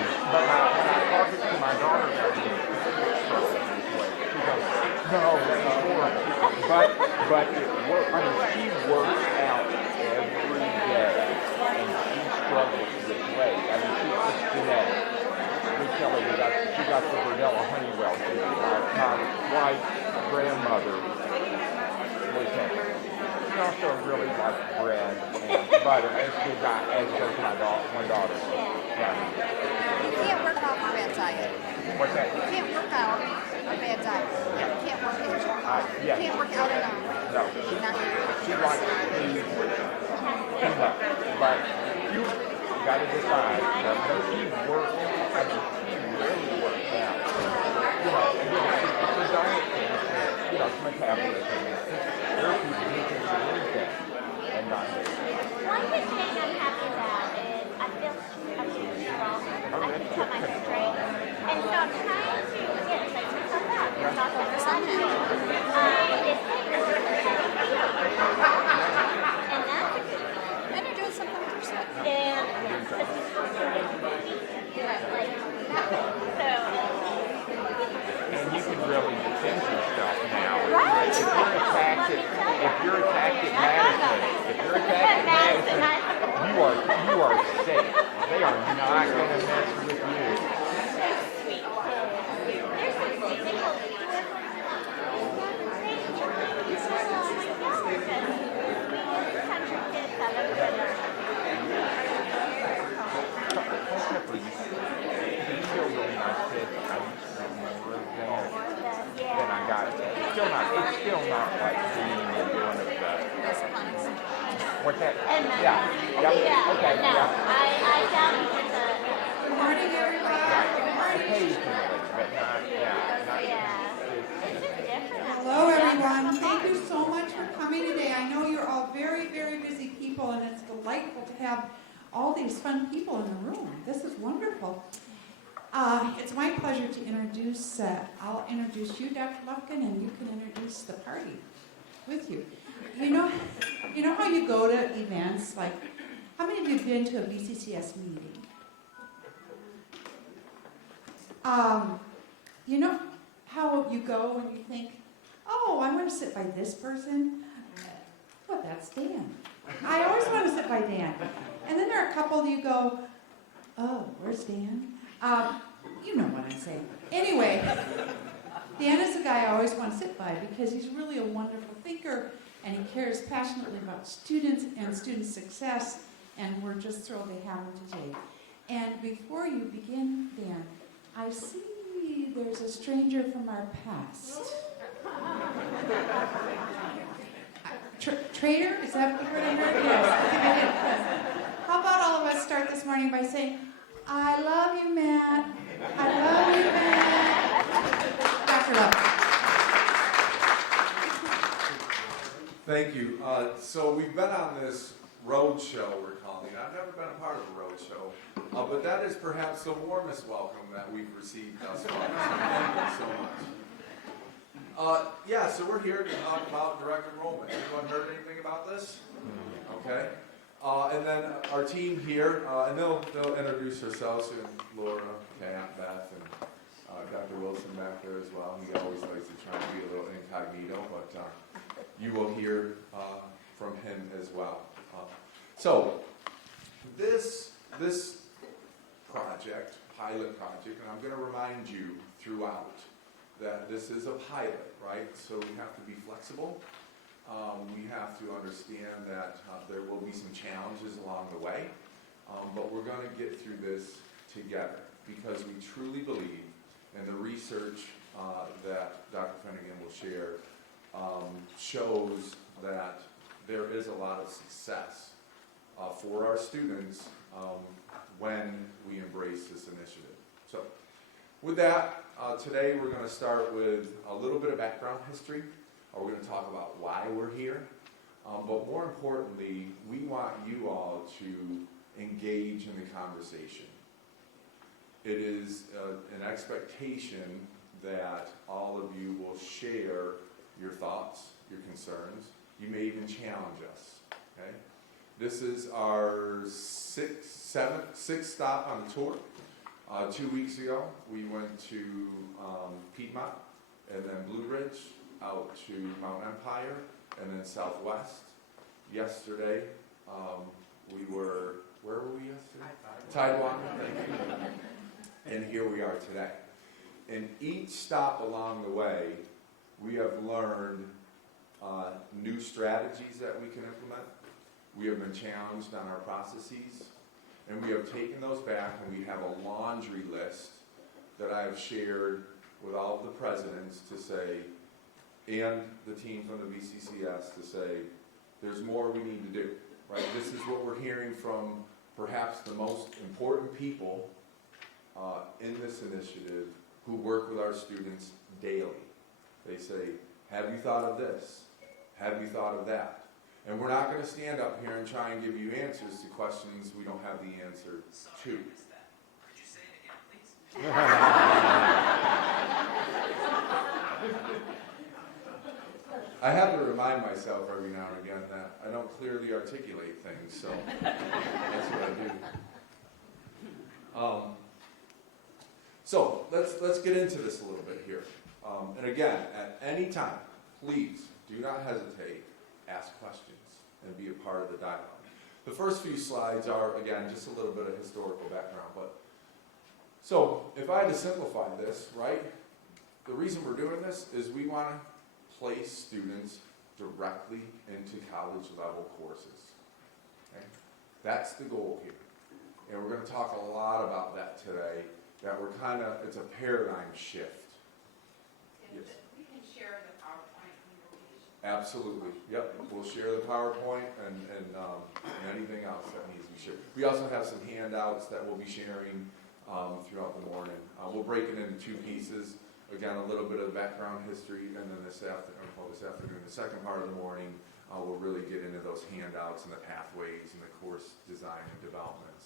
But when I talked to my daughter about it, she goes, no, that's horrible. But it works. I mean, she works out every day, and she struggles with weight. I mean, it's genetic. We tell her she got the Bordella Honeywell gene. My wife's grandmother was heavy. She also really likes bread and butter, as does my one daughter. Yeah. You can't work out a bad diet. What's that? You can't work out a bad diet. You can't work out. Yeah. You can't work out enough. No. She likes to eat too much. But you got to decide. But she works. I mean, she really works out. You know, it's a diet thing. You know, it's metabolism. There are people who can do anything and not do it. One good thing I'm happy about is I feel strong. I can tell my strength. And so I'm trying to, again, set myself up. You're not going to something. It's and that's a good thing. And you're doing something with yourself. And because we talk about like so. And you can really defend yourself now. Right. If you're attacked at Madison, you are safe. They are not going to mess with you. Sweet. There's some thing called It's still not like being in one of the. What's that? Yeah. Okay. No, I doubt even the. Good morning, everyone. Occasionally, but not. It's just different. Hello, everyone. Thank you so much for coming today. I know you're all very, very busy people, and it's delightful to have all these fun people in the room. This is wonderful. It's my pleasure to introduce, I'll introduce you, Dr. Lufkin, and you can introduce the party with you. You know how you go to events, like, how many of you have been to a BCCS meeting? You know how you go and you think, oh, I'm going to sit by this person? Well, that's Dan. I always want to sit by Dan. And then there are a couple you go, oh, where's Dan? You know what I'm saying. Anyway, Dan is a guy I always want to sit by because he's really a wonderful thinker and he cares passionately about students and student success, and we're just thrilled to have him today. And before you begin, Dan, I see there's a stranger from our past. Traitor? Is that the word I heard? Yes. How about all of us start this morning by saying, I love you, Matt. I love you, Matt. Dr. Love. Thank you. So we've been on this road show, we're calling it. I've never been a part of a road show, but that is perhaps the warmest welcome that we've received thus far. Thank you so much. So we're here to talk about direct enrollment. Anyone heard anything about this? Okay. And then our team here, and they'll introduce themselves, and Laura, Kat, Beth, and Dr. Wilson back there as well. He always likes to try and be a little incognito, but you will hear from him as well. So this project, pilot project, and I'm going to remind you throughout that this is a pilot, right? So we have to be flexible. We have to understand that there will be some challenges along the way, but we're going to get through this together because we truly believe, and the research that Dr. Finnegan will share shows that there is a lot of success for our students when we embrace this initiative. So with that, today we're going to start with a little bit of background history. We're going to talk about why we're here. But more importantly, we want you all to engage in the conversation. It is an expectation that all of you will share your thoughts, your concerns. You may even challenge us. Okay? This is our sixth stop on the tour. 2 weeks ago, we went to Piedmont, and then Blue Ridge, out to Mount Empire, and then Southwest. Yesterday, we were, where were we yesterday? Taiwan, thank you. And here we are today. In each stop along the way, we have learned new strategies that we can implement. We have been challenged on our processes, and we have taken those back, and we have a laundry list that I have shared with all of the presidents to say, and the team from the VCCS to say, there's more we need to do, right? This is what we're hearing from perhaps the most important people in this initiative who work with our students daily. They say, have you thought of this? Have you thought of that? And we're not going to stand up here and try and give you answers to questions we don't have the answer to. Could you say it again, please? I have to remind myself every now and again that I don't clearly articulate things, so that's what I do. So let's get into this a little bit here. And again, at any time, please do not hesitate, ask questions, and be a part of the dialogue. The first few slides are, again, just a little bit of historical background. So if I had to simplify this, right, the reason we're doing this is we want to place students directly into college level courses. Okay? That's the goal here. And we're going to talk a lot about that today, that we're it's a paradigm shift. Yes. We can share the PowerPoint presentation. Absolutely. Yep. We'll share the PowerPoint and anything else that needs to be shared. We also have some handouts that we'll be sharing throughout the morning. We'll break it into two pieces. Again, a little bit of background history, and then this afternoon, the second part of the morning, we'll really get into those handouts and the pathways and the course design and development.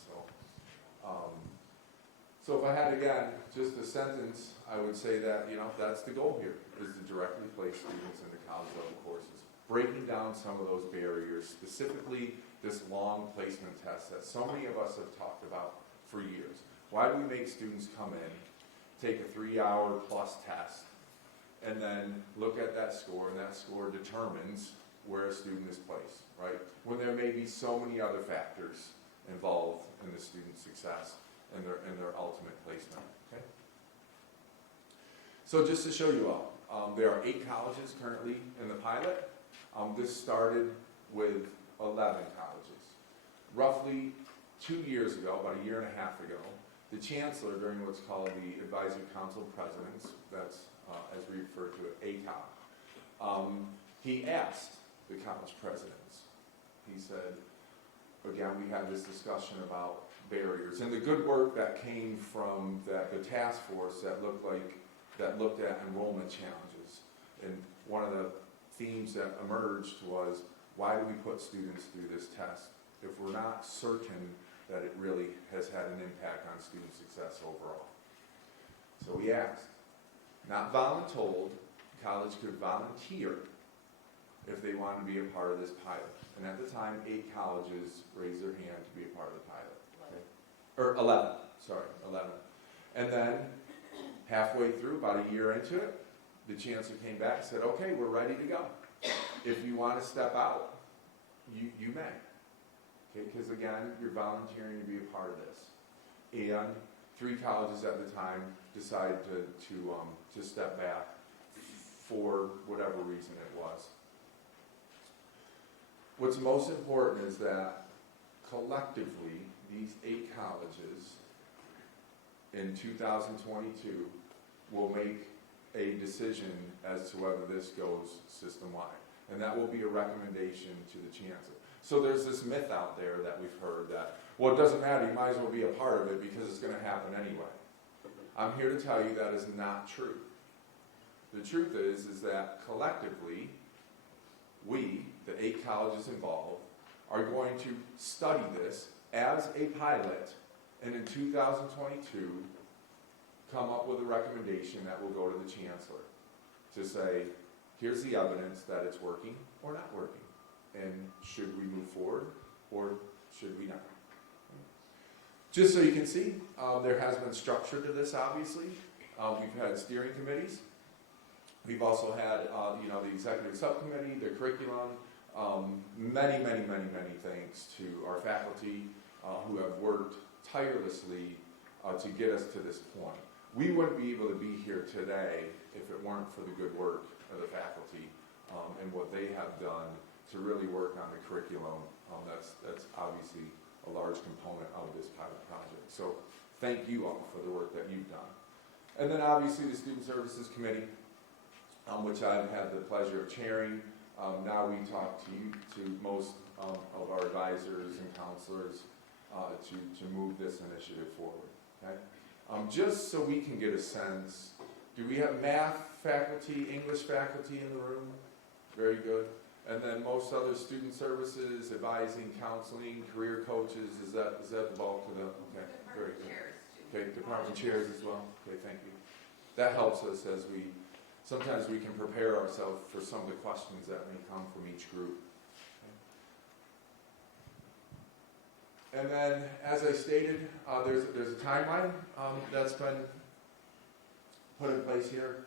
So if I had, again, just a sentence, I would say that, that's the goal here, is to directly place students into college level courses. Breaking down some of those barriers, specifically this long placement test that so many of us have talked about for years. Why do we make students come in, take a 3-hour plus test, and then look at that score, and that score determines where a student is placed, right? When there may be so many other factors involved in the student's success and their ultimate placement, okay? So just to show you all, there are 8 colleges currently in the pilot. This started with 11 colleges. Roughly 2 years ago, about a year and a half ago, the chancellor, during what's called the Advisory Council of Presidents, that's as we refer to it, ACOP, he asked the college presidents, he said, again, we had this discussion about barriers and the good work that came from the task force that looked at enrollment challenges. And one of the themes that emerged was, why do we put students through this test if we're not certain that it really has had an impact on student success overall? So we asked, not voluntold, college could volunteer if they wanted to be a part of this pilot. And at the time, 8 colleges raised their hand to be a part of the pilot. Okay? Or 11. And then, halfway through, about a year into it, the chancellor came back and said, okay, we're ready to go. If you want to step out, you may. Okay, because again, you're volunteering to be a part of this. And 3 colleges at the time decided to step back for whatever reason it was. What's most important is that collectively, these 8 colleges in 2022 will make a decision as to whether this goes system-wide. And that will be a recommendation to the chancellor. So there's this myth out there that we've heard that, well, it doesn't matter, you might as well be a part of it because it's going to happen anyway. I'm here to tell you that is not true. The truth is that collectively, we, the 8 colleges involved, are going to study this as a pilot, and in 2022, come up with a recommendation that will go to the chancellor to say, here's the evidence that it's working or not working, and should we move forward or should we not? Just so you can see, there has been structure to this, obviously. We've had steering committees. We've also had, the executive subcommittee, the curriculum, many thanks to our faculty who have worked tirelessly to get us to this point. We wouldn't be able to be here today if it weren't for the good work of the faculty and what they have done to really work on the curriculum. That's obviously a large component of this pilot project. So thank you all for the work that you've done. And then obviously the Student Services Committee, which I've had the pleasure of chairing. Now we talk to most of our advisors and counselors to move this initiative forward. Okay? Just so we can get a sense, do we have math faculty, English faculty in the room? Very good. And then most other student services, advising, counseling, career coaches, is that the bulk of the, okay, very good. Okay, department chairs as well. Okay, thank you. That helps us as sometimes we can prepare ourselves for some of the questions that may come from each group. Okay. And then, as I stated, there's a timeline that's been put in place here.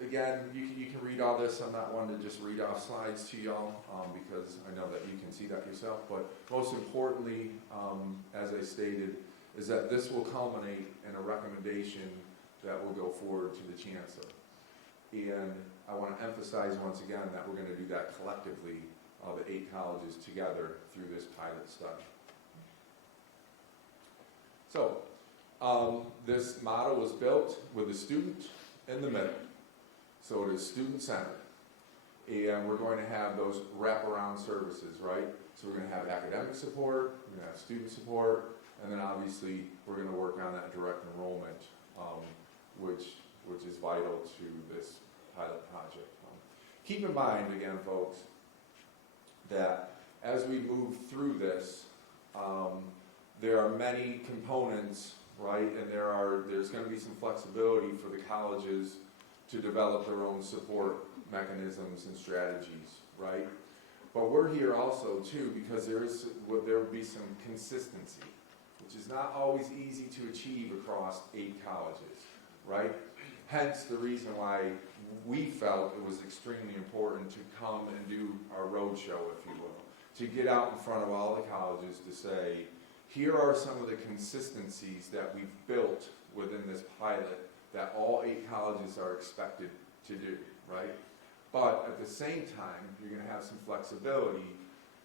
Again, you can read all this. I'm not one to just read off slides to y'all because I know that you can see that yourself. But most importantly, as I stated, is that this will culminate in a recommendation that will go forward to the chancellor. And I want to emphasize once again that we're going to do that collectively, the 8 colleges together through this pilot study. So, this model was built with the student in the middle. So it is student-centered. And we're going to have those wraparound services, right? So we're going to have academic support, we're going to have student support, and then obviously we're going to work on that direct enrollment, which is vital to this pilot project. Keep in mind, again, folks, that as we move through this, there are many components, right? And there's going to be some flexibility for the colleges to develop their own support mechanisms and strategies, right? But we're here also, too, because there will be some consistency, which is not always easy to achieve across 8 colleges, right? Hence the reason why we felt it was extremely important to come and do our roadshow, if you will, to get out in front of all the colleges to say, here are some of the consistencies that we've built within this pilot that all 8 colleges are expected to do, right? But at the same time, you're going to have some flexibility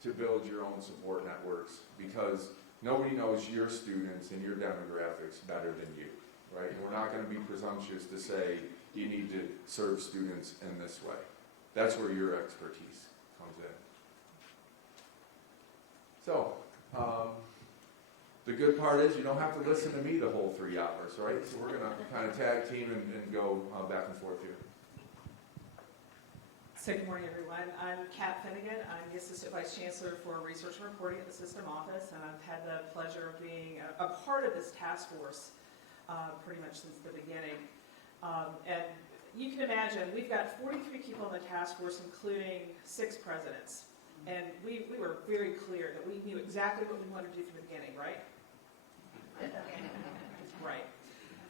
to build your own support networks because nobody knows your students and your demographics better than you, right? And we're not going to be presumptuous to say you need to serve students in this way. That's where your expertise comes in. So, the good part is you don't have to listen to me the whole 3 hours, right? So we're going to kind of tag team and go back and forth here. So good morning, everyone. I'm Kat Finnegan. I'm the Assistant Vice Chancellor for Research and Reporting at the System Office, and I've had the pleasure of being a part of this task force pretty much since the beginning. And you can imagine, we've got 43 people in the task force, including 6 presidents. And we were very clear that we knew exactly what we wanted to do from the beginning, right? Right.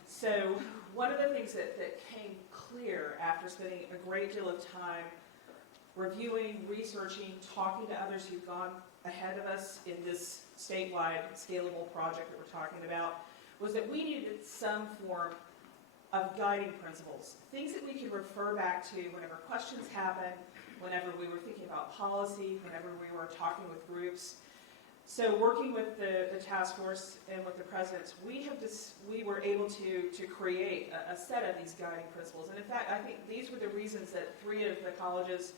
So one of the things that came clear after spending a great deal of time reviewing, researching, talking to others who've gone ahead of us in this statewide scalable project that we're talking about was that we needed some form of guiding principles, things that we could refer back to whenever questions happen, whenever we were thinking about policy, whenever we were talking with groups. So working with the task force and with the presidents, we were able to create a set of these guiding principles. And in fact, I think these were the reasons that 3 of the colleges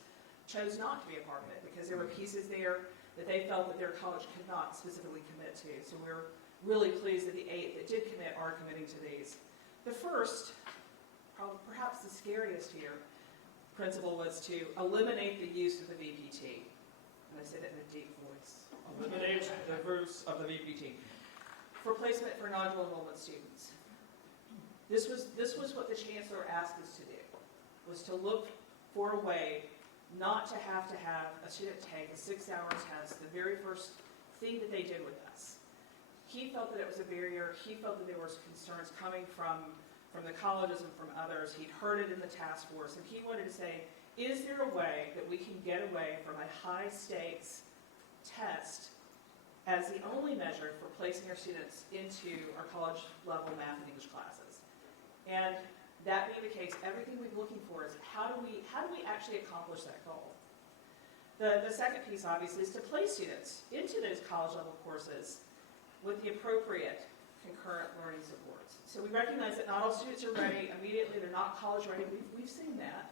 chose not to be a part of it, because there were pieces there that they felt that their college could not specifically commit to. So we're really pleased that the 8 that did commit are committing to these. The first, perhaps the scariest here, principle was to eliminate the use of the VPT. And I say that in a deep voice. Eliminate the use of the VPT. For placement for non-dual enrollment students. This was what the chancellor asked us to do, was to look for a way not to have a student take a 6-hour test, the very first thing that they did with us. He felt that it was a barrier. He felt that there were concerns coming from the colleges and from others. He'd heard it in the task force, and he wanted to say, is there a way that we can get away from a high-stakes test as the only measure for placing our students into our college-level math and English classes? And that being the case, everything we're looking for is how do we actually accomplish that goal? The second piece, obviously, is to place students into those college-level courses with the appropriate concurrent learning supports. So we recognize that not all students are ready immediately. They're not college-ready. We've seen that.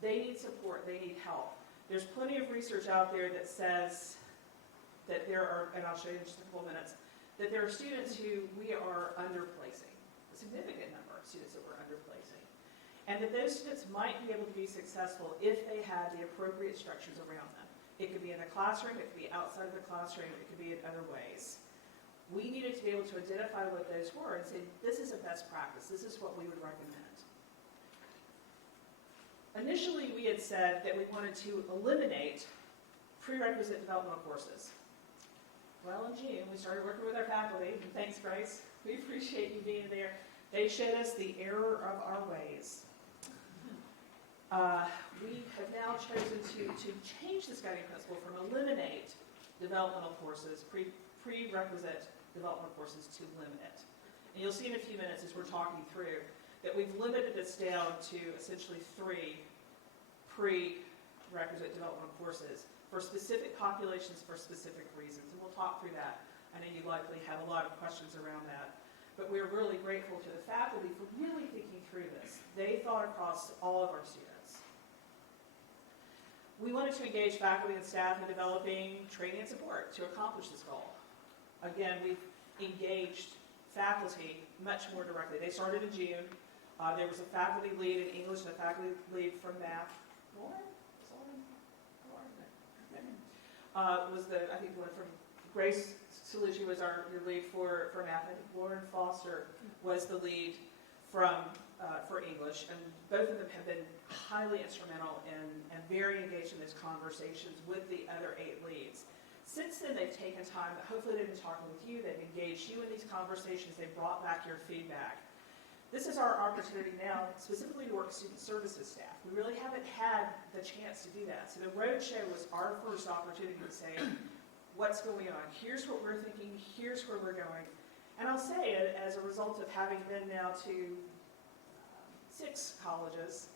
They need support. They need help. There's plenty of research out there that says that there are, and I'll show you in just a couple minutes, that there are students who we are underplacing, a significant number of students that we're underplacing, and that those students might be able to be successful if they had the appropriate structures around them. It could be in the classroom, it could be outside of the classroom, it could be in other ways. We needed to be able to identify what those were and say, this is a best practice, this is what we would recommend. Initially, we had said that we wanted to eliminate prerequisite developmental courses. Well, in June, we started working with our faculty, and thanks, Grace. We appreciate you being there. They showed us the error of our ways. We have now chosen to change this guiding principle from eliminate developmental courses, prerequisite developmental courses, to limit it. And you'll see in a few minutes as we're talking through that we've limited this down to essentially 3 prerequisite developmental courses for specific populations for specific reasons. And we'll talk through that. I know you likely have a lot of questions around that. But we're really grateful to the faculty for really thinking through this. They thought across all of our students. We wanted to engage faculty and staff in developing training and support to accomplish this goal. Again, we've engaged faculty much more directly. They started in June. There was a faculty lead in English and a faculty lead from math. Lauren? Was the, I think, one from Grace Salucci was your lead for math. I think Lauren Foster was the lead for English, and both of them have been highly instrumental and very engaged in those conversations with the other 8 leads. Since then, they've taken time, hopefully they've been talking with you, they've engaged you in these conversations, they've brought back your feedback. This is our opportunity now, specifically to work with student services staff. We really haven't had the chance to do that. So the roadshow was our first opportunity to say, what's going on? Here's what we're thinking, here's where we're going. And I'll say it as a result of having been now to 6 colleges,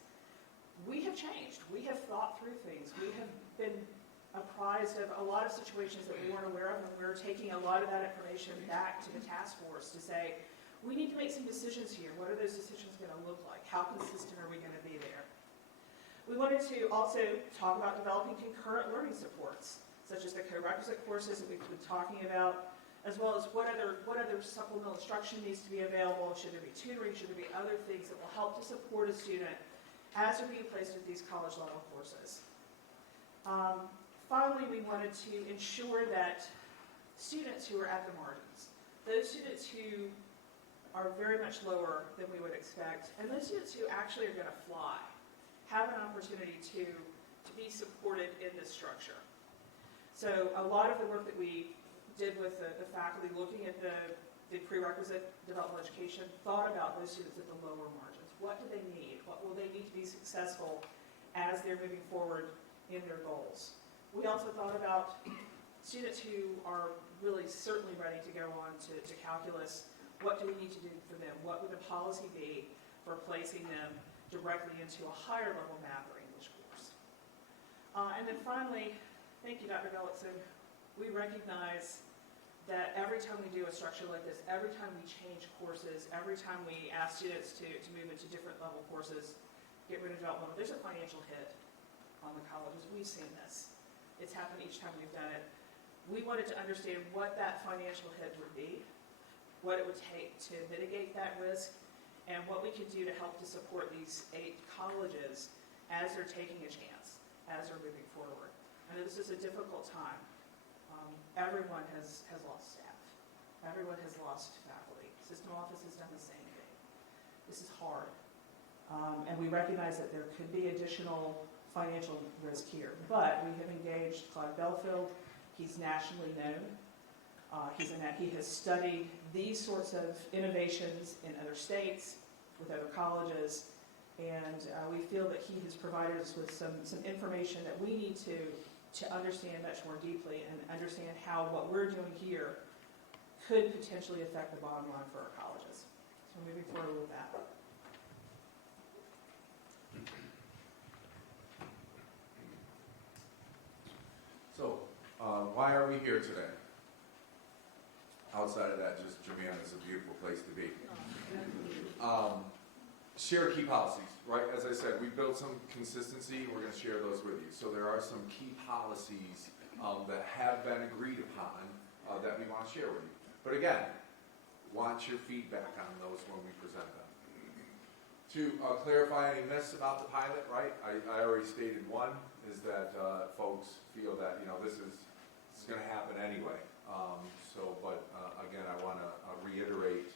we have changed. We have thought through things. We have been apprised of a lot of situations that we weren't aware of, and we're taking a lot of that information back to the task force to say, we need to make some decisions here. What are those decisions going to look like? How consistent are we going to be there? We wanted to also talk about developing concurrent learning supports, such as the co-requisite courses that we've been talking about, as well as what other supplemental instruction needs to be available. Should there be tutoring? Should there be other things that will help to support a student as they're being placed with these college-level courses? Finally, we wanted to ensure that students who are at the margins, those students who are very much lower than we would expect, and those students who actually are going to fly, have an opportunity to be supported in this structure. So a lot of the work that we did with the faculty looking at the prerequisite developmental education thought about those students at the lower margins. What do they need? What will they need to be successful as they're moving forward in their goals? We also thought about students who are really certainly ready to go on to calculus. What do we need to do for them? What would the policy be for placing them directly into a higher level math or English course? And then finally, thank you, Dr. Gullickson. We recognize that every time we do a structure like this, every time we change courses, every time we ask students to move into different level courses, get rid of developmental, there's a financial hit on the colleges. We've seen this. It's happened each time we've done it. We wanted to understand what that financial hit would be, what it would take to mitigate that risk, and what we could do to help to support these 8 colleges as they're taking a chance, as they're moving forward. I know this is a difficult time. Everyone has lost staff. Everyone has lost faculty. System office has done the same thing. This is hard. And we recognize that there could be additional financial risk here. But we have engaged Clive Belfield. He's nationally known. He has studied these sorts of innovations in other states, with other colleges, and we feel that he has provided us with some information that we need to understand much more deeply and understand how what we're doing here could potentially affect the bottom line for our colleges. So moving forward with that. So, why are we here today? Outside of that, just Japan is a beautiful place to be. Share key policies, right? As I said, we built some consistency, and we're going to share those with you. So there are some key policies that have been agreed upon that we want to share with you. But again, want your feedback on those when we present them. To clarify any myths about the pilot, right? I already stated one is that folks feel that this is going to happen anyway. But again, I want to reiterate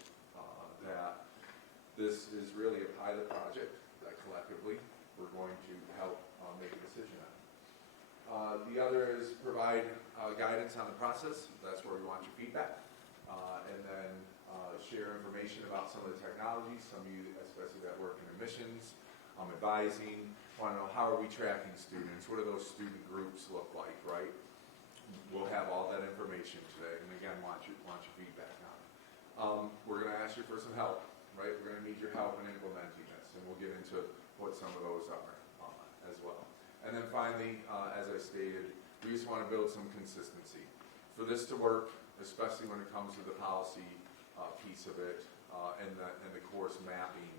that this is really a pilot project that collectively we're going to help make a decision on. The other is provide guidance on the process. That's where we want your feedback. And then share information about some of the technologies, some of you, especially that work in admissions, advising, want to know how are we tracking students, what do those student groups look like, right? We'll have all that information today, and again, want your feedback on it. We're going to ask you for some help, right? We're going to need your help in implementing this, and we'll get into what some of those are as well. And then finally, as I stated, we just want to build some consistency. For this to work, especially when it comes to the policy piece of it and the course mapping,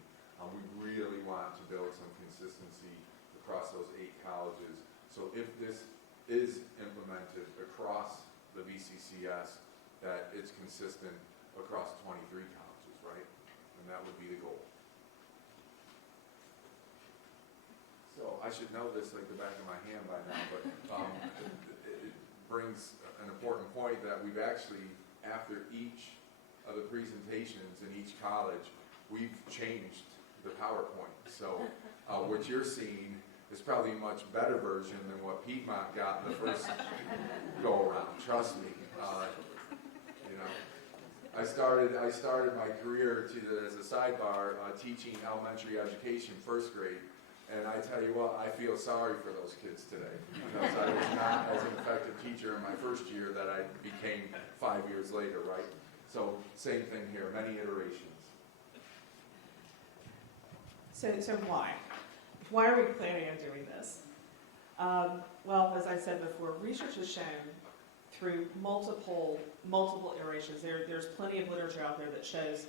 we really want to build some consistency across those 8 colleges. So if this is implemented across the VCCS, that it's consistent across 23 colleges, right? And that would be the goal. So I should know this like the back of my hand by now, but it brings an important point that we've actually, after each of the presentations in each college, we've changed the PowerPoint. So what you're seeing is probably a much better version than what Piedmont got in the first go-around. Trust me. I started my career as a sidebar teaching elementary education, first grade. And I tell you what, I feel sorry for those kids today because I was not as an effective teacher in my first year that I became 5 years later, right? So same thing here, many iterations. So why? Why are we planning on doing this? Well, as I said before, research has shown through multiple iterations, there's plenty of literature out there that shows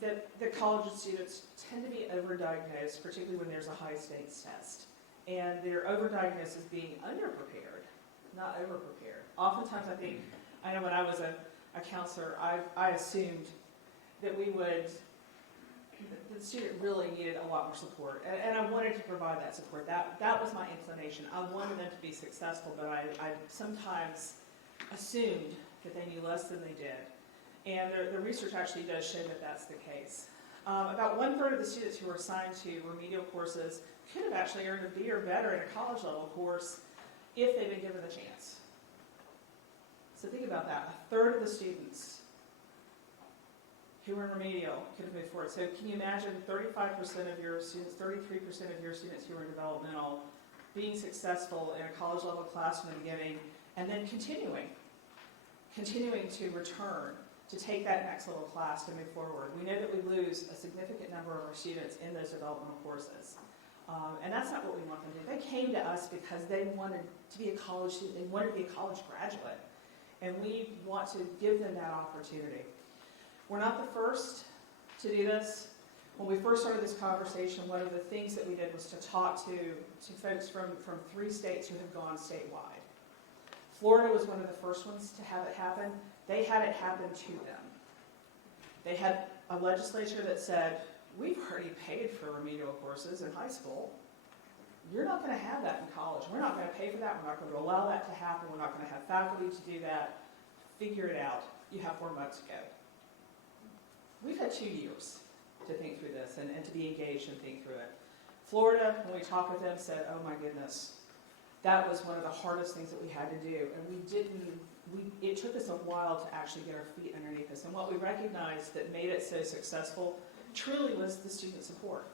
that college students tend to be overdiagnosed, particularly when there's a high stakes test. And they're overdiagnosed as being underprepared, not overprepared. Oftentimes I know when I was a counselor, I assumed that the student really needed a lot more support. And I wanted to provide that support. That was my inclination. I wanted them to be successful, but I sometimes assumed that they knew less than they did. And the research actually does show that that's the case. About 1/3 of the students who were assigned to remedial courses could have actually earned a B or better in a college level course if they'd been given the chance. So think about that. 1/3 of the students who were in remedial could have moved forward. So can you imagine 35% of your students, 33% of your students who were in developmental being successful in a college level class from the beginning and then continuing to return to take that next level class to move forward. We know that we lose a significant number of our students in those developmental courses. And that's not what we want them to do. They came to us because they wanted to be a college student, they wanted to be a college graduate. And we want to give them that opportunity. We're not the first to do this. When we first started this conversation, one of the things that we did was to talk to folks from 3 states who have gone statewide. Florida was one of the first ones to have it happen. They had it happen to them. They had a legislature that said, we've already paid for remedial courses in high school. You're not going to have that in college. We're not going to pay for that. We're not going to allow that to happen. We're not going to have faculty to do that. Figure it out. You have 4 months to go. We've had 2 years to think through this and to be engaged and think through it. Florida, when we talked with them, said, oh my goodness, That was one of the hardest things that we had to do, and it took us a while to actually get our feet underneath us. And what we recognized that made it so successful truly was the student support.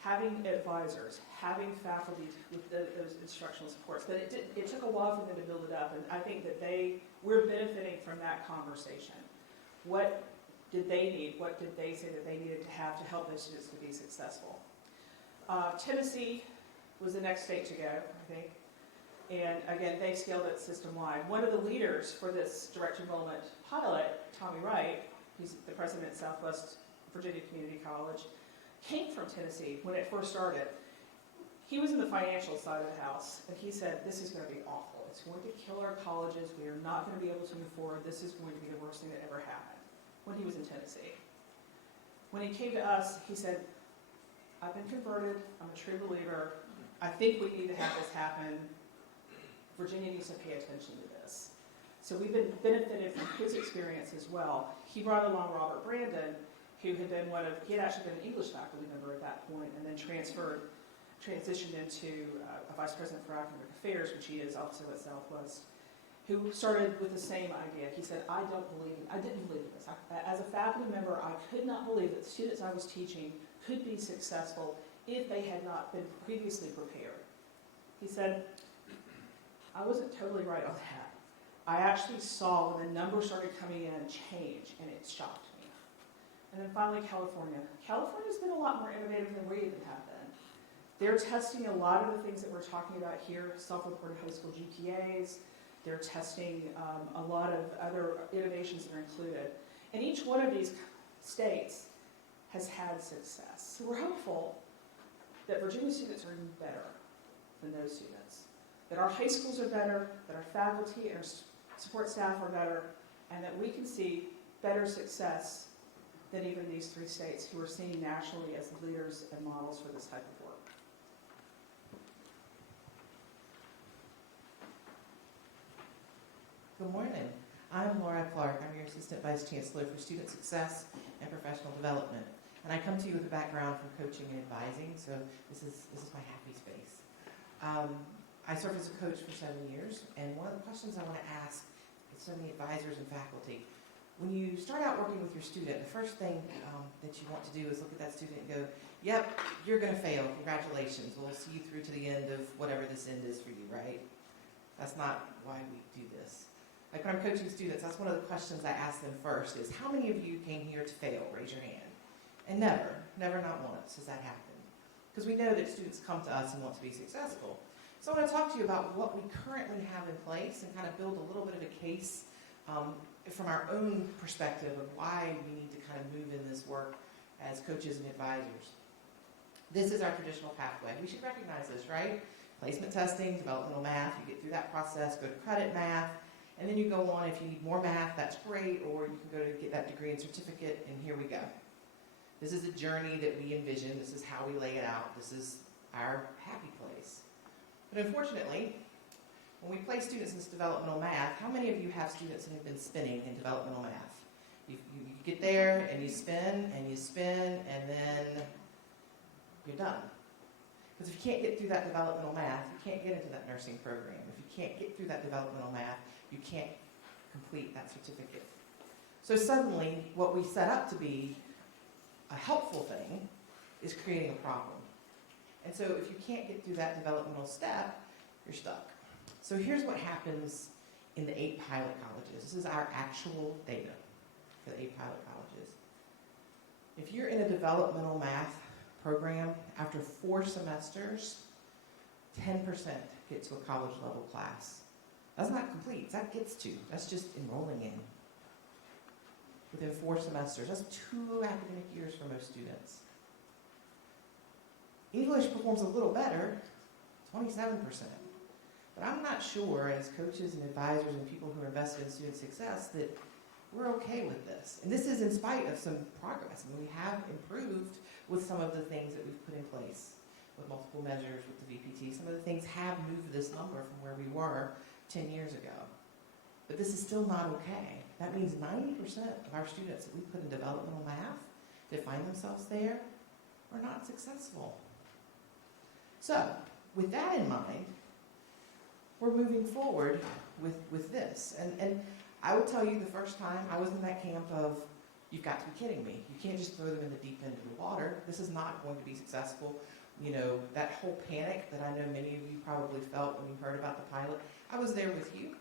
Having advisors, having faculty with those instructional supports. But it took a while for them to build it up, and I think that we're benefiting from that conversation. What did they need? What did they say that they needed to have to help those students to be successful? Tennessee was the next state to go, I think. And again, they scaled it system-wide. One of the leaders for this direct enrollment pilot, Tommy Wright, he's the president of Southwest Virginia Community College, came from Tennessee when it first started. He was in the financial side of the house, and he said, this is going to be awful. It's going to kill our colleges. We are not going to be able to move forward. This is going to be the worst thing that ever happened, when he was in Tennessee. When he came to us, he said, I've been converted. I'm a true believer. I think we need to have this happen. Virginia needs to pay attention to this. So we've been benefited from his experience as well. He brought along Robert Brandon, who had been he had actually been an English faculty member at that point, and then transitioned into a vice president for academic affairs, which he is also at Southwest, who started with the same idea. He said, I didn't believe in this. As a faculty member, I could not believe that the students I was teaching could be successful if they had not been previously prepared. He said, I wasn't totally right on that. I actually saw when the numbers started coming in change, and it shocked me. And then finally, California. California's been a lot more innovative than we even have been. They're testing a lot of the things that we're talking about here, self-reported high school GPAs. They're testing a lot of other innovations that are included. And each one of these states has had success. So we're hopeful that Virginia students are even better than those students, that our high schools are better, that our faculty and our support staff are better, and that we can see better success than even these three states who are seen nationally as leaders and models for this type of work. Good morning. I'm Laura Clark. I'm your Assistant Vice Chancellor for Student Success and Professional Development. And I come to you with a background from coaching and advising, so this is my happy space. I served as a coach for 7 years, and one of the questions I want to ask so many advisors and faculty, when you start out working with your student, the first thing that you want to do is look at that student and go, yep, you're going to fail. Congratulations. We'll see you through to the end of whatever this end is for you, right? That's not why we do this. Like when I'm coaching students, that's one of the questions I ask them first is, how many of you came here to fail? Raise your hand. And never not once has that happened. Because we know that students come to us and want to be successful. So I want to talk to you about what we currently have in place and kind of build a little bit of a case from our own perspective of why we need to kind of move in this work as coaches and advisors. This is our traditional pathway. We should recognize this, right? Placement testing, developmental math, you get through that process, go to credit math, and then you go on. If you need more math, that's great, or you can go to get that degree and certificate, and here we go. This is a journey that we envision. This is how we lay it out. This is our happy place. But unfortunately, when we place students in this developmental math, how many of you have students that have been spinning in developmental math? You get there, and you spin, and then you're done. Because if you can't get through that developmental math, you can't get into that nursing program. If you can't get through that developmental math, you can't complete that certificate. So suddenly, what we set up to be a helpful thing is creating a problem. And so if you can't get through that developmental step, you're stuck. So here's what happens in the 8 pilot colleges. This is our actual data for the 8 pilot colleges. If you're in a developmental math program, after 4 semesters, 10% get to a college level class. That's not complete, that gets to. That's just enrolling in. Within 4 semesters, that's 2 academic years for most students. English performs a little better, 27%. But I'm not sure, as coaches and advisors and people who are invested in student success, that we're okay with this. And this is in spite of some progress. I mean, we have improved with some of the things that we've put in place, with multiple measures, with the VPT. Some of the things have moved this number from where we were 10 years ago. But this is still not okay. That means 90% of our students that we put in developmental math that find themselves there are not successful. So, with that in mind, we're moving forward with this. And I will tell you, the first time I was in that camp of, you've got to be kidding me. You can't just throw them in the deep end of the water. This is not going to be successful. You know, that whole panic that I know many of you probably felt when you heard about the pilot, I was there with you.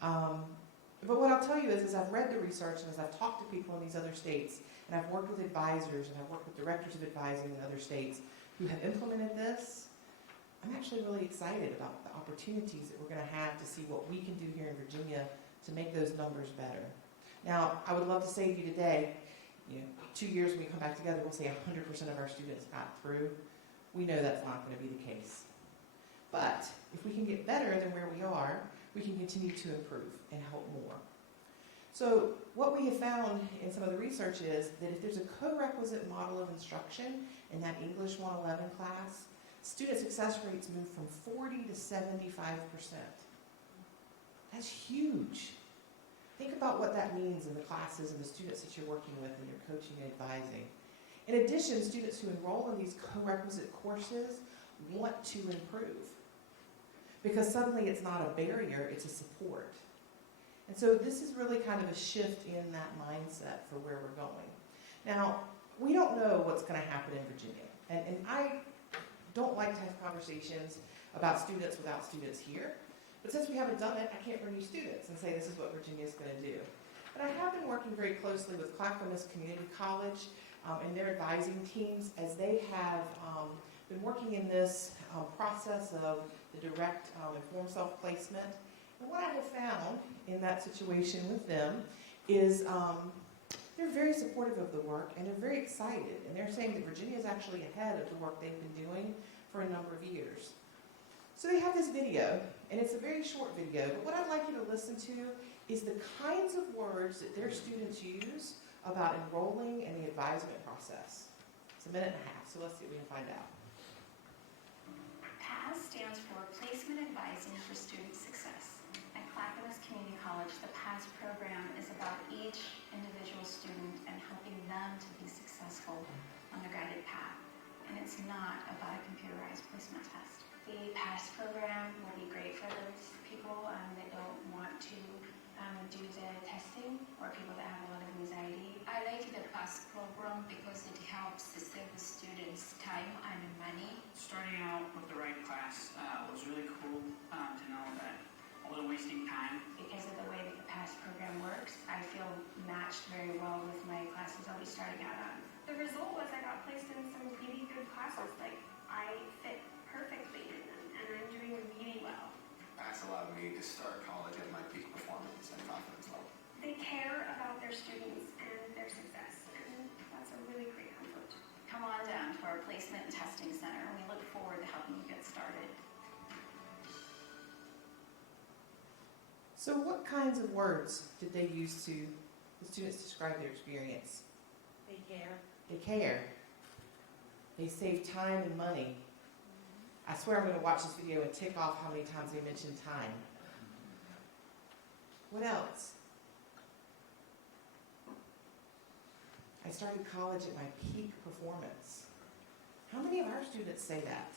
But what I'll tell you is I've read the research and as I've talked to people in these other states, and I've worked with advisors and I've worked with directors of advising in other states who have implemented this, I'm actually really excited about the opportunities that we're going to have to see what we can do here in Virginia to make those numbers better. Now, I would love to say to you today, 2 years when we come back together, we'll say 100% of our students got through. We know that's not going to be the case. But if we can get better than where we are, we can continue to improve and help more. So what we have found in some of the research is that if there's a co-requisite model of instruction in that English 111 class, student success rates move from 40 to 75%. That's huge. Think about what that means in the classes and the students that you're working with and you're coaching and advising. In addition, students who enroll in these co-requisite courses want to improve because suddenly it's not a barrier, it's a support. And so this is really kind of a shift in that mindset for where we're going. Now, we don't know what's going to happen in Virginia. And I don't like to have conversations about students without students here. But since we haven't done it, I can't bring you students and say this is what Virginia is going to do. But I have been working very closely with Clackamas Community College and their advising teams as they have been working in this process of the direct informed self-placement. And what I have found in that situation with them is they're very supportive of the work and they're very excited. And they're saying that Virginia is actually ahead of the work they've been doing for a number of years. So they have this video, and it's a very short video, but what I'd like you to listen to is the kinds of words that their students use about enrolling in the advisement process. It's a minute and a half, so let's see if we can find out. PAS stands for Placement Advising for Student Success. At Clackamas Community College, the PAS program is about each individual student and helping them to be successful on their guided path. And it's not about a computerized placement test. The PAS program will be great for those people that don't want to do the testing or people that have a lot of anxiety. I like the PAS program because it helps to save the students time and money. Starting out with the right class was really cool to know that I wasn't wasting time. Because of the way that the PAS program works, I feel matched very well with my classes I'll be starting out on. The result was I got placed in some really good classes. Like, I fit perfectly in them, and I'm doing really well. PAS allowed me to start college at my peak performance and confidence level. They care about their students and their success, and that's a really great comfort. Come on down to our placement and testing center, and we look forward to helping you get started. So what kinds of words did they use to the students describe their experience? They care. They care. They save time and money. I swear I'm going to watch this video and tick off how many times they mention time. What else? I started college at my peak performance. How many of our students say that?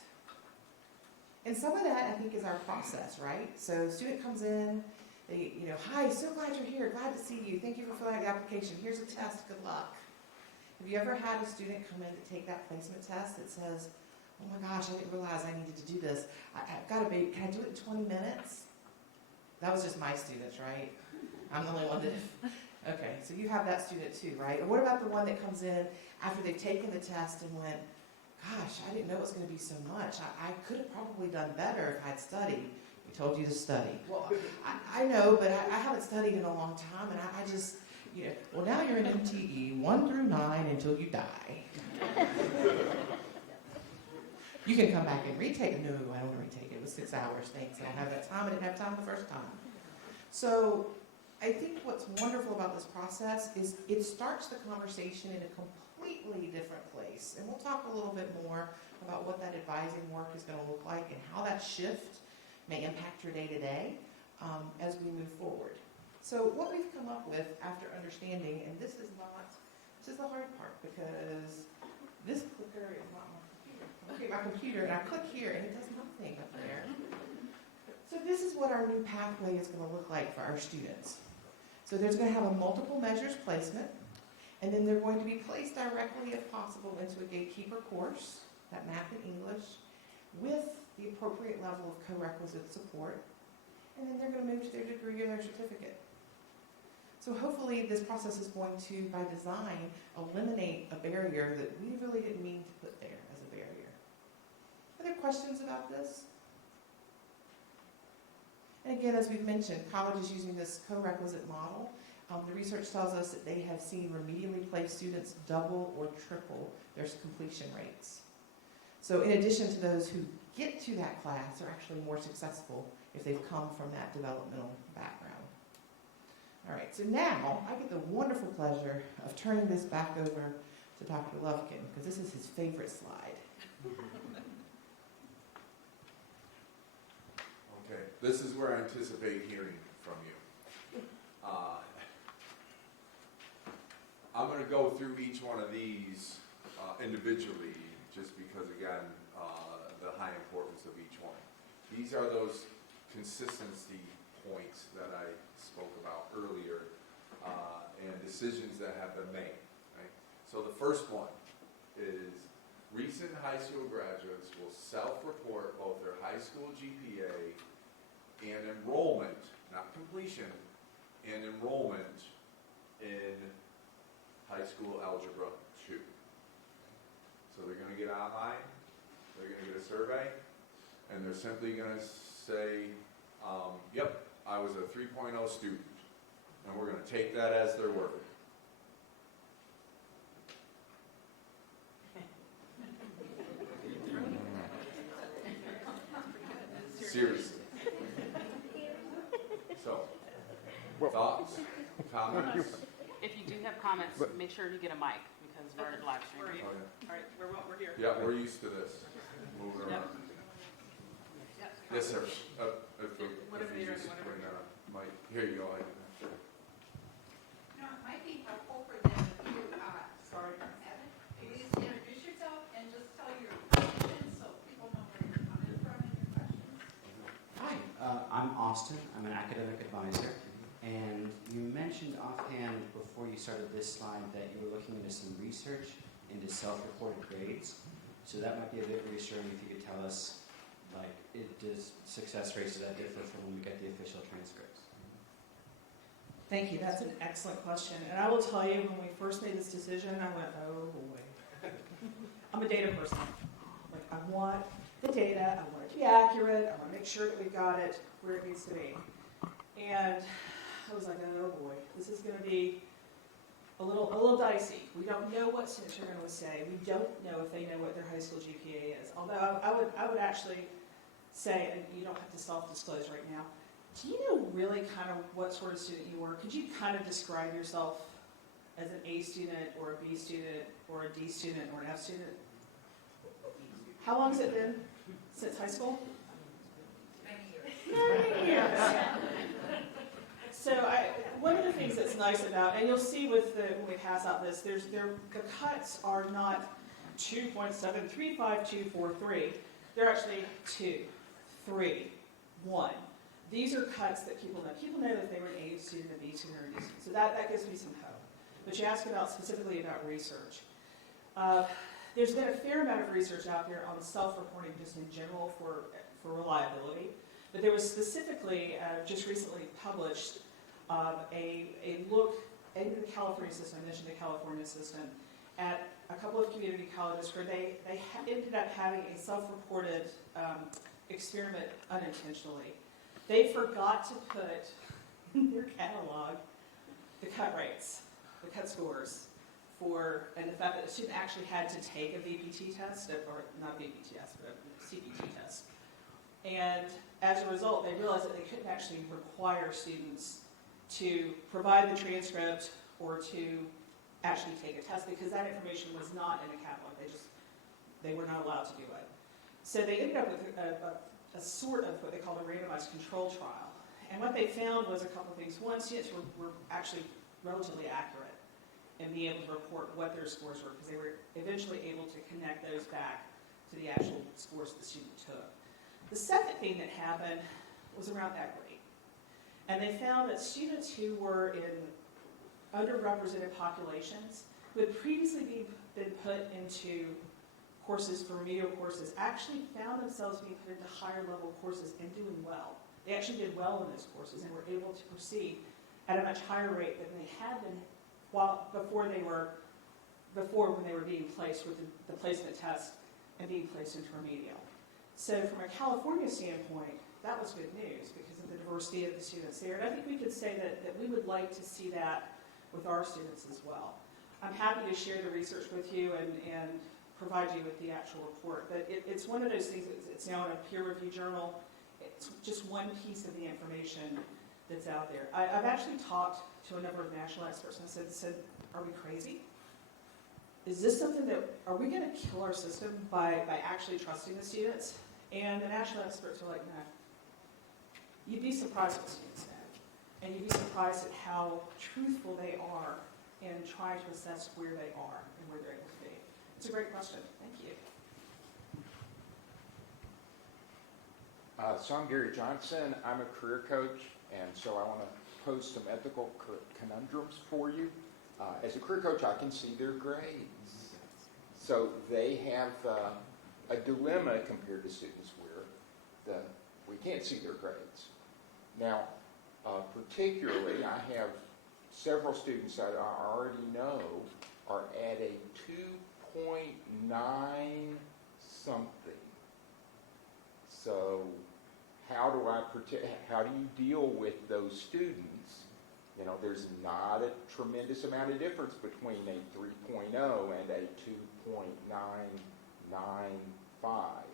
And some of that, I think, is our process, right? So student comes in, they, hi, so glad you're here, glad to see you, thank you for filling out the application, here's a test, good luck. Have you ever had a student come in to take that placement test that says, oh my gosh, I didn't realize I needed to do this. I've got a baby, can I do it in 20 minutes? That was just my students, right? I'm the only one that, okay, so you have that student too, right? And what about the one that comes in after they've taken the test and went, gosh, I didn't know it was going to be so much. I could have probably done better if I'd studied. We told you to study. Well, I know, but I haven't studied in a long time, and I just, well, now you're in MTE 1 through 9 until you die. You can come back and retake it. No, I don't want to retake it. It was 6 hours. Thanks. I don't have that time. I didn't have time the first time. So I think what's wonderful about this process is it starts the conversation in a completely different place. And we'll talk a little bit more about what that advising work is going to look like and how that shift may impact your day-to-day as we move forward. So what we've come up with after understanding, and this is the hard part because this clicker is not my computer. Okay, my computer, and I click here and it does nothing up there. So this is what our new pathway is going to look like for our students. So there's going to have a multiple measures placement, and then they're going to be placed directly, if possible, into a gatekeeper course, that math and English, with the appropriate level of co-requisite support, and then they're going to move to their degree or their certificate. So hopefully this process is going to, by design, eliminate a barrier that we really didn't mean to put there as a barrier. Are there questions about this? And again, as we've mentioned, college is using this co-requisite model. The research tells us that they have seen remedially placed students double or triple their completion rates. So in addition to those who get to that class are actually more successful if they've come from that developmental background. All right, so now I get the wonderful pleasure of turning this back over to Dr. Lufkin, because this is his favorite slide. Okay, this is where I anticipate hearing from you. I'm going to go through each one of these individually, just because, again, the high importance of each one. These are those consistency points that I spoke about earlier, and decisions that have been made. Right? So the first one is recent high school graduates will self-report both their high school GPA and enrollment, not completion, and enrollment in high school algebra 2. So they're going to get online, they're going to get a survey, and they're simply going to say, yep, I was a 3.0 student, and we're going to take that as their word. Seriously. So, thoughts, comments? If you do have comments, make sure you get a mic because we're live streaming. Oh, yeah. All right, we're here. Yeah, we're used to this. Moving around. Yes, sir. If you just bring that mic. Here you go. You know, it might be helpful for them if you, please introduce yourself and just tell your question so people know where you're coming from and your questions. Hi, I'm Austin. I'm an academic advisor. And you mentioned offhand before you started this slide that you were looking into some research into self-reported grades. So that might be a bit reassuring if you could tell us, like, does success rates, does that differ from when we get the official transcripts? Thank you. That's an excellent question. And I will tell you, when we first made this decision, I went, oh boy. I'm a data person. Like, I want the data. I want it to be accurate. I want to make sure that we've got it where it needs to be. And I was like, oh boy, this is going to be a little dicey. We don't know what students are going to say. We don't know if they know what their high school GPA is. Although I would actually say, and you don't have to self-disclose right now, do you know really kind of what sort of student you were? Could you kind of describe yourself as an A student or a B student or a D student or an F student? How long has it been since high school? 9 years. So one of the things that's nice about, and you'll see when we pass out this, the cuts are not 2.735, 243. They're actually 2, 3, 1. These are cuts that people know. People know that they were an A student, a B student, or a D student. So that gives me some hope. But you asked specifically about research. There's been a fair amount of research out there on self-reporting just in general for reliability. But there was specifically, just recently published, a look into the California system, I mentioned the California system, at a couple of community colleges where they ended up having a self-reported experiment unintentionally. They forgot to put in their catalog the cut rates, the cut scores, and the fact that the student actually had to take a VPT test, or not a VPT test, but a CPT test. And as a result, they realized that they couldn't actually require students to provide the transcript or to actually take a test because that information was not in the catalog. They were not allowed to do it. So they ended up with a sort of what they call a randomized control trial. And what they found was a couple of things. One, students were actually relatively accurate in being able to report what their scores were because they were eventually able to connect those back to the actual scores the student took. The second thing that happened was around equity. And they found that students who were in underrepresented populations who had previously been put into courses for remedial courses actually found themselves being put into higher level courses and doing well. They actually did well in those courses and were able to proceed at a much higher rate than they had been before when they were being placed with the placement test and being placed into remedial. So from a California standpoint, that was good news because of the diversity of the students there. And I think we could say that we would like to see that with our students as well. I'm happy to share the research with you and provide you with the actual report. But it's one of those things, it's now in a peer-reviewed journal. It's just one piece of the information that's out there. I've actually talked to a number of national experts and said, are we crazy? Is this something that, are we going to kill our system by actually trusting the students? And the national experts are like, no. You'd be surprised what students know. And you'd be surprised at how truthful they are in trying to assess where they are and where they're able to be. It's a great question. Thank you. So I'm Gary Johnson. I'm a career coach, and so I want to pose some ethical conundrums for you. As a career coach, I can see their grades. So they have a dilemma compared to students where we can't see their grades. Now, particularly, I have several students that I already know are at a 2.9 something. So how do you deal with those students? You know, there's not a tremendous amount of difference between a 3.0 and a 2.995.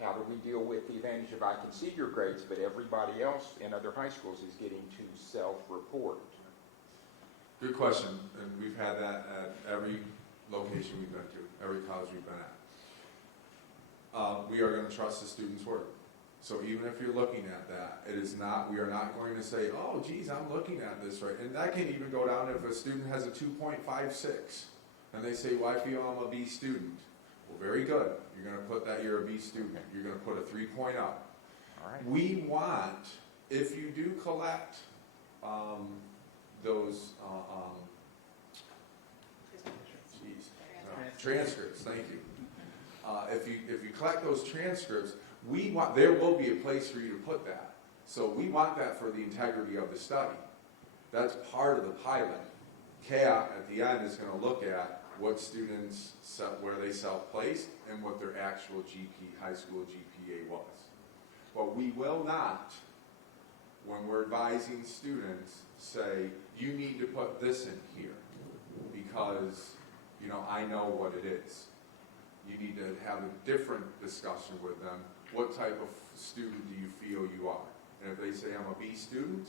How do we deal with the advantage of I can see your grades, but everybody else in other high schools is getting to self-report? Good question, and we've had that at every location we've been to, every college we've been at. We are going to trust the student's work. So even if you're looking at that, we are not going to say, oh, geez, I'm looking at this right. And that can even go down if a student has a 2.56, and they say, well, I feel I'm a B student. Well, very good. You're going to put that you're a B student. You're going to put a 3.0. All right. We want, if you do collect those transcripts, thank you. If you collect those transcripts, there will be a place for you to put that. So we want that for the integrity of the study. That's part of the pilot. CAT at the end is going to look at what students, where they self-placed and what their actual high school GPA was. But we will not, when we're advising students, say, you need to put this in here because, I know what it is. You need to have a different discussion with them. What type of student do you feel you are? And if they say, I'm a B student,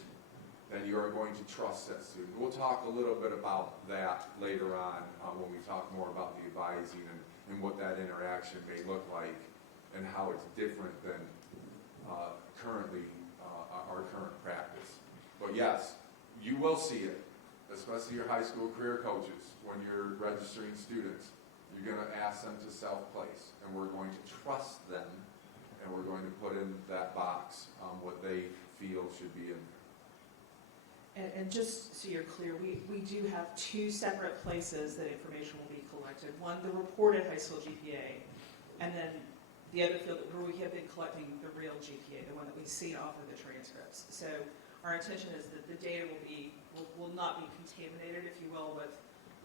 then you are going to trust that student. We'll talk a little bit about that later on when we talk more about the advising and what that interaction may look like and how it's different than currently our current practice. But yes, you will see it, especially your high school career coaches when you're registering students. You're going to ask them to self-place, and we're going to trust them, and we're going to put in that box what they feel should be in there. And just so you're clear, we do have two separate places that information will be collected. One, the reported high school GPA, and then the other field where we have been collecting the real GPA, the one that we see off of the transcripts. So our intention is that the data will not be contaminated, if you will, with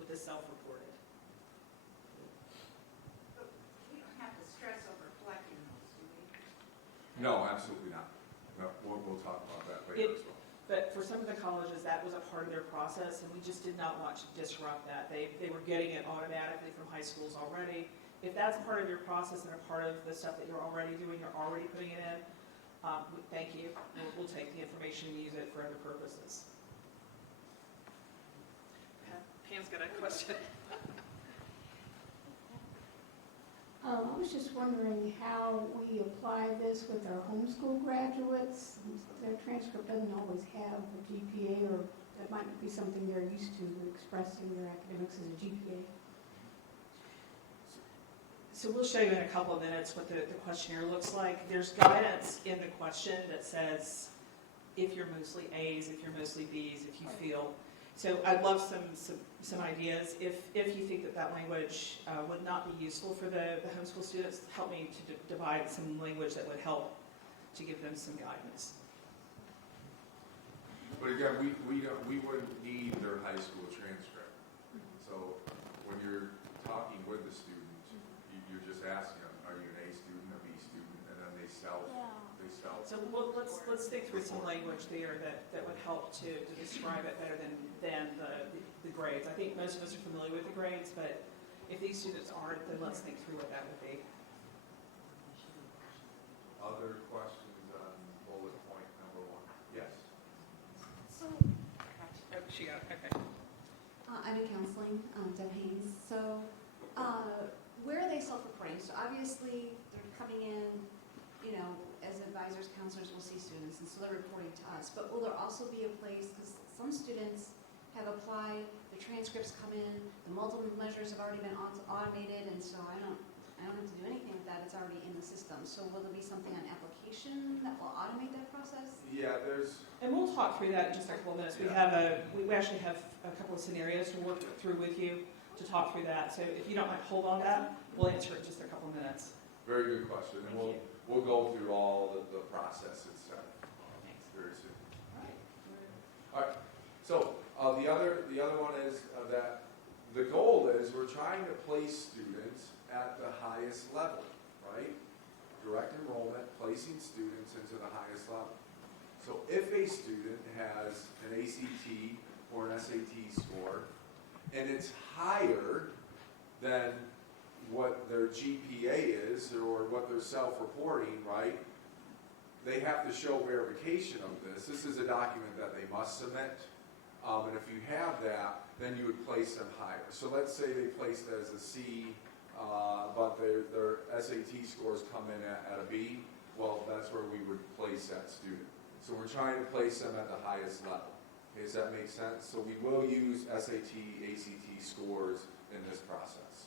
the self-reported. No, absolutely not. No, we'll talk about that later as well. But for some of the colleges, that was a part of their process, and we just did not want to disrupt that. They were getting it automatically from high schools already. If that's part of your process and a part of the stuff that you're already doing, you're already putting it in, thank you. We'll take the information and use it for other purposes. Pam's got a question. I was just wondering how we apply this with our homeschool graduates. Their transcript doesn't always have a GPA, or that might be something they're used to, expressing their academics as a GPA. So we'll show you in a couple of minutes what the questionnaire looks like. There's guidance in the question that says if you're mostly A's, if you're mostly B's, if you feel. So I'd love some ideas. If you think that language would not be useful for the homeschool students, help me to divide some language that would help to give them some guidance. But again, we wouldn't need their high school transcript. So when you're talking with the student, you're just asking them, are you an A student, a B student, and then they self. So let's think through some language there that would help to describe it better than the grades. I think most of us are familiar with the grades, but if these students aren't, then let's think through what that would be. Other questions on bullet point number 1? Yes. So, She got it. Okay. I'm in counseling, Deb Haynes. So, where are they self-reporting? So obviously, they're coming in, you know, as advisors, counselors will see students, and so they're reporting to us. But will there also be a place, because some students have applied, the transcripts come in, the multiple measures have already been automated, and so I don't have to do anything with that. It's already in the system. So will there be something on application that will automate that process? Yeah, there's. And we'll talk through that in just a couple of minutes. We actually have a couple of scenarios to work through with you to talk through that. So if you don't mind, hold on that. We'll answer it in just a couple of minutes. Very good question, and we'll go through all the process itself very soon. All right. So the other one is that the goal is we're trying to place students at the highest level, right? Direct enrollment, placing students into the highest level. So if a student has an ACT or an SAT score, and it's higher than what their GPA is or what they're self-reporting, right? They have to show verification of this. This is a document that they must submit. And if you have that, then you would place them higher. So let's say they placed as a C, but their SAT scores come in at a B. Well, that's where we would place that student. So we're trying to place them at the highest level. Okay, does that make sense? So we will use SAT, ACT scores in this process.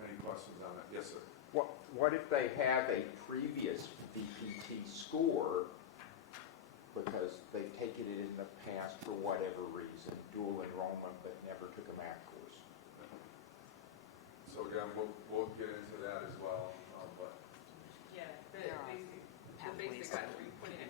Any questions on that? Yes, sir. What if they have a previous VPT score because they've taken it in the past for whatever reason, dual enrollment, but never took a math course? So again, we'll get into that as well. But Yeah, the basic guidance we put in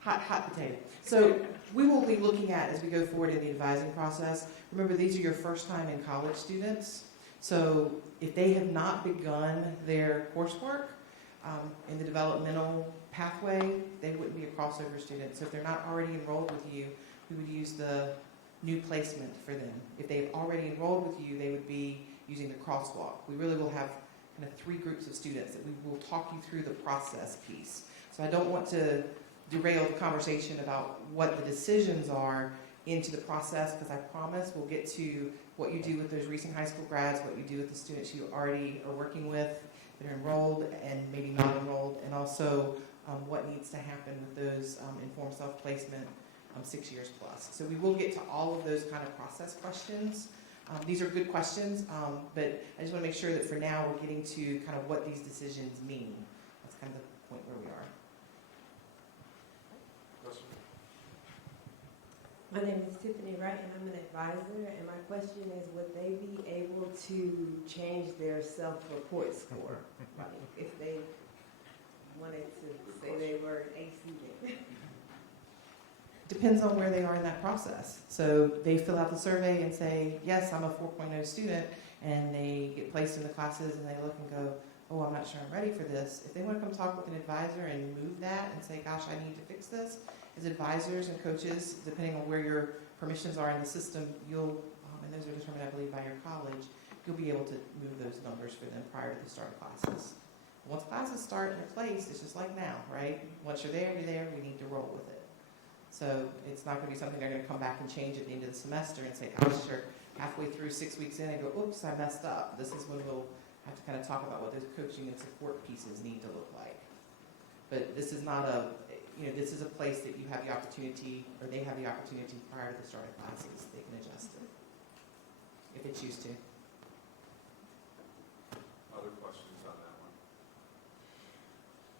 hot potato. So we will be looking at, as we go forward in the advising process, remember these are your first time in college students. So if they have not begun their coursework in the developmental pathway, they wouldn't be a crossover student. So if they're not already enrolled with you, we would use the new placement for them. If they've already enrolled with you, they would be using the crosswalk. We really will have kind of 3 groups of students that we will talk you through the process piece. So I don't want to derail the conversation about what the decisions are into the process, because I promise we'll get to what you do with those recent high school grads, what you do with the students you already are working with that are enrolled and maybe not enrolled, and also what needs to happen with those informed self-placement 6 years plus. So we will get to all of those kind of process questions. These are good questions, but I just want to make sure that for now we're getting to kind of what these decisions mean. That's kind of the point where we are. My name is Tiffany Wright, and I'm an advisor, and my question is, would they be able to change their self-report score? Like, if they wanted to say they were an A student? Depends on where they are in that process. So they fill out the survey and say, yes, I'm a 4.0 student, and they get placed in the classes and they look and go, oh, I'm not sure I'm ready for this. If they want to come talk with an advisor and move that and say, gosh, I need to fix this, as advisors and coaches, depending on where your permissions are in the system, you'll, and those are determined, I believe, by your college, you'll be able to move those numbers for them prior to the start of classes. Once classes start in their place, it's just like now, right? Once you're there, we need to roll with it. So it's not going to be something they're going to come back and change at the end of the semester and say, gosh, you're halfway through 6 weeks in and go, oops, I messed up. This is when we'll have to kind of talk about what those coaching and support pieces need to look like. But this is not a, this is a place that you have the opportunity, or they have the opportunity prior to the start of classes, they can adjust it if they choose to. Other questions on that one?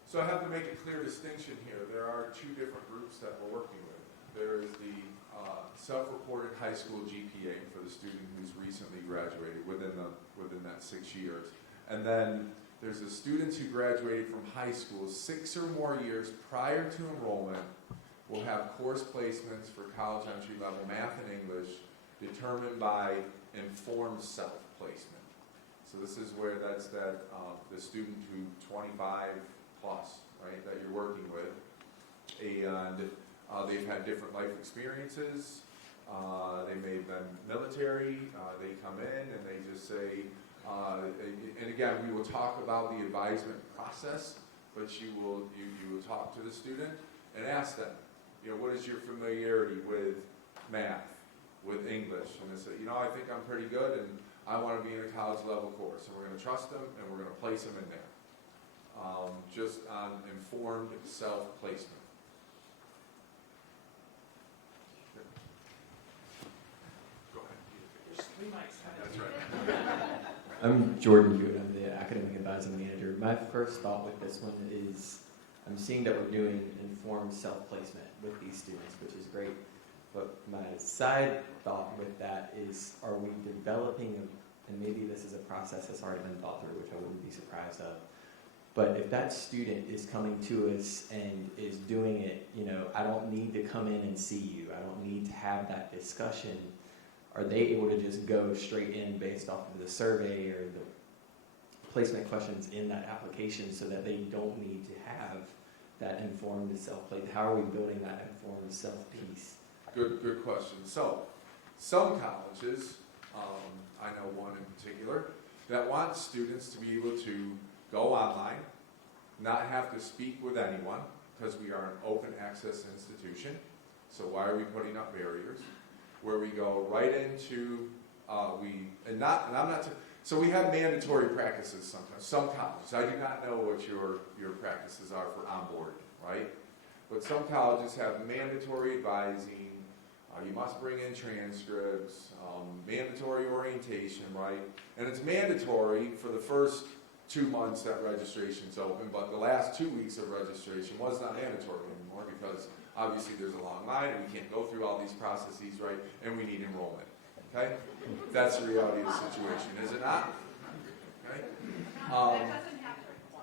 So I have to make a clear distinction here. There are two different groups that we're working with. There is the self-reported high school GPA for the student who's recently graduated within that 6 years. And then there's the students who graduated from high school 6 or more years prior to enrollment will have course placements for college entry level math and English determined by informed self-placement. So this is where that's the student who 25 plus, right, that you're working with. And they've had different life experiences. They may have been military. They come in and they just say, and again, we will talk about the advisement process, but you will talk to the student and ask them, what is your familiarity with math, with English? And they say, I think I'm pretty good and I want to be in a college level course. And we're going to trust them and we're going to place them in there. Just on informed self-placement. Go ahead. There's 3 mics. That's right. I'm Jordan Good. I'm the Academic Advising Manager. My first thought with this one is I'm seeing that we're doing informed self-placement with these students, which is great. But my side thought with that is, are we developing, and maybe this is a process that's already been thought through, which I wouldn't be surprised of, but if that student is coming to us and is doing it, I don't need to come in and see you. I don't need to have that discussion. Are they able to just go straight in based off of the survey or the placement questions in that application so that they don't need to have that informed self-play? How are we building that informed self-piece? Good question. So, some colleges, I know one in particular, that want students to be able to go online, not have to speak with anyone, because we are an open access institution. So why are we putting up barriers? Where we go right into, so we have mandatory practices sometimes. Some colleges, I do not know what your practices are for onboarding, right? But some colleges have mandatory advising. You must bring in transcripts, mandatory orientation, right? And it's mandatory for the first 2 months that registration's open, but the last 2 weeks of registration was not mandatory anymore because obviously there's a long line and we can't go through all these processes, right? And we need enrollment, okay? That's the reality of the situation, is it not? Okay?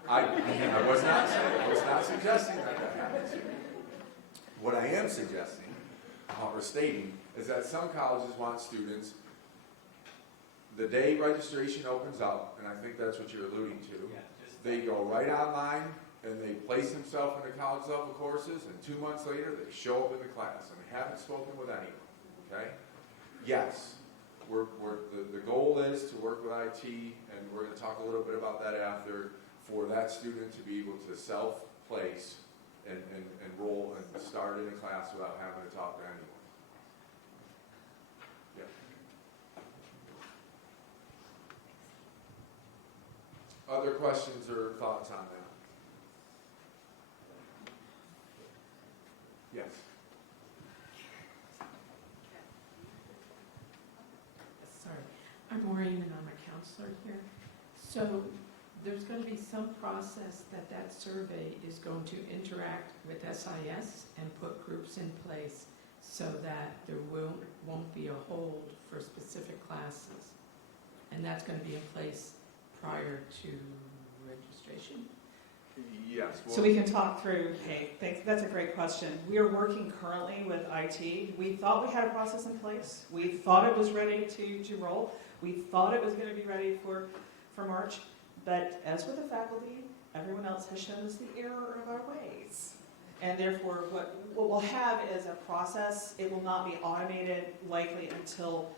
I was not suggesting that happens here. What I am suggesting, or stating, is that some colleges want students, the day registration opens up, and I think that's what you're alluding to, they go right online and they place themselves in the college level courses, and 2 months later they show up in the class and they haven't spoken with anyone, okay? Yes, the goal is to work with IT, and we're going to talk a little bit about that after, for that student to be able to self-place and enroll and start in a class without having to talk to anyone. Yeah. Other questions or thoughts on that? Yes. Sorry, I'm Maureen and I'm a counselor here. So there's going to be some process that survey is going to interact with SIS and put groups in place so that there won't be a hold for specific classes. And that's going to be in place prior to registration. Yes. So we can talk through, hey, thanks, that's a great question. We are working currently with IT. We thought we had a process in place. We thought it was ready to roll. We thought it was going to be ready for March. But as with the faculty, everyone else has shown us the error of our ways. And therefore, what we'll have is a process. It will not be automated likely until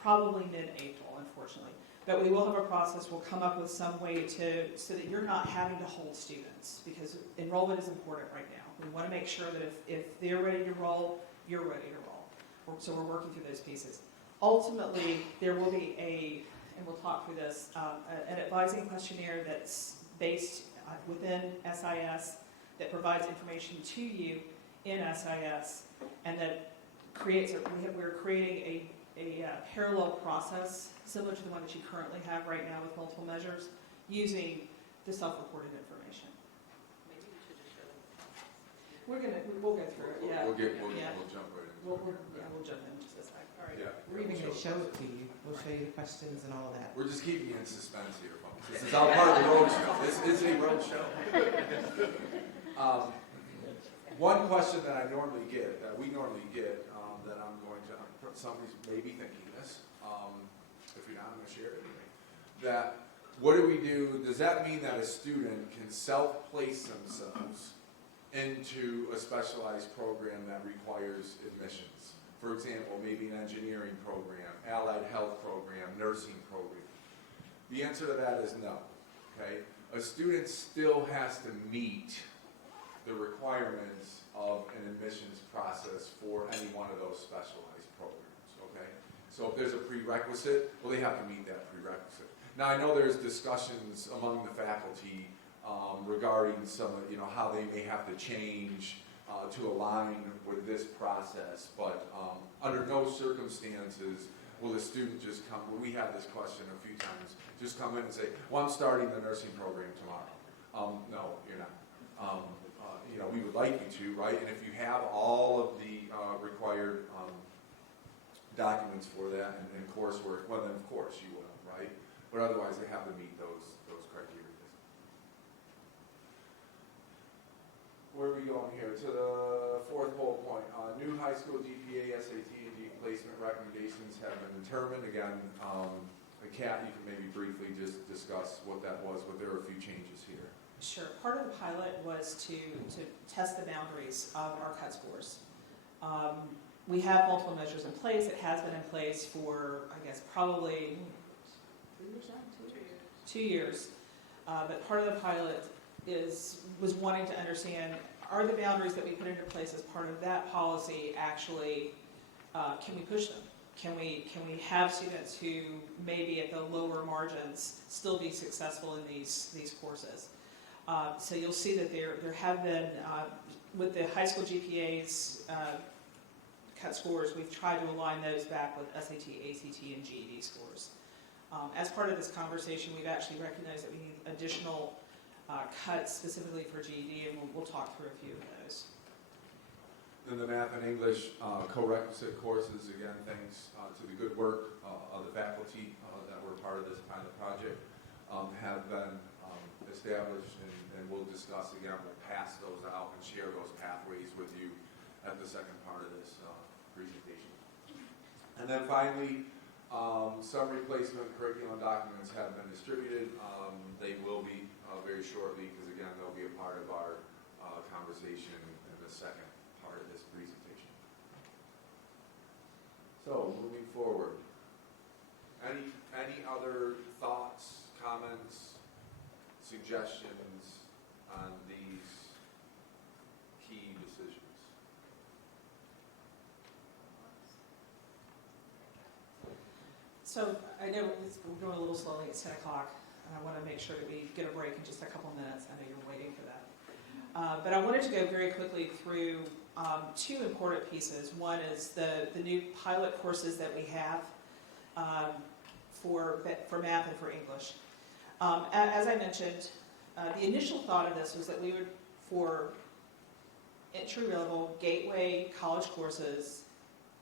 probably mid-April, unfortunately. But we will have a process. We'll come up with some way so that you're not having to hold students, because enrollment is important right now. We want to make sure that if they're ready to roll, you're ready to roll. So we're working through those pieces. Ultimately, there will be and we'll talk through this, an advising questionnaire that's based within SIS that provides information to you in SIS, and that creates we're creating a parallel process similar to the one that you currently have right now with multiple measures, using the self-reported information. Maybe we should just show them. We'll go through it. Yeah. We'll Yeah. jump right into We'll it. jump in just a sec. All right. Yeah. We're even going to show it to you. We'll show you the questions and all of that. We're just keeping you in suspense here, folks. This is all part of the road show. This is a road show. One question that we normally get, that I'm going to, somebody's maybe thinking this, if you're not, I'm going to share it anyway, that what do we do, does that mean that a student can self-place themselves into a specialized program that requires admissions? For example, maybe an engineering program, allied health program, nursing program. The answer to that is no, okay? A student still has to meet the requirements of an admissions process for any one of those specialized programs, okay? So if there's a prerequisite, well, they have to meet that prerequisite. Now, I know there's discussions among the faculty regarding some of, how they may have to change to align with this process, but under no circumstances will a student just come, we had this question a few times, just come in and say, well, I'm starting the nursing program tomorrow. No, you're not. We would like you to, right? And if you have all of the required documents for that and coursework, well, then of course you will, right? But otherwise, they have to meet those criteria. Where are we going here? To the fourth bullet point. New high school GPA, SAT, and G placement recommendations have been determined. Again, Kat, you can maybe briefly just discuss what that was, but there are a few changes here. Sure. Part of the pilot was to test the boundaries of our cut scores. We have multiple measures in place. It has been in place for, I guess, probably 2 years. But part of the pilot was wanting to understand, are the boundaries that we put into place as part of that policy actually, can we push them? Can we have students who maybe at the lower margins still be successful in these courses? So you'll see that there have been, with the high school GPAs cut scores, we've tried to align those back with SAT, ACT, and GED scores. As part of this conversation, we've actually recognized that we need additional cuts specifically for GED, and we'll talk through a few of those. Then the math and English co-requisite courses, again, thanks to the good work of the faculty that were part of this pilot project, have been established, and we'll discuss again. We'll pass those out and share those pathways with you at the second part of this presentation. And then finally, some replacement curriculum documents have been distributed. They will be very shortly, because again, they'll be a part of our conversation in the second part of this presentation. So, moving forward, any other thoughts, comments, suggestions on these key decisions? So I know we're going a little slowly. It's 10 o'clock, and I want to make sure that we get a break in just a couple minutes. I know you're waiting for that. But I wanted to go very quickly through two important pieces. One is the new pilot courses that we have for math and for English. As I mentioned, the initial thought of this was that we would, for entry-level gateway college courses,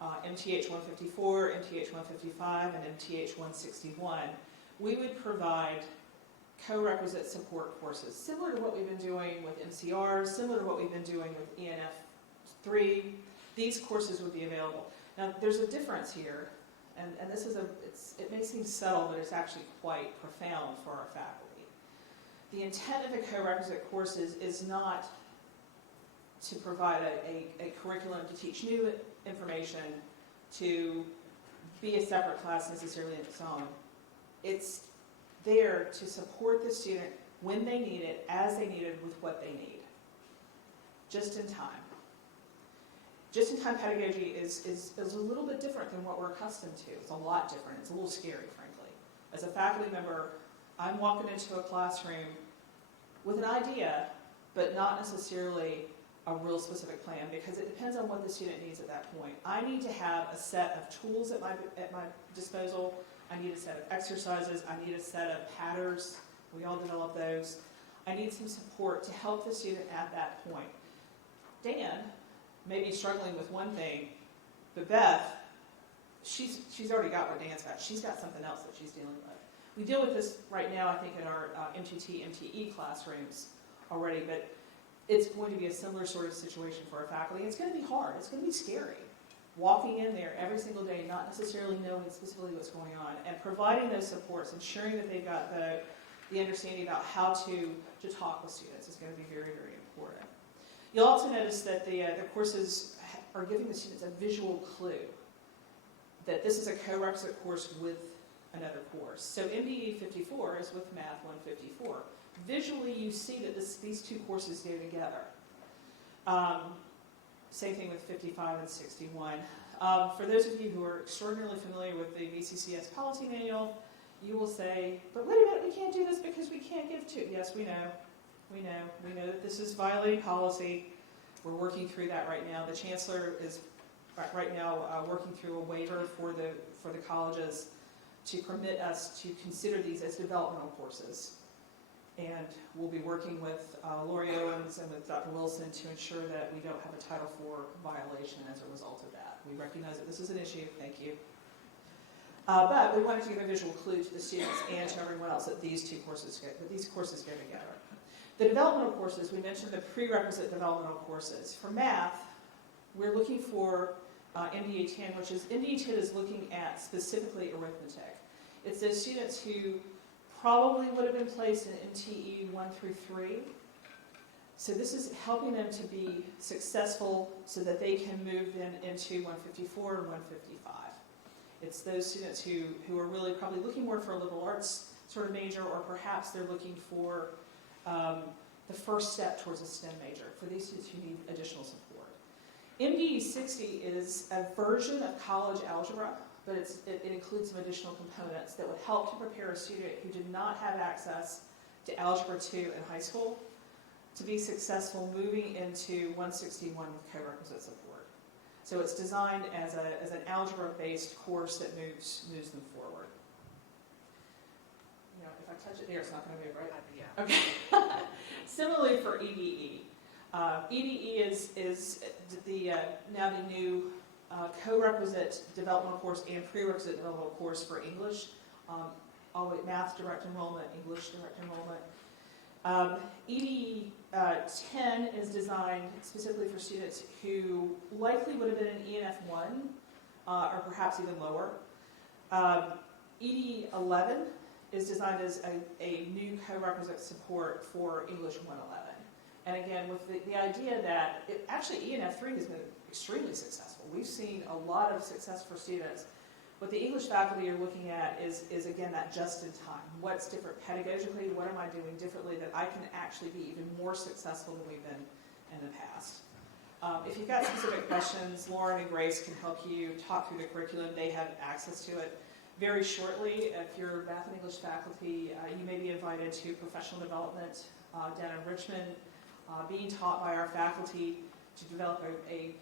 MTH 154, MTH 155, and MTH 161, we would provide co-requisite support courses, similar to what we've been doing with MCR, similar to what we've been doing with ENF 3. These courses would be available. Now, there's a difference here, and this is it may seem subtle, but it's actually quite profound for our faculty. The intent of the co-requisite courses is not to provide a curriculum to teach new information, to be a separate class necessarily in its own. It's there to support the student when they need it, as they need it, with what they need. Just in time. Just-in-time pedagogy is a little bit different than what we're accustomed to. It's a lot different. It's a little scary, frankly. As a faculty member, I'm walking into a classroom with an idea, but not necessarily a real specific plan, because it depends on what the student needs at that point. I need to have a set of tools at my disposal. I need a set of exercises. I need a set of patterns. We all develop those. I need some support to help the student at that point. Dan may be struggling with one thing, but Beth, she's already got what Dan's got. She's got something else that she's dealing with. We deal with this right now, I think, in our MTT, MTE classrooms already, but it's going to be a similar sort of situation for our faculty. It's going to be hard. It's going to be scary. Walking in there every single day, not necessarily knowing specifically what's going on, and providing those supports, ensuring that they've got the understanding about how to talk with students is going to be very, very important. You'll also notice that the courses are giving the students a visual clue that this is a co-requisite course with another course. So MDE 54 is with Math 154. Visually, you see that these two courses go together. Same thing with 55 and 61. For those of you who are extraordinarily familiar with the VCCS policy manual, you will say, but wait a minute, we can't do this because we can't give two. Yes, we know. We know that this is violating policy. We're working through that right now. The chancellor is right now working through a waiver for the colleges to permit us to consider these as developmental courses. And we'll be working with Lori Owens and with Dr. Wilson to ensure that we don't have a Title IV violation as a result of that. We recognize that this is an issue. Thank you. But we wanted to give a visual clue to the students and to everyone else that these courses go together. The developmental courses, we mentioned the prerequisite developmental courses. For math, we're looking for MDE 10, which is, MDE 10 is looking at specifically arithmetic. It's those students who probably would have been placed in MTE 1 through 3. So this is helping them to be successful so that they can move then into 154 and 155. It's those students who are really probably looking more for a liberal arts sort of major, or perhaps they're looking for the first step towards a STEM major, for these students who need additional support. MDE 60 is a version of college algebra, but it includes some additional components that would help to prepare a student who did not have access to Algebra 2 in high school to be successful moving into 161 with co-requisite support. So it's designed as an algebra-based course that moves them forward. You know, if I touch it there, it's not going to move, right? Yeah. Okay. Similarly for EDE. EDE is now the new co-requisite developmental course and prerequisite developmental course for English, math direct enrollment, English direct enrollment. EDE 10 is designed specifically for students who likely would have been in ENF 1 or perhaps even lower. EDE 11 is designed as a new co-requisite support for English 111. And again, with the idea that actually ENF 3 has been extremely successful. We've seen a lot of success for students. What the English faculty are looking at is again, that just in time. What's different pedagogically? What am I doing differently that I can actually be even more successful than we've been in the past? If you've got specific questions, Lauren and Grace can help you talk through the curriculum. They have access to it. Very shortly, if you're math and English faculty, you may be invited to professional development down in Richmond, being taught by our faculty to develop a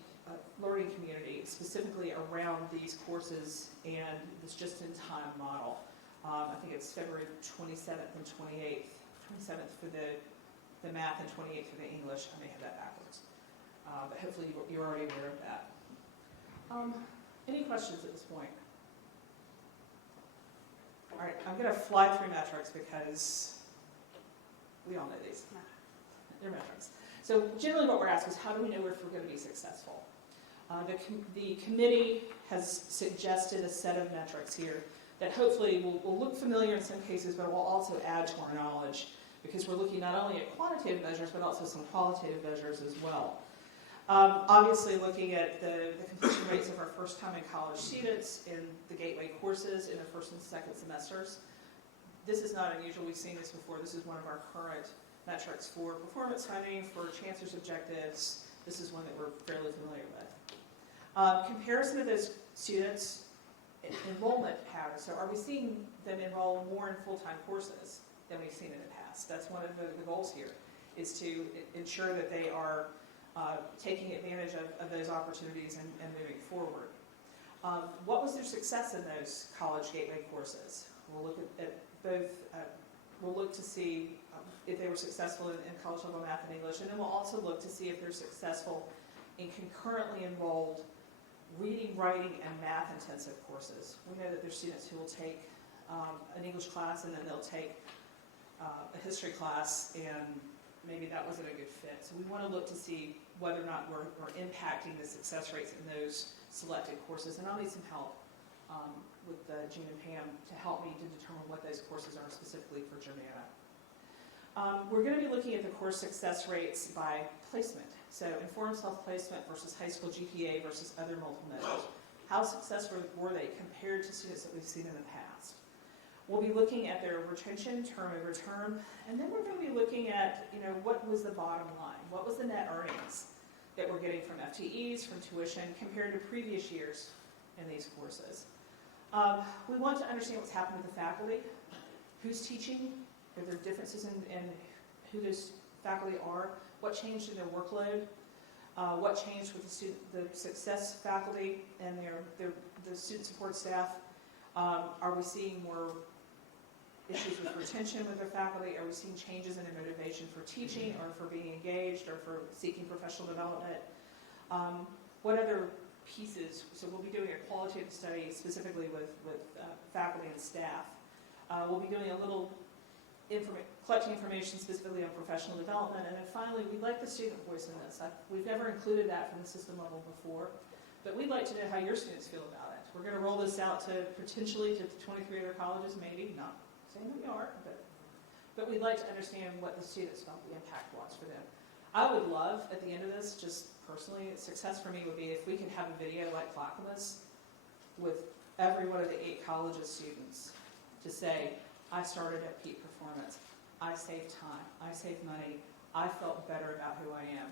learning community specifically around these courses and this just-in-time model. I think it's February 27th and 28th. 27th for the math and 28th for the English. I may have that backwards. But hopefully you're already aware of that. Any questions at this point? All right, I'm going to fly through metrics because we all know these. They're metrics. So generally what we're asked is how do we know if we're going to be successful? The committee has suggested a set of metrics here that hopefully will look familiar in some cases, but will also add to our knowledge because we're looking not only at quantitative measures, but also some qualitative measures as well. Obviously looking at the completion rates of our first-time in college students in the gateway courses in the first and second semesters. This is not unusual. We've seen this before. This is one of our current metrics for performance funding, for chancellor's objectives. This is one that we're fairly familiar with. Comparison of those students, enrollment patterns. So are we seeing them enroll more in full-time courses than we've seen in the past? That's one of the goals here, is to ensure that they are taking advantage of those opportunities and moving forward. What was their success in those college gateway courses? We'll look at both, we'll look to see if they were successful in college level math and English, and then we'll also look to see if they're successful in concurrently enrolled reading, writing, and math intensive courses. We know that there's students who will take an English class and then they'll take a history class, and maybe that wasn't a good fit. So we want to look to see whether or not we're impacting the success rates in those selected courses. And I'll need some help with Jean and Pam to help me to determine what those courses are specifically for Germana. We're going to be looking at the course success rates by placement. So informed self-placement versus high school GPA versus other multiple measures. How successful were they compared to students that we've seen in the past? We'll be looking at their retention, term over term, and then we're going to be looking at, what was the bottom line? What was the net earnings that we're getting from FTEs, from tuition, compared to previous years in these courses? We want to understand what's happened with the faculty, who's teaching, if there are differences in who those faculty are, what changed in their workload, what changed with the success faculty and the student support staff. Are we seeing more issues with retention with their faculty? Are we seeing changes in their motivation for teaching or for being engaged or for seeking professional development? What other pieces? So we'll be doing a qualitative study specifically with faculty and staff. We'll be doing a little collecting information specifically on professional development. And then finally, we'd like the student voice in this. We've never included that from the system level before, but we'd like to know how your students feel about it. We're going to roll this out to potentially to 23 other colleges, maybe, not saying that we are, but we'd like to understand what the students felt the impact was for them. I would love, at the end of this, just personally, success for me would be if we could have a video like Clackamas with every one of the 8 colleges students to say, I started at peak performance, I saved time, I saved money, I felt better about who I am.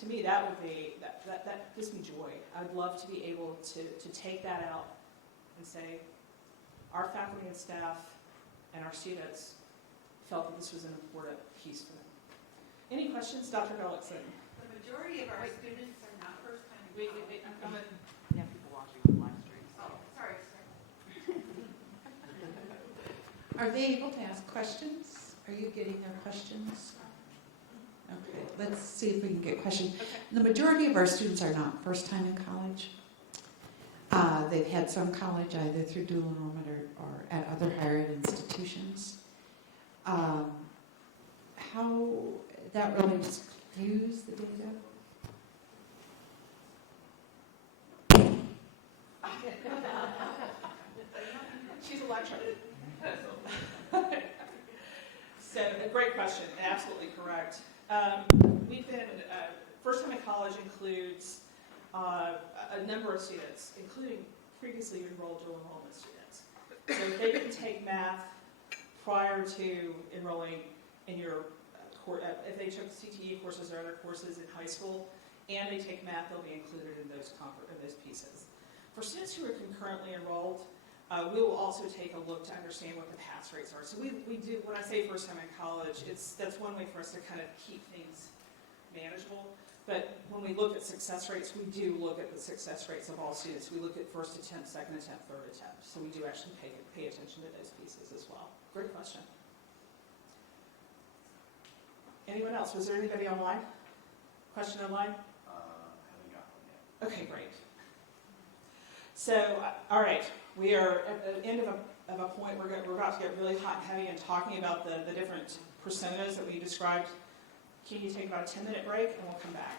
To me, that would be, that gives me joy. I'd love to be able to take that out and say, our faculty and staff and our students felt that this was an important piece for them. Any questions, Dr. Gullickson? The majority of our students are not first-time. Wait, I'm coming. We have people watching on live stream. Oh, sorry. Are they able to ask questions? Are you getting their questions? Okay, let's see if we can get questions. Okay. The majority of our students are not first time in college. They've had some college either through dual enrollment or at other higher ed institutions. How that really skews the data? She's a lecturer. So, a great question, absolutely correct. We've been, first time in college includes a number of students, including previously enrolled dual enrollment students. So if they didn't take math prior to enrolling in your if they took CTE courses or other courses in high school, and they take math, they'll be included in those pieces. For students who are concurrently enrolled, we will also take a look to understand what the pass rates are. So we do, when I say first time in college, that's one way for us to kind of keep things manageable. But when we look at success rates, we do look at the success rates of all students. We look at first attempt, second attempt, third attempt. So we do actually pay attention to those pieces as well. Great question. Anyone else? Was there anybody online? Question online? Haven't got one yet. Okay, great. So, all right, we are at the end of a point. We're about to get really hot and heavy and talking about the different personas that we described. Can you take about a 10-minute break and we'll come back?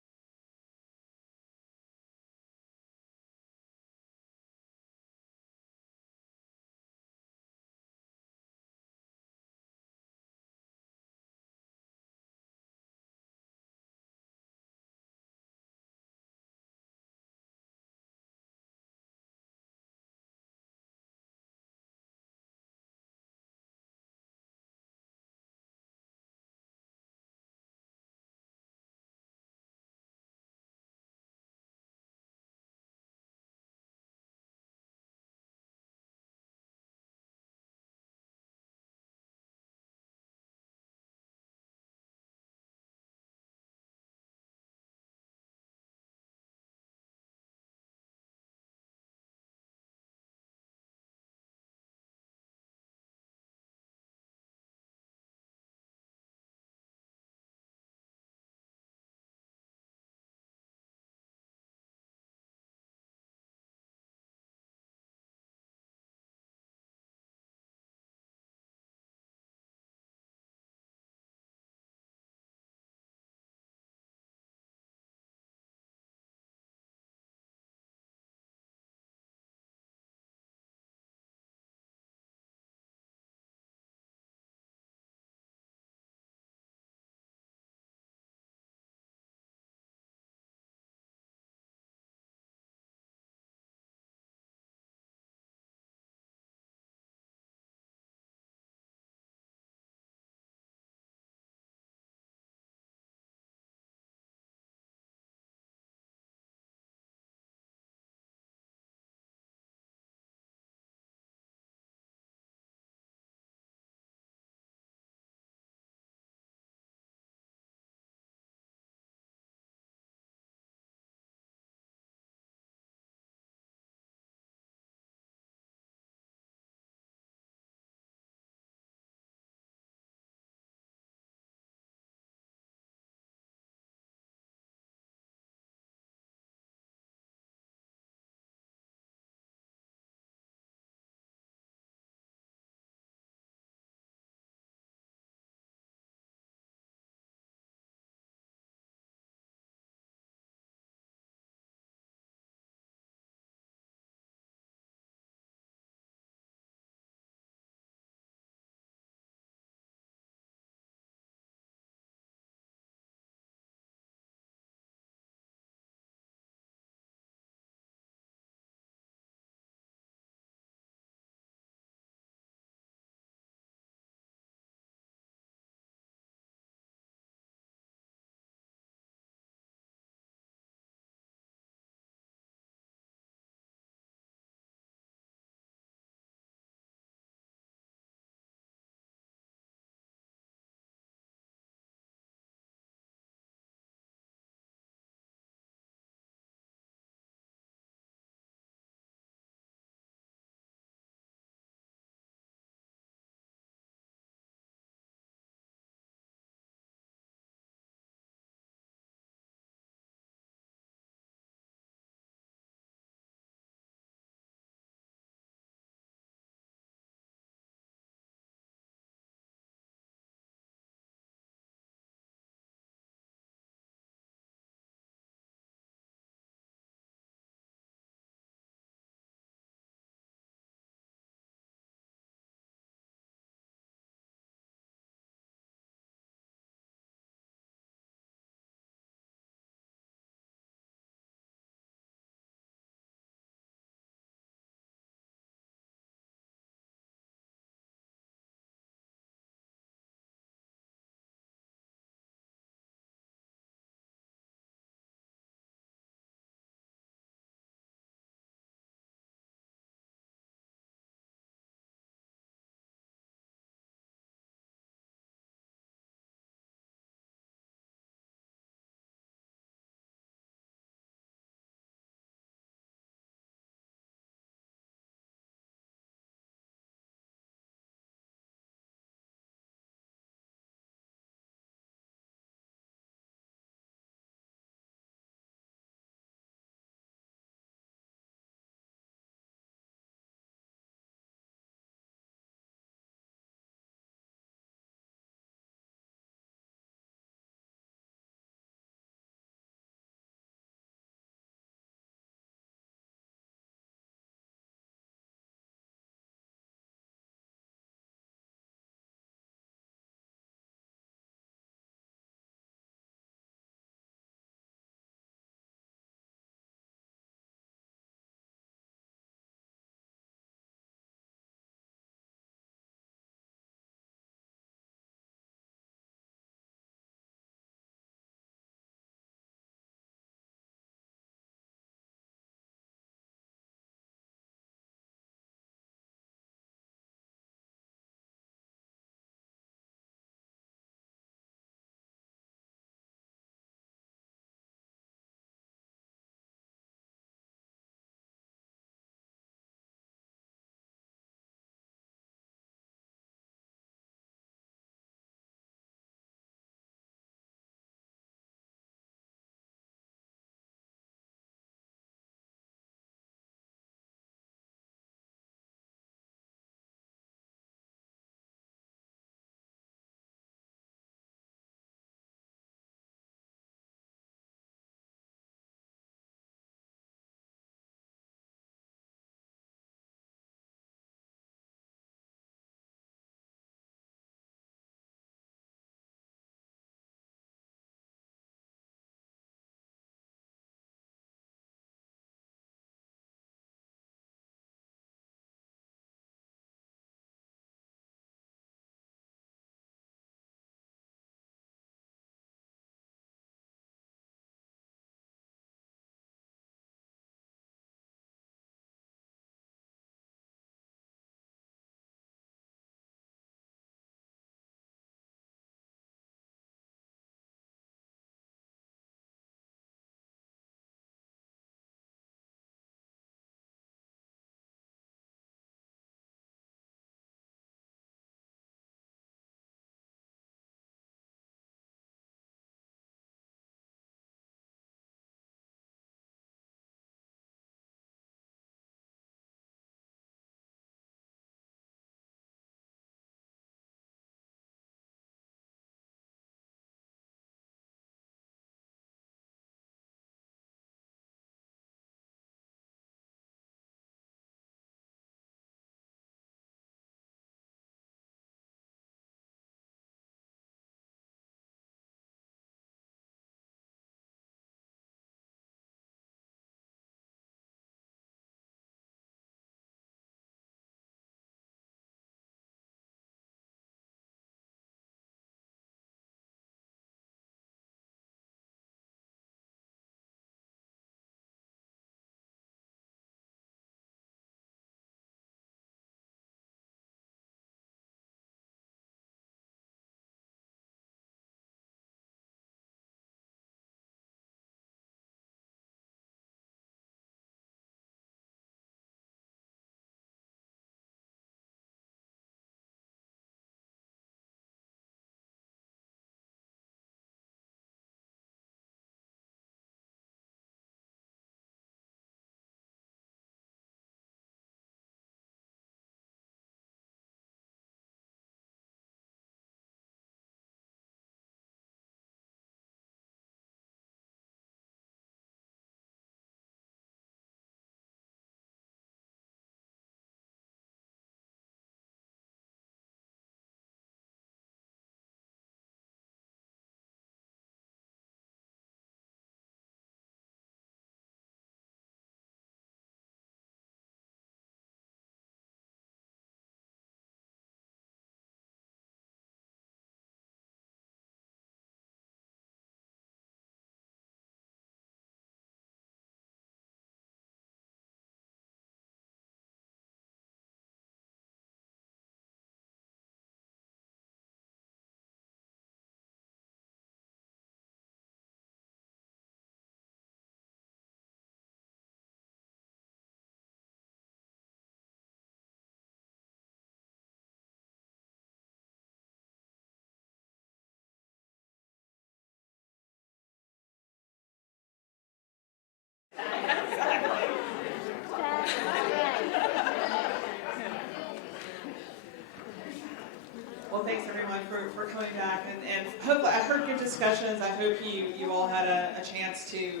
everyone for coming back, and hopefully I heard good discussions. I hope you all had a chance to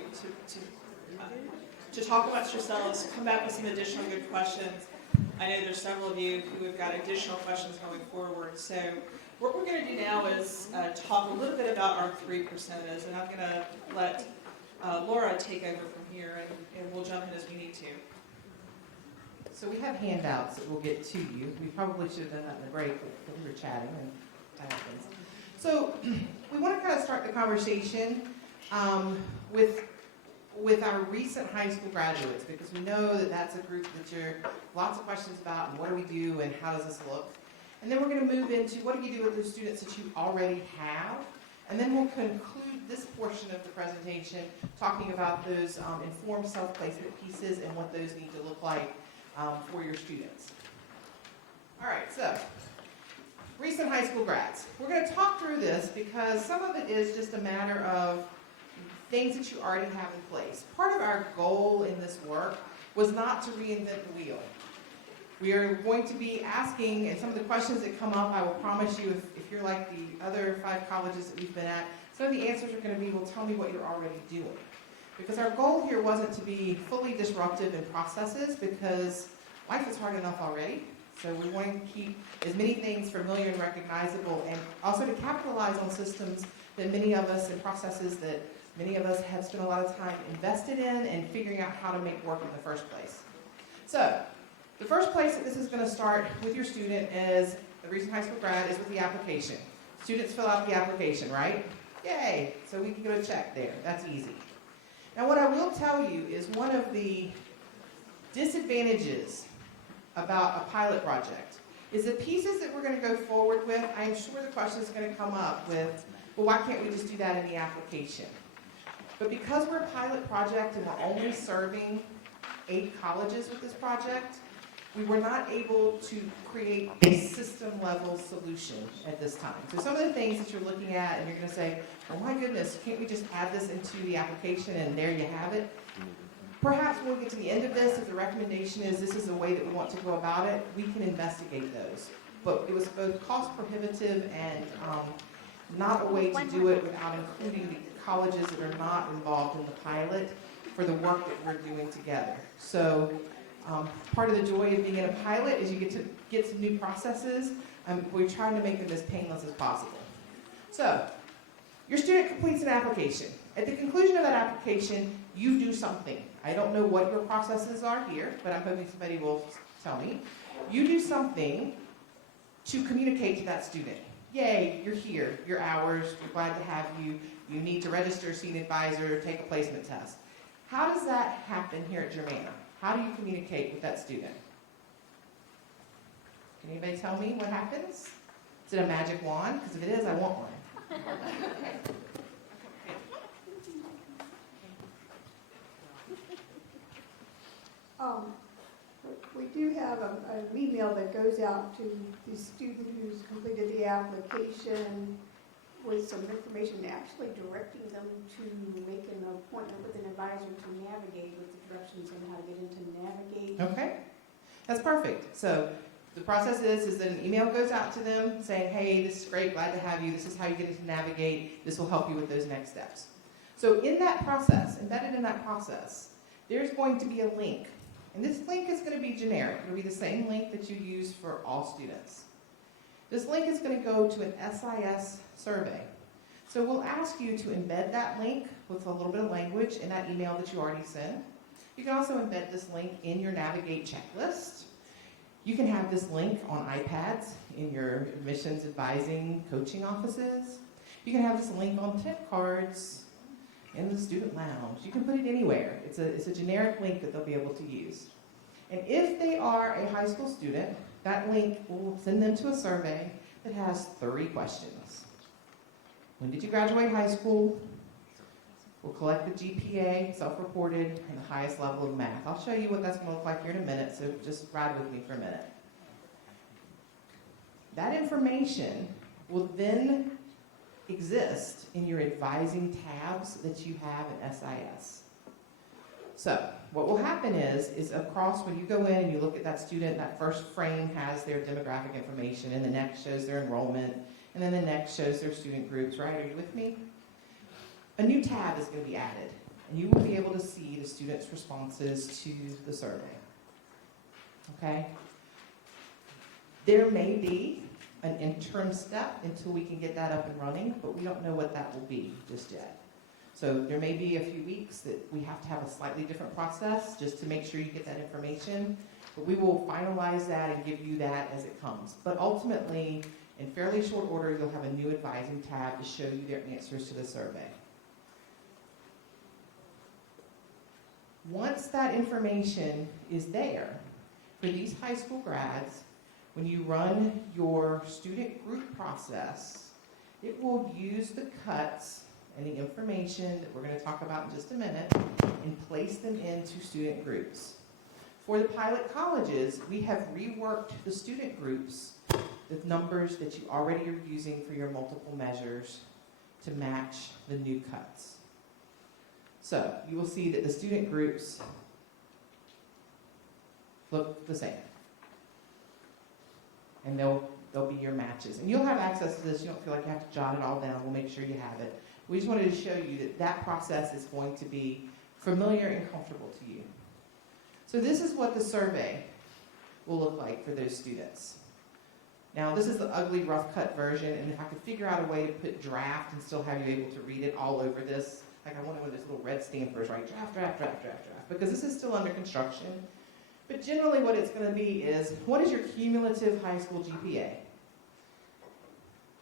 talk amongst yourselves, come back with some additional good questions. I know there's several of you who have got additional questions going forward. So what we're going to do now is talk a little bit about our 3 percentages, and I'm going to let Laura take over from here, and we'll jump in as we need to. So we have handouts that we'll get to you. We probably should have done that in the break, but we were chatting and that happens. So we want to kind of start the conversation with our recent high school graduates, because we know that that's a group that you're lots of questions about, and what do we do and how does this look? And then we're going to move into what do you do with those students that you already have? And then we'll conclude this portion of the presentation talking about those informed self-placement pieces and what those need to look like for your students. All right, so recent high school grads. We're going to talk through this because some of it is just a matter of things that you already have in place. Part of our goal in this work was not to reinvent the wheel. We are going to be asking, and some of the questions that come up, I will promise you, if you're like the other 5 colleges that we've been at, some of the answers are going to be, well, tell me what you're already doing. Because our goal here wasn't to be fully disruptive in processes, because life is hard enough already. So we want to keep as many things familiar and recognizable, and also to capitalize on systems that many of us, and processes that many of us have spent a lot of time invested in and figuring out how to make work in the first place. So the first place that this is going to start with your student as a recent high school grad is with the application. Students fill out the application, right? Yay! So we can get a check there. That's easy. Now what I will tell you is one of the disadvantages about a pilot project is the pieces that we're going to go forward with, I'm sure the question is going to come up with, well, why can't we just do that in the application? But because we're a pilot project and we're only serving 8 colleges with this project, we were not able to create a system-level solution at this time. So some of the things that you're looking at and you're going to say, oh my goodness, can't we just add this into the application and there you have it? Perhaps when we get to the end of this, if the recommendation is this is the way that we want to go about it, we can investigate those. But it was both cost prohibitive and not a way to do it without including the colleges that are not involved in the pilot for the work that we're doing together. So part of the joy of being in a pilot is you get to get some new processes. We're trying to make them as painless as possible. So your student completes an application. At the conclusion of that application, you do something. I don't know what your processes are here, but I'm hoping somebody will tell me. You do something to communicate to that student. Yay, you're here, your hours, we're glad to have you. You need to register, see an advisor, take a placement test. How does that happen here at Germanna? How do you communicate with that student? Can anybody tell me what happens? Is it a magic wand? Because if it is, I want one. We do have an email that goes out to the student who's completed the application with some information, actually directing them to make an appointment with an advisor to navigate with the directions on how to get into navigate. Okay, that's perfect. So the process is that an email goes out to them saying, hey, this is great, glad to have you, this is how you get into navigate, this will help you with those next steps. So in that process, embedded in that process, there's going to be a link. And this link is going to be generic. It'll be the same link that you use for all students. This link is going to go to an SIS survey. So we'll ask you to embed that link with a little bit of language in that email that you already sent. You can also embed this link in your Navigate checklist. You can have this link on iPads in your admissions advising coaching offices. You can have this link on tip cards in the student lounge. You can put it anywhere. It's a generic link that they'll be able to use. And if they are a high school student, that link will send them to a survey that has 3 questions. When did you graduate high school? We'll collect the GPA, self-reported, and the highest level of math. I'll show you what that's going to look like here in a minute, so just ride with me for a minute. That information will then exist in your advising tabs that you have in SIS. So what will happen is across when you go in and you look at that student, that first frame has their demographic information, and the next shows their enrollment, And then the next shows their student groups, right? Are you with me? A new tab is going to be added, and you will be able to see the students' responses to the survey. Okay? There may be an interim step until we can get that up and running, but we don't know what that will be just yet. So there may be a few weeks that we have to have a slightly different process just to make sure you get that information. But we will finalize that and give you that as it comes. But ultimately, in fairly short order, you'll have a new advising tab to show you their answers to the survey. Once that information is there, for these high school grads, when you run your student group process, it will use the cuts and the information that we're going to talk about in just a minute and place them into student groups. For the pilot colleges, we have reworked the student groups, the numbers that you already are using for your multiple measures to match the new cuts. So you will see that the student groups look the same. And they'll be your matches. And you'll have access to this. You don't feel like you have to jot it all down. We'll make sure you have it. We just wanted to show you that that process is going to be familiar and comfortable to you. So this is what the survey will look like for those students. Now, this is the ugly, rough-cut version, and if I could figure out a way to put draft and still have you able to read it all over this, like I wanted one of those little red stampers, right? Draft, draft, draft, draft, draft, because this is still under construction. But generally what it's going to be is, what is your cumulative high school GPA?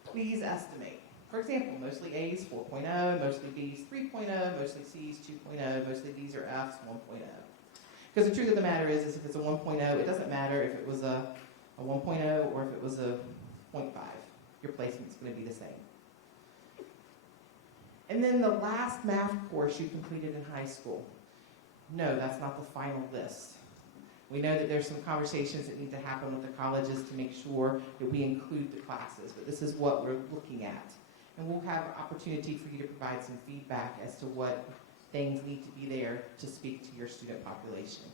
Please estimate. For example, mostly A's 4.0, mostly B's 3.0, mostly C's 2.0, mostly D's or F's 1.0. Because the truth of the matter is if it's a 1.0, it doesn't matter if it was a 1.0 or if it was a 0.5. Your placement's going to be the same. And then the last math course you completed in high school. No, that's not the final list. We know that there's some conversations that need to happen with the colleges to make sure that we include the classes, but this is what we're looking at. And we'll have opportunity for you to provide some feedback as to what things need to be there to speak to your student population.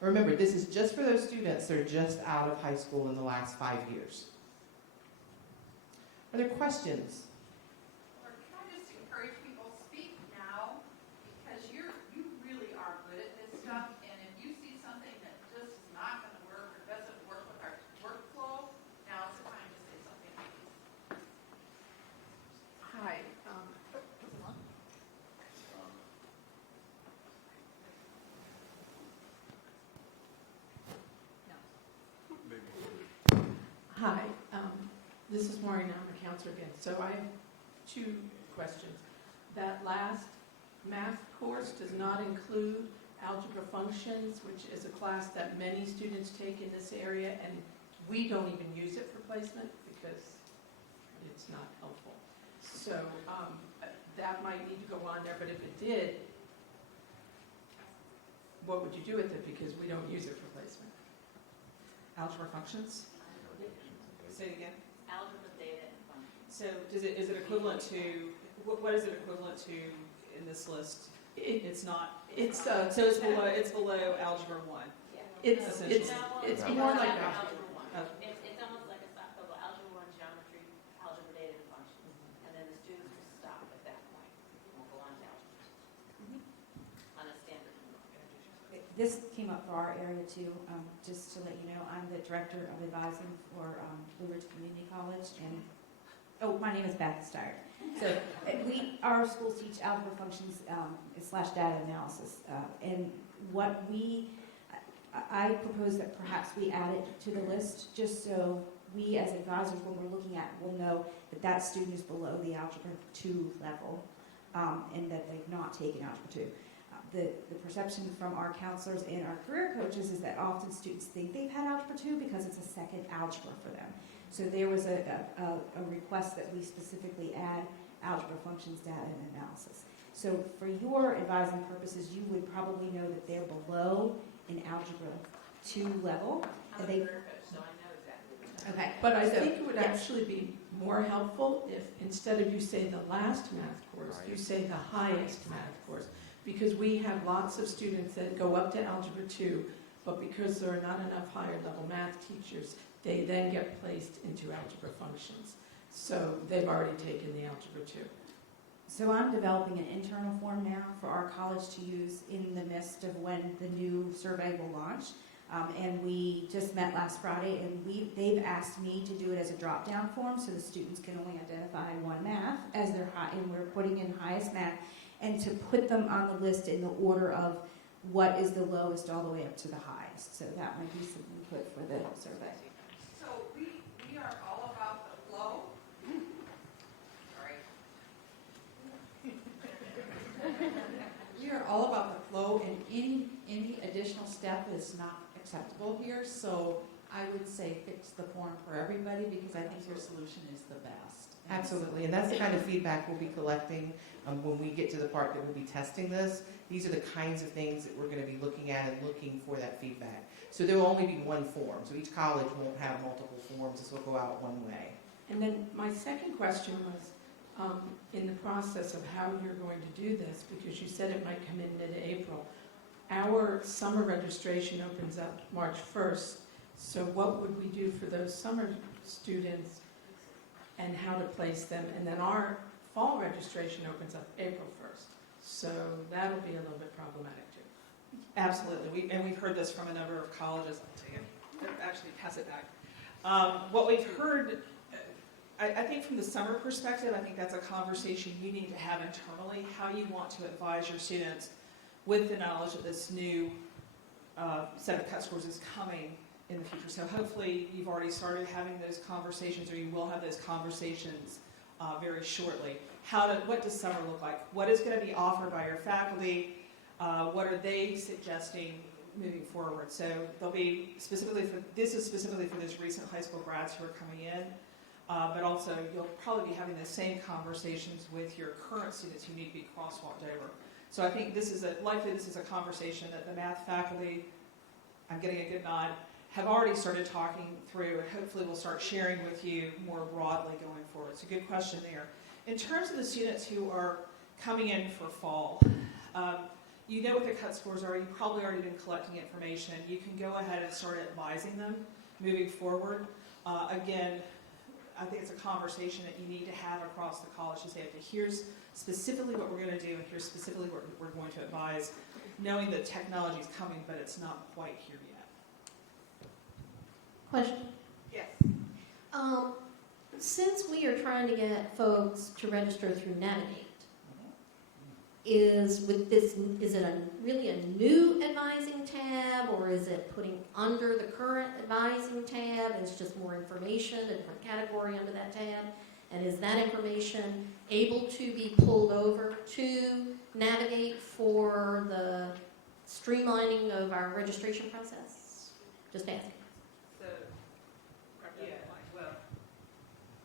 Remember, this is just for those students that are just out of high school in the last 5 years. Are there questions? Or can I just encourage people, speak now, because you really are good at this stuff, and if you see something that just is not going to work or doesn't work with our workflow, now's the time to say something. Hi. Hi, this is Maureen. I'm a counselor again. So I have 2 questions. That last math course does not include algebra functions, which is a class that many students take in this area, and we don't even use it for placement because it's not helpful. So that might need to go on there, but if it did, what would you do with it? Because we don't use it for placement. Algebra functions? Say it again. Algebra data and functions. So is it equivalent to, what is it equivalent to in this list? It's not, so it's below algebra 1. It's more like algebra 1. It's almost like a stop. They'll go algebra 1, geometry, algebra data and functions. And then the students will stop at that point. We'll go on to algebra. On a standard. This came up for our area too. Just to let you know, I'm the director of advising for Blue Ridge Community College, and my name is Beth Steyer. So our schools teach algebra functions / data analysis, and what I propose that perhaps we add it to the list just so we as advisors, when we're looking at, will know that that student is below the algebra 2 level, and that they've not taken algebra 2. The perception from our counselors and our career coaches is that often students think they've had algebra 2 because it's a second algebra for them. So there was a request that we specifically add algebra functions, data, and analysis. So for your advising purposes, you would probably know that they're below an algebra 2 level. I'm a career coach, so I know exactly. Okay. But I think it would actually be more helpful if instead of you say the last math course, you say the highest math course. Because we have lots of students that go up to algebra 2, but because there are not enough higher level math teachers, they then get placed into algebra functions. So they've already taken the Algebra 2. So I'm developing an internal form now for our college to use in the midst of when the new survey will launch. And we just met last Friday, and they've asked me to do it as a drop-down form so the students can only identify one math as their high, and we're putting in highest math, and to put them on the list in the order of what is the lowest all the way up to the highest. So that might be some input for the survey. So we are all about the flow. Sorry. We are all about the flow, and any additional step is not acceptable here. So I would say fix the form for everybody, because I think your solution is the best. Absolutely, and that's the kind of feedback we'll be collecting when we get to the part that we'll be testing this. These are the kinds of things that we're going to be looking at and looking for that feedback. So there will only be one form, so each college won't have multiple forms. This will go out one way. And then my second question was, in the process of how you're going to do this, because you said it might come in mid-April. Our summer registration opens up March 1st, so what would we do for those summer students and how to place them? And then our fall registration opens up April 1st, so that'll be a little bit problematic too. Absolutely, we've heard this from a number of colleges. I'll take it. Actually, pass it back. What we've heard, I think from the summer perspective, I think that's a conversation you need to have internally, how you want to advise your students with the knowledge that this new set of cut scores is coming in the future. So hopefully you've already started having those conversations, or you will have those conversations very shortly. What does summer look like? What is going to be offered by your faculty? What are they suggesting moving forward? So they'll be this is specifically for those recent high school grads who are coming in, but also you'll probably be having the same conversations with your current students who need to be crosswalked over. So I think this is a conversation that the math faculty, I'm getting a good nod, have already started talking through, and hopefully will start sharing with you more broadly going forward. It's a good question there. In terms of the students who are coming in for fall, you know what the cut scores are. You've probably already been collecting information. You can go ahead and start advising them moving forward. Again, I think it's a conversation that you need to have across the college to say, okay, here's specifically what we're going to do, and here's specifically what we're going to advise, knowing that technology is coming, but it's not quite here yet. Question? Yes. Since we are trying to get folks to register through Navigate, is it really a new advising tab, or is it putting under the current advising tab and it's just more information, a different category under that tab? And is that information able to be pulled over to Navigate for the streamlining of our registration process? Just asking.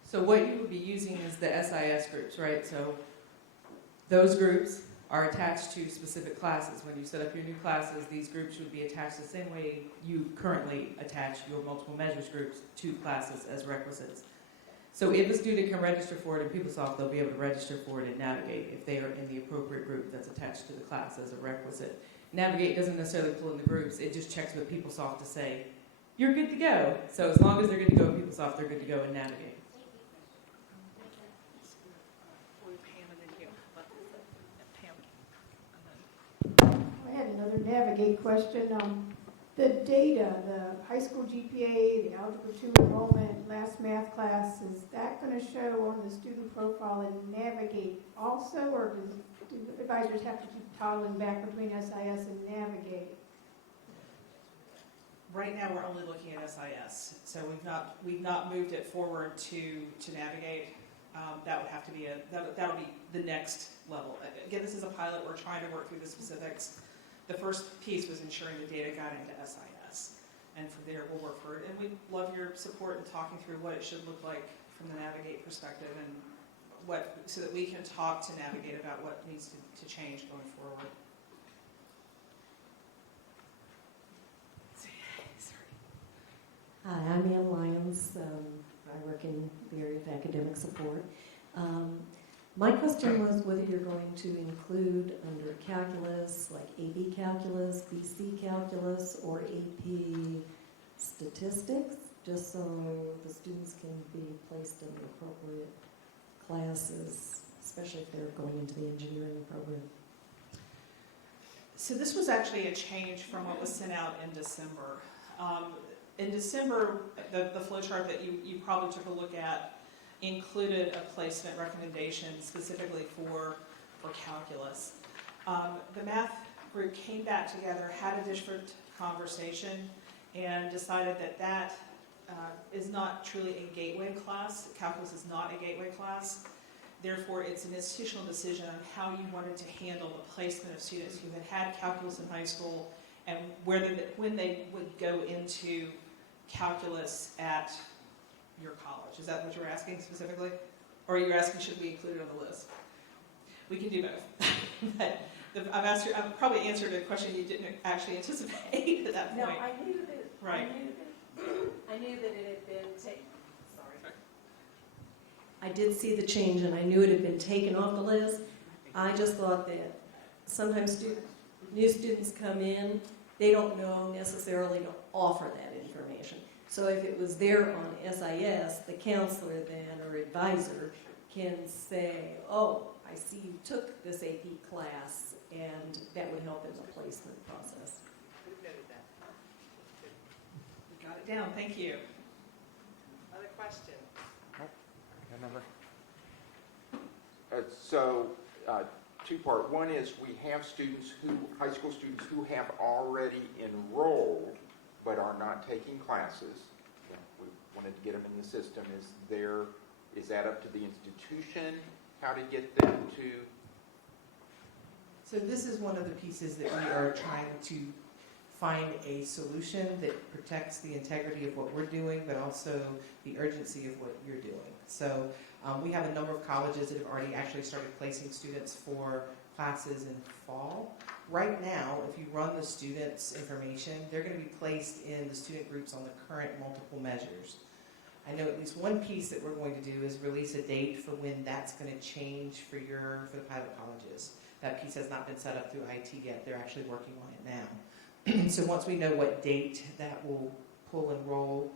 So what you would be using is the SIS groups, right? So those groups are attached to specific classes. When you set up your new classes, these groups would be attached the same way you currently attach your multiple measures groups to classes as requisites. So if a student can register for it in PeopleSoft, they'll be able to register for it in Navigate if they are in the appropriate group that's attached to the class as a requisite. Navigate doesn't necessarily pull in the groups, it just checks with PeopleSoft to say, you're good to go. So as long as they're good to go in PeopleSoft, they're good to go in Navigate. I had another Navigate question. The data, the high school GPA, the Algebra 2 enrollment, last math class, is that going to show on the student profile in Navigate also, or do advisors have to keep toggling back between SIS and Navigate? Right now, we're only looking at SIS, so we've not moved it forward to Navigate. That would have to be that'll be the next level. Again, this is a pilot. We're trying to work through the specifics. The first piece was ensuring the data got into SIS, and from there we'll work forward. And we love your support in talking through what it should look like from the Navigate perspective, and so that we can talk to Navigate about what needs to change going forward. Hi, I'm Ann Lyons. I work in the area of academic support. My question was whether you're going to include under calculus, like AB calculus, BC calculus, or AP statistics, just so the students can be placed in the appropriate classes, especially if they're going into the engineering program? So this was actually a change from what was sent out in December. In December, the flow chart that you probably took a look at included a placement recommendation specifically for calculus. The math group came back together, had a district conversation, and decided that is not truly a gateway class. Calculus is not a gateway class. Therefore, it's an institutional decision on how you wanted to handle the placement of students who had calculus in high school and when they would go into calculus at your college. Is that what you were asking specifically? Or are you asking should we include it on the list? We can do both. But I've probably answered a question you didn't actually anticipate at that point. No, I knew that. Right. I knew that it had been taken. Sorry. I did see the change, and I knew it had been taken off the list. I just thought that sometimes new students come in, they don't know necessarily to offer that information. So if it was there on SIS, the counselor then or advisor can say, oh, I see you took this AP class, and that would help in the placement process. We got it down. Thank you. Other question? So, two-part. One is we have students high school students who have already enrolled but are not taking classes. We wanted to get them in the system. Is that up to the institution? How to get them to? So this is one of the pieces that we are trying to find a solution that protects the integrity of what we're doing, but also the urgency of what you're doing. So we have a number of colleges that have already actually started placing students for classes in fall. Right now, if you run the students' information, they're going to be placed in the student groups on the current multiple measures. I know at least one piece that we're going to do is release a date for when that's going to change for the pilot colleges. That piece has not been set up through IT yet. They're actually working on it now. So once we know what date that will pull and roll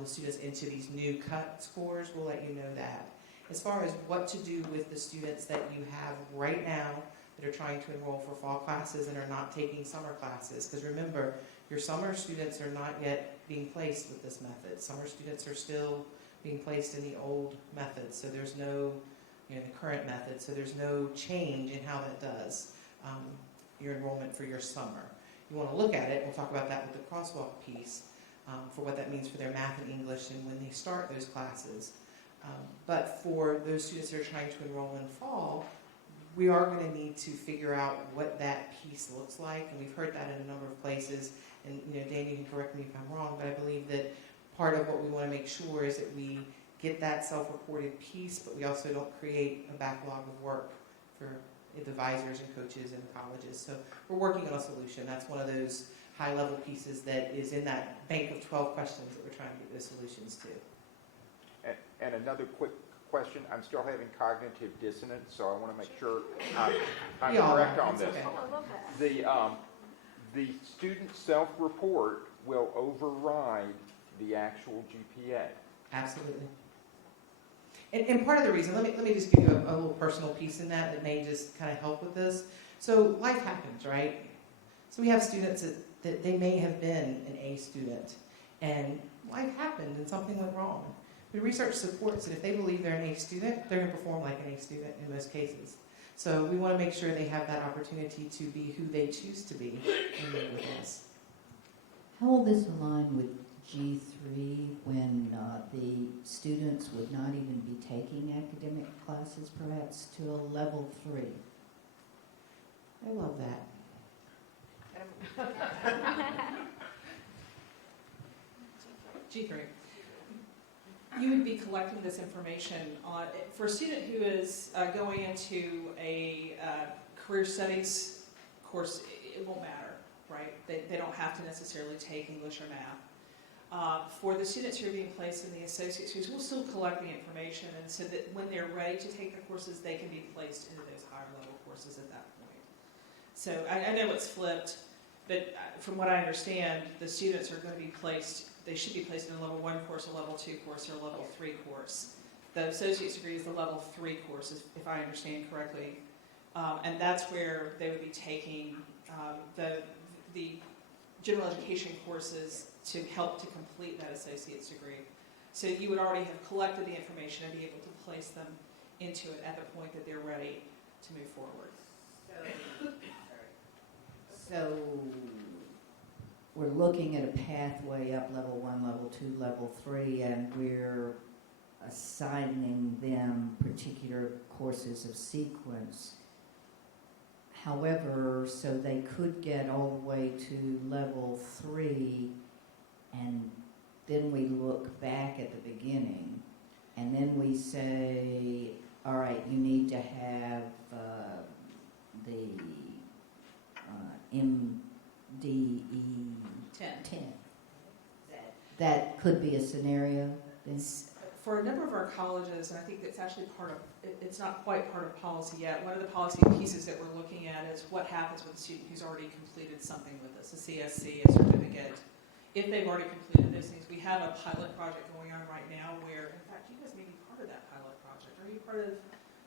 the students into these new cut scores, we'll let you know that. As far as what to do with the students that you have right now that are trying to enroll for fall classes and are not taking summer classes, because remember, your summer students are not yet being placed with this method. Summer students are still being placed in the old method, so there's no, the current method, so there's no change in how that does your enrollment for your summer. You want to look at it, we'll talk about that with the crosswalk piece, for what that means for their math and English and when they start those classes. But for those students that are trying to enroll in fall, we are going to need to figure out what that piece looks like, and we've heard that in a number of places. And Dan, you can correct me if I'm wrong, but I believe that part of what we want to make sure is that we get that self-reported piece, but we also don't create a backlog of work for the advisors and coaches and colleges. So we're working on a solution. That's one of those high-level pieces that is in that bank of 12 questions that we're trying to get those solutions to. And another quick question. I'm still having cognitive dissonance, so I want to make sure I'm correct on this. Okay. The student self-report will override the actual GPA. Absolutely. And part of the reason, let me just give you a little personal piece in that may just kind of help with this. So life happens, right? So we have students that they may have been an A student, and life happened and something went wrong. The research supports that if they believe they're an A student, they're going to perform like an A student in most cases. So we want to make sure they have that opportunity to be who they choose to be and live with us. How will this align with G3 when the students would not even be taking academic classes perhaps till level 3? I love that. G3. You would be collecting this information for a student who is going into a career studies course. It won't matter, right? They don't have to necessarily take English or math. For the students who are being placed in the associate series, we'll still collect the information, and so that when they're ready to take the courses, they can be placed into those higher level courses at that point. So I know it's flipped, but from what I understand, the students are going to be placed. they should be placed in a level 1 course, a level 2 course, or a level 3 course. The associate's degree is the level 3 course, if I understand correctly. And that's where they would be taking the general education courses to help to complete that associate's degree. So you would already have collected the information and be able to place them into it at the point that they're ready to move forward. So we're looking at a pathway up level 1, level 2, level 3, and we're assigning them particular courses of sequence. However, so they could get all the way to level 3, and then we look back at the beginning, and then we say, all right, you need to have the MDE 10. That could be a scenario then? For a number of our colleges, and I think it's actually it's not quite part of policy yet, one of the policy pieces that we're looking at is what happens with a student who's already completed something with us, a CSC, a certificate. If they've already completed those things, we have a pilot project going on right now where, in fact, you guys may be part of that pilot project. Are you part of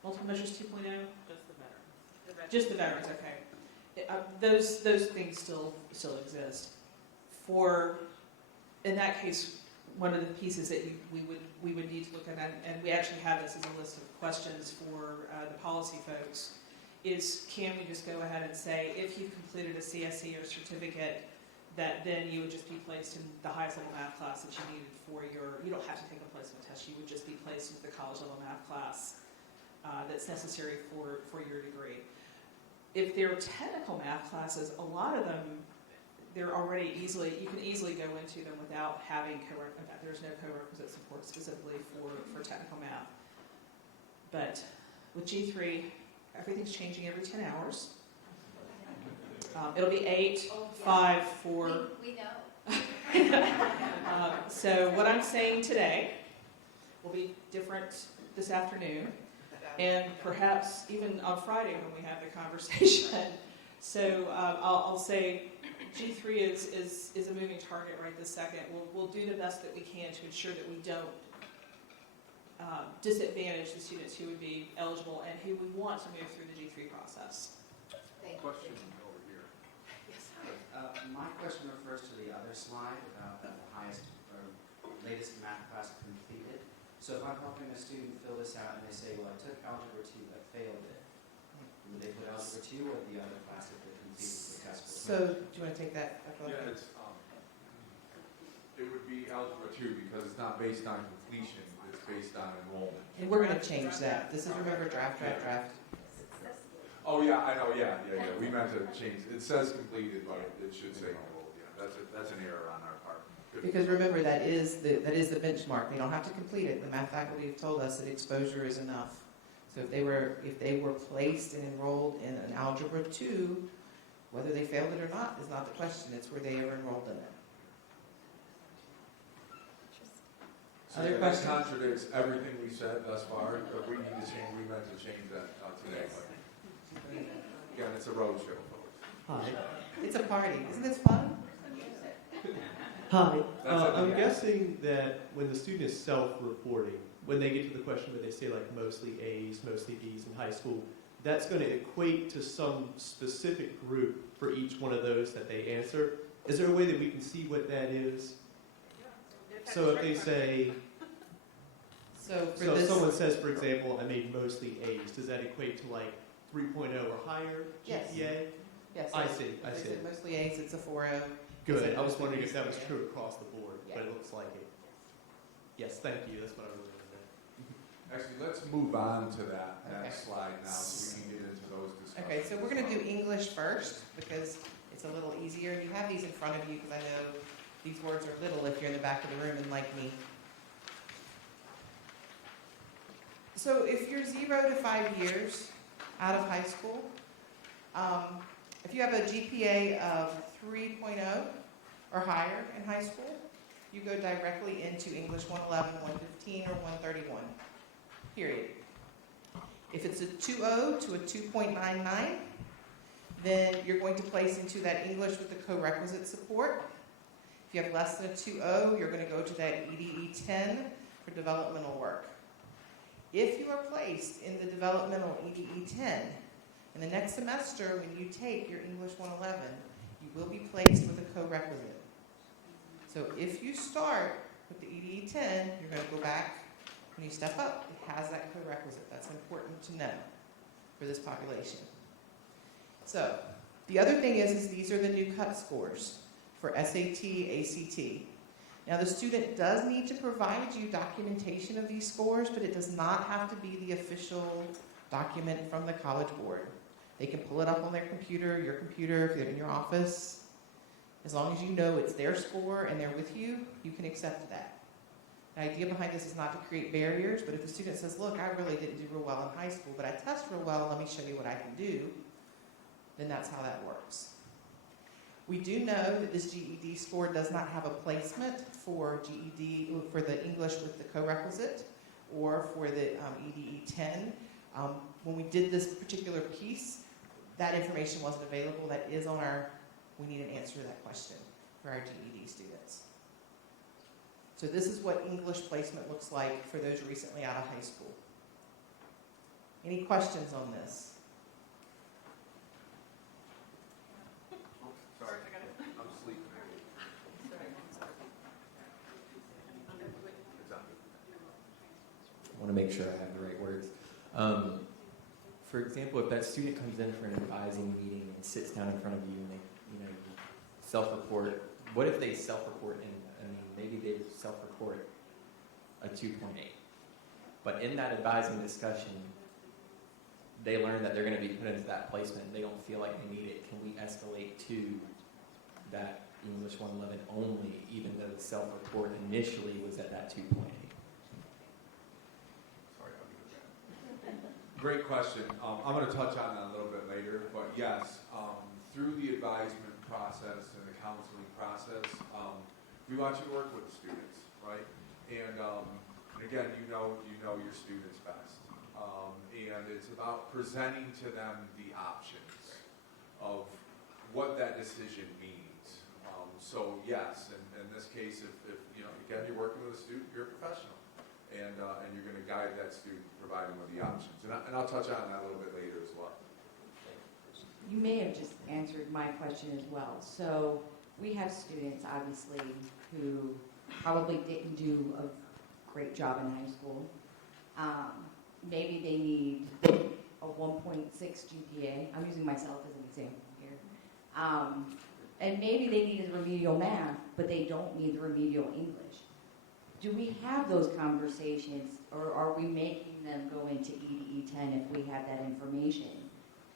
Multiple Measures 2.0? Just the veterans. Just the veterans, okay. Those things still exist. In that case, one of the pieces that we would need to look at, and we actually have this as a list of questions for the policy folks, is can we just go ahead and say if you've completed a CSE or certificate, that then you would just be placed in the highest level math class that you needed for you don't have to take a placement test, you would just be placed into the college level math class that's necessary for your degree. If they're technical math classes, a lot of them, they're already you can easily go into them without having there's no co-requisite support specifically for technical math. But with G3, everything's changing every 10 hours. It'll be 8, 5, 4. We know. So what I'm saying today will be different this afternoon, and perhaps even on Friday when we have the conversation. So I'll say G3 is a moving target right this second. We'll do the best that we can to ensure that we don't disadvantage the students who would be eligible and who would want to move through the G3 process. Thank you. Question over here. Yes. My question refers to the other slide about the highest or latest math class completed. So if I'm helping a student fill this out and they say, well, I took Algebra 2 but failed it, would they put Algebra 2 or the other class that they completed successfully? So, do you want to take that? Yeah, it would be Algebra 2 because it's not based on completion, it's based on enrollment. And we're going to change that. This is, remember, draft. Oh, yeah, I know, yeah. We meant to change. It says completed, but it should say enrolled. Yeah, that's an error on our part. Good. Because remember, that is the benchmark. They don't have to complete it. The math faculty have told us that exposure is enough. So if they were placed and enrolled in an Algebra 2, whether they failed it or not is not the question. It's were they ever enrolled in it. So Other that questions? contradicts everything we said thus far, but we need to change. We meant to change that today. But again, it's a roadshow, folks. Hi. It's a party. Isn't this fun? Hi. That's I'm guessing that when the student is self-reporting, when they get to the question where they say like mostly A's, mostly B's in high school, that's going to equate to some specific group for each one of those that they answer. Is there a way that we can see what that is? So if they say, so if someone says, for example, I made mostly A's, does that equate to like 3.0 or higher Yes. GPA? Yes. I see. They said mostly A's, it's a 4.0. Good. I was wondering if that was true across the board, Yeah. but it looks like it. Yes, thank you. That's what I really wanted. Actually, let's move on to that next slide now so we can get into those discussions. Okay, so we're going to do English first because it's a little easier. You have these in front of you because I know these words are little if you're in the back of the room and like me. So if you're 0 to 5 years out of high school, if you have a GPA of 3.0 or higher in high school, you go directly into English 111, 115, or 131, period. If it's a 2.0 to a 2.99, then you're going to place into that English with the co-requisite support. If you have less than a 2.0, you're going to go to that EDE 10 for developmental work. If you are placed in the developmental EDE 10, in the next semester when you take your English 111, you will be placed with a co-requisite. So if you start with the EDE 10, you're going to go back. When you step up, it has that co-requisite. That's important to know for this population. So the other thing is these are the new cut scores for SAT, ACT. Now the student does need to provide you documentation of these scores, but it does not have to be the official document from the College Board. They can pull it up on their computer, your computer, if they're in your office. As long as you know it's their score and they're with you, you can accept that. The idea behind this is not to create barriers, but if the student says, look, I really didn't do real well in high school, but I test real well, let me show you what I can do, then that's how that works. We do know that this GED score does not have a placement for GED, for the English with the co-requisite, or for the EDE 10. When we did this particular piece, that information wasn't available. That is on our, we need an answer to that question for our GED students. So this is what English placement looks like for those recently out of high school. Any questions on this? Sorry, I'm asleep. I want to make sure I have the right words. For example, if that student comes in for an advising meeting and sits down in front of you and they, self-report, what if they self-report maybe they self-report a 2.8, but in that advising discussion, they learn that they're going to be put into that placement and they don't feel like they need it. Can we escalate to that English 111 only, even though the self-report initially was at that 2.8? Great question. I'm going to touch on that a little bit later, but yes, through the advisement process and the counseling process, we want you to work with the students, right? And again, you know your students best, and it's about presenting to them the options of what that decision means. So yes, in this case, if again you're working with a student, you're a professional. And you're going to guide that student, provide them with the options. And I'll touch on that a little bit later as well. You may have just answered my question as well. So we have students, obviously, who probably didn't do a great job in high school. Maybe they need a 1.6 GPA. I'm using myself as an example here. And maybe they needed remedial math, but they don't need the remedial English. Do we have those conversations, or are we making them go into EDE 10 if we have that information?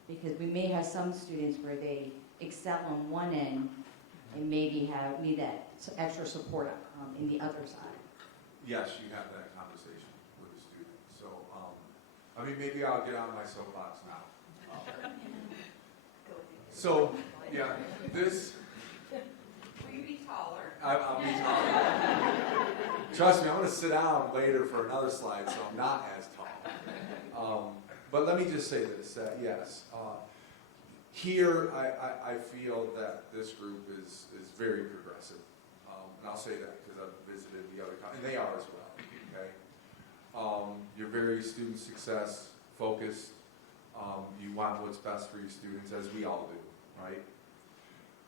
Because we may have some students where they excel on one end and maybe need that extra support in the other side. Yes, you have that conversation with the student. So, maybe I'll get on my soapbox now. So, yeah, this... Will you be taller? I'll be taller. Trust me, I'm going to sit down later for another slide, so I'm not as tall. But let me just say this, yes. Here, I feel that this group is very progressive. And I'll say that because I've visited the other, and they are as well, okay? You're very student success focused. You want what's best for your students, as we all do, right?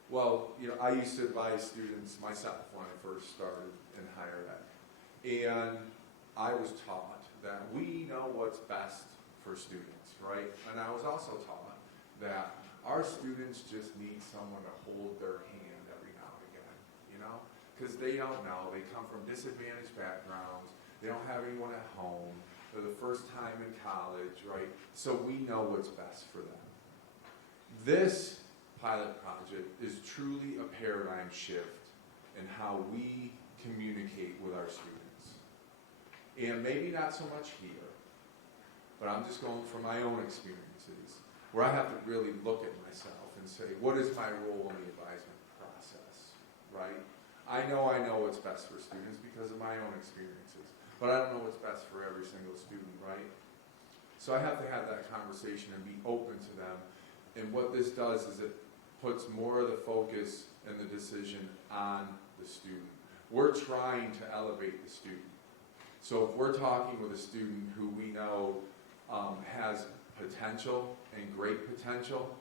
Well, I used to advise students myself when I first started in higher ed. And I was taught that we know what's best for students, right? And I was also taught that our students just need someone to hold their hand every now and again, because they don't know. They come from disadvantaged backgrounds. They don't have anyone at home. They're the first time in college, right? So we know what's best for them. This pilot project is truly a paradigm shift in how we communicate with our students. And maybe not so much here, but I'm just going from my own experiences, where I have to really look at myself and say, what is my role in the advisement process, right? I know what's best for students because of my own experiences, but I don't know what's best for every single student, right? So I have to have that conversation and be open to them. And what this does is it puts more of the focus and the decision on the student. We're trying to elevate the student. So if we're talking with a student who we know has potential and great potential,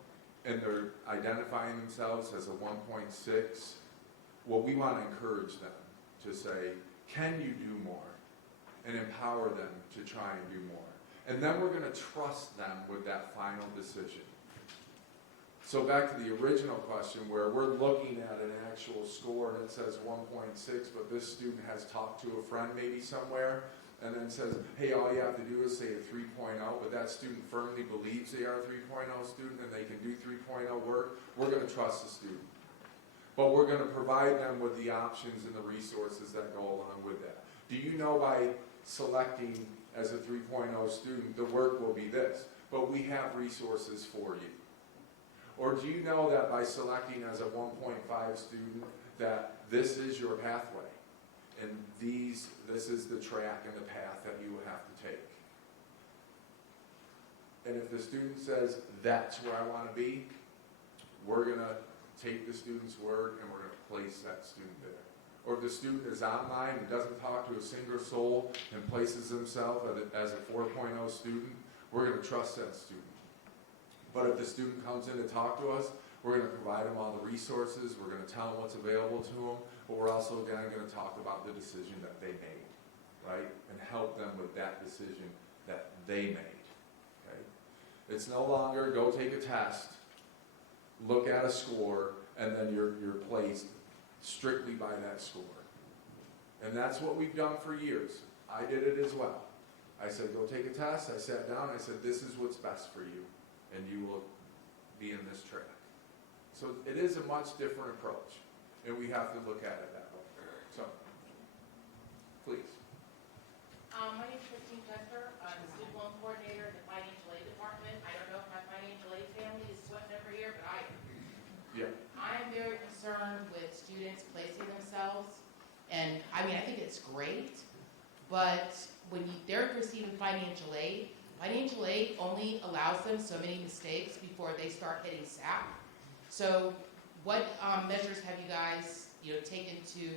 and they're identifying themselves as a 1.6, well, we want to encourage them to say, can you do more? And empower them to try and do more. And then we're going to trust them with that final decision. So back to the original question where we're looking at an actual score and it says 1.6, but this student has talked to a friend maybe somewhere and then says, hey, all you have to do is say a 3.0, but that student firmly believes they are a 3.0 student and they can do 3.0 work, we're going to trust the student. But we're going to provide them with the options and the resources that go along with that. Do you know by selecting as a 3.0 student, the work will be this, but we have resources for you? Or do you know that by selecting as a 1.5 student that this is your pathway and this is the track and the path that you will have to take? And if the student says, that's where I want to be, we're going to take the student's word and we're going to place that student there. Or if the student is online and doesn't talk to a single soul and places himself as a 4.0 student, we're going to trust that student. But if the student comes in to talk to us, we're going to provide them all the resources, we're going to tell them what's available to them, but we're also again going to talk about the decision that they made, right? And help them with that decision that they made, okay? It's no longer go take a test, look at a score, and then you're placed strictly by that score. And that's what we've done for years. I did it as well. I said, go take a test. I sat down, I said, this is what's best for you, and you will be in this track. So it is a much different approach, and we have to look at it that way. So, please. My name is Christine Chester. I'm the student loan coordinator in the financial aid department. I don't know if my financial aid family is sweating over here, but I am. Yeah. I am very concerned with students placing themselves, and I mean, I think it's great, but when they're receiving financial aid only allows them so many mistakes before they start hitting SAP. So what measures have you guys, taken to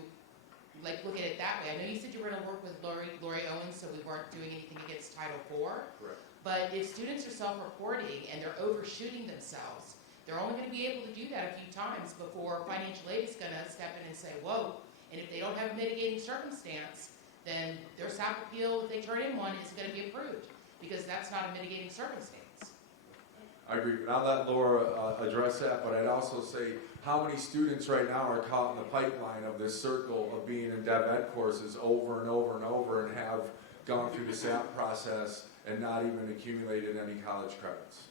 look at it that way? I know you said you were going to work with Lori Owens, so we weren't doing anything against Title IV. Correct. But if students are self-reporting and they're overshooting themselves, they're only going to be able to do that a few times before financial aid is going to step in and say, whoa. And if they don't have a mitigating circumstance, then their SAP appeal, if they turn in one, is going to be approved because that's not a mitigating circumstance. I agree. I'll let Laura address that, but I'd also say how many students right now are caught in the pipeline of this circle of being in dev ed courses over and over and over and have gone through the SAP process and not even accumulated any college credits.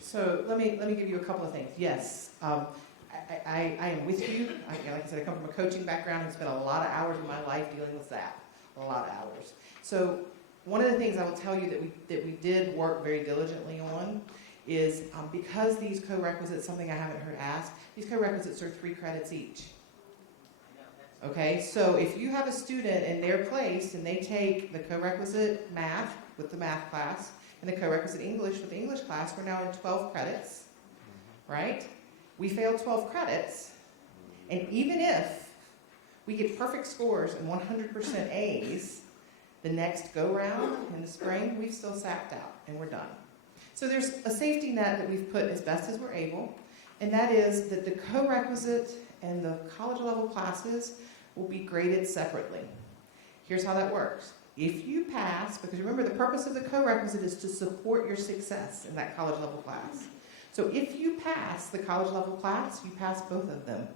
So let me give you a couple of things. Yes, I am with you. Like I said, I come from a coaching background and spent a lot of hours of my life dealing with SAP, a lot of hours. So one of the things I will tell you that we did work very diligently on is because these co-requisites, something I haven't heard asked, these co-requisites are 3 credits each. Okay, so if you have a student in their place and they take the co-requisite math with the math class and the co-requisite English with the English class, we're now in 12 credits, right? We failed 12 credits, and even if we get perfect scores and 100% A's, the next go-round in the spring, we've still sapped out, and we're done. So there's a safety net that we've put as best as we're able, and that is that the co-requisite and the college-level classes will be graded separately. Here's how that works. If you pass, because remember the purpose of the co-requisite is to support your success in that college-level class. So if you pass the college-level class, you pass both of them.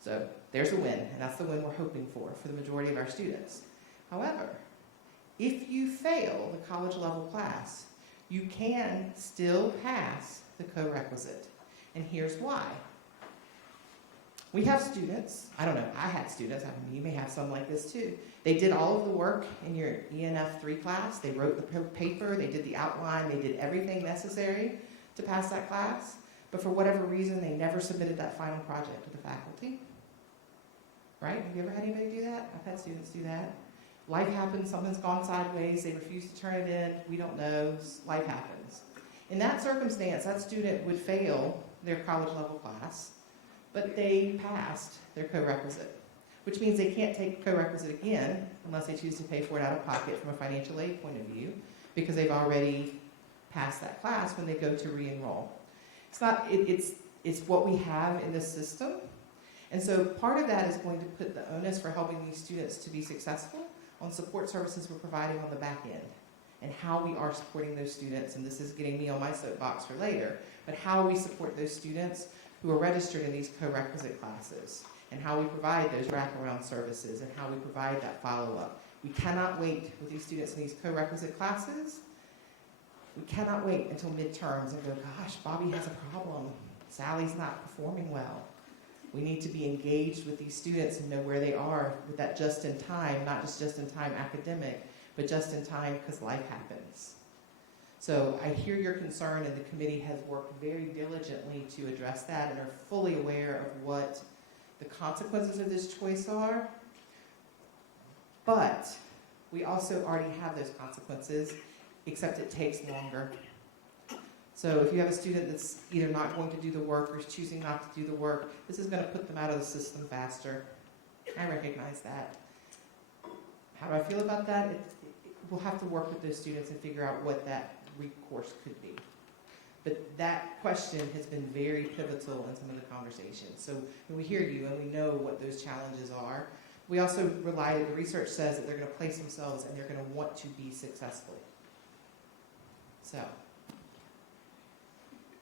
So there's a win, and that's the win we're hoping for the majority of our students. However, if you fail the college-level class, you can still pass the co-requisite. And here's why. We have students, I don't know, I had students, you may have some like this too. They did all of the work in your ENF 3 class. They wrote the paper, they did the outline, they did everything necessary to pass that class. But for whatever reason, they never submitted that final project to the faculty. Right? Have you ever had anybody do that? I've had students do that. Life happens, something's gone sideways, they refuse to turn it in, we don't know, life happens. In that circumstance, that student would fail their college level class, but they passed their co-requisite, which means they can't take co-requisite again unless they choose to pay for it out of pocket from a financial aid point of view, because they've already passed that class when they go to re-enroll. It's what we have in this system. And so part of that is going to put the onus for helping these students to be successful on support services we're providing on the back end, and how we are supporting those students, and this is getting me on my soapbox for later, but how we support those students who are registered in these co-requisite classes, and how we provide those wraparound services, and how we provide that follow-up. We cannot wait with these students in these co-requisite classes. We cannot wait until midterms and go, gosh, Bobby has a problem. Sally's not performing well. We need to be engaged with these students and know where they are with that just in time, not just in time academic, but just in time because life happens. So I hear your concern, and the committee has worked very diligently to address that and are fully aware of what the consequences of this choice are. But we also already have those consequences, except it takes longer. So if you have a student that's either not going to do the work or is choosing not to do the work, this is going to put them out of the system faster. I recognize that. How do I feel about that? We'll have to work with those students and figure out what that recourse could be. But that question has been very pivotal in some of the conversations. So when we hear you and we know what those challenges are, we also rely, the research says that they're going to place themselves and they're going to want to be successful. So.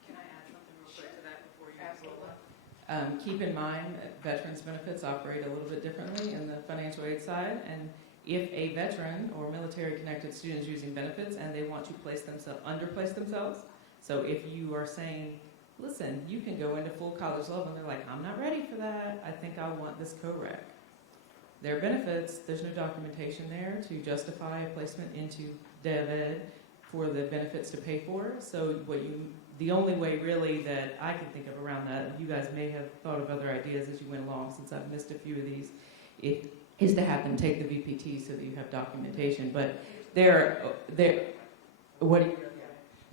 Can I add something real quick to that before you roll up? Keep in mind, veterans benefits operate a little bit differently in the financial aid side, and if a veteran or military-connected student is using benefits and they want to underplace themselves, so if you are saying, listen, you can go into full college level, and they're like, I'm not ready for that, I think I want this co-rec. Their benefits, there's no documentation there to justify a placement into Dev Ed for the benefits to pay for. So the only way really that I can think of around that, you guys may have thought of other ideas as you went along, since I've missed a few of these, is to have them take the VPT so that you have documentation. But what do you?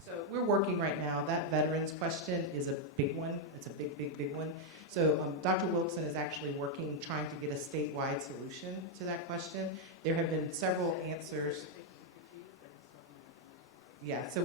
So we're working right now. That veterans question is a big one. It's a big one. So Dr. Wilson is actually working, trying to get a statewide solution to that question. There have been several answers. So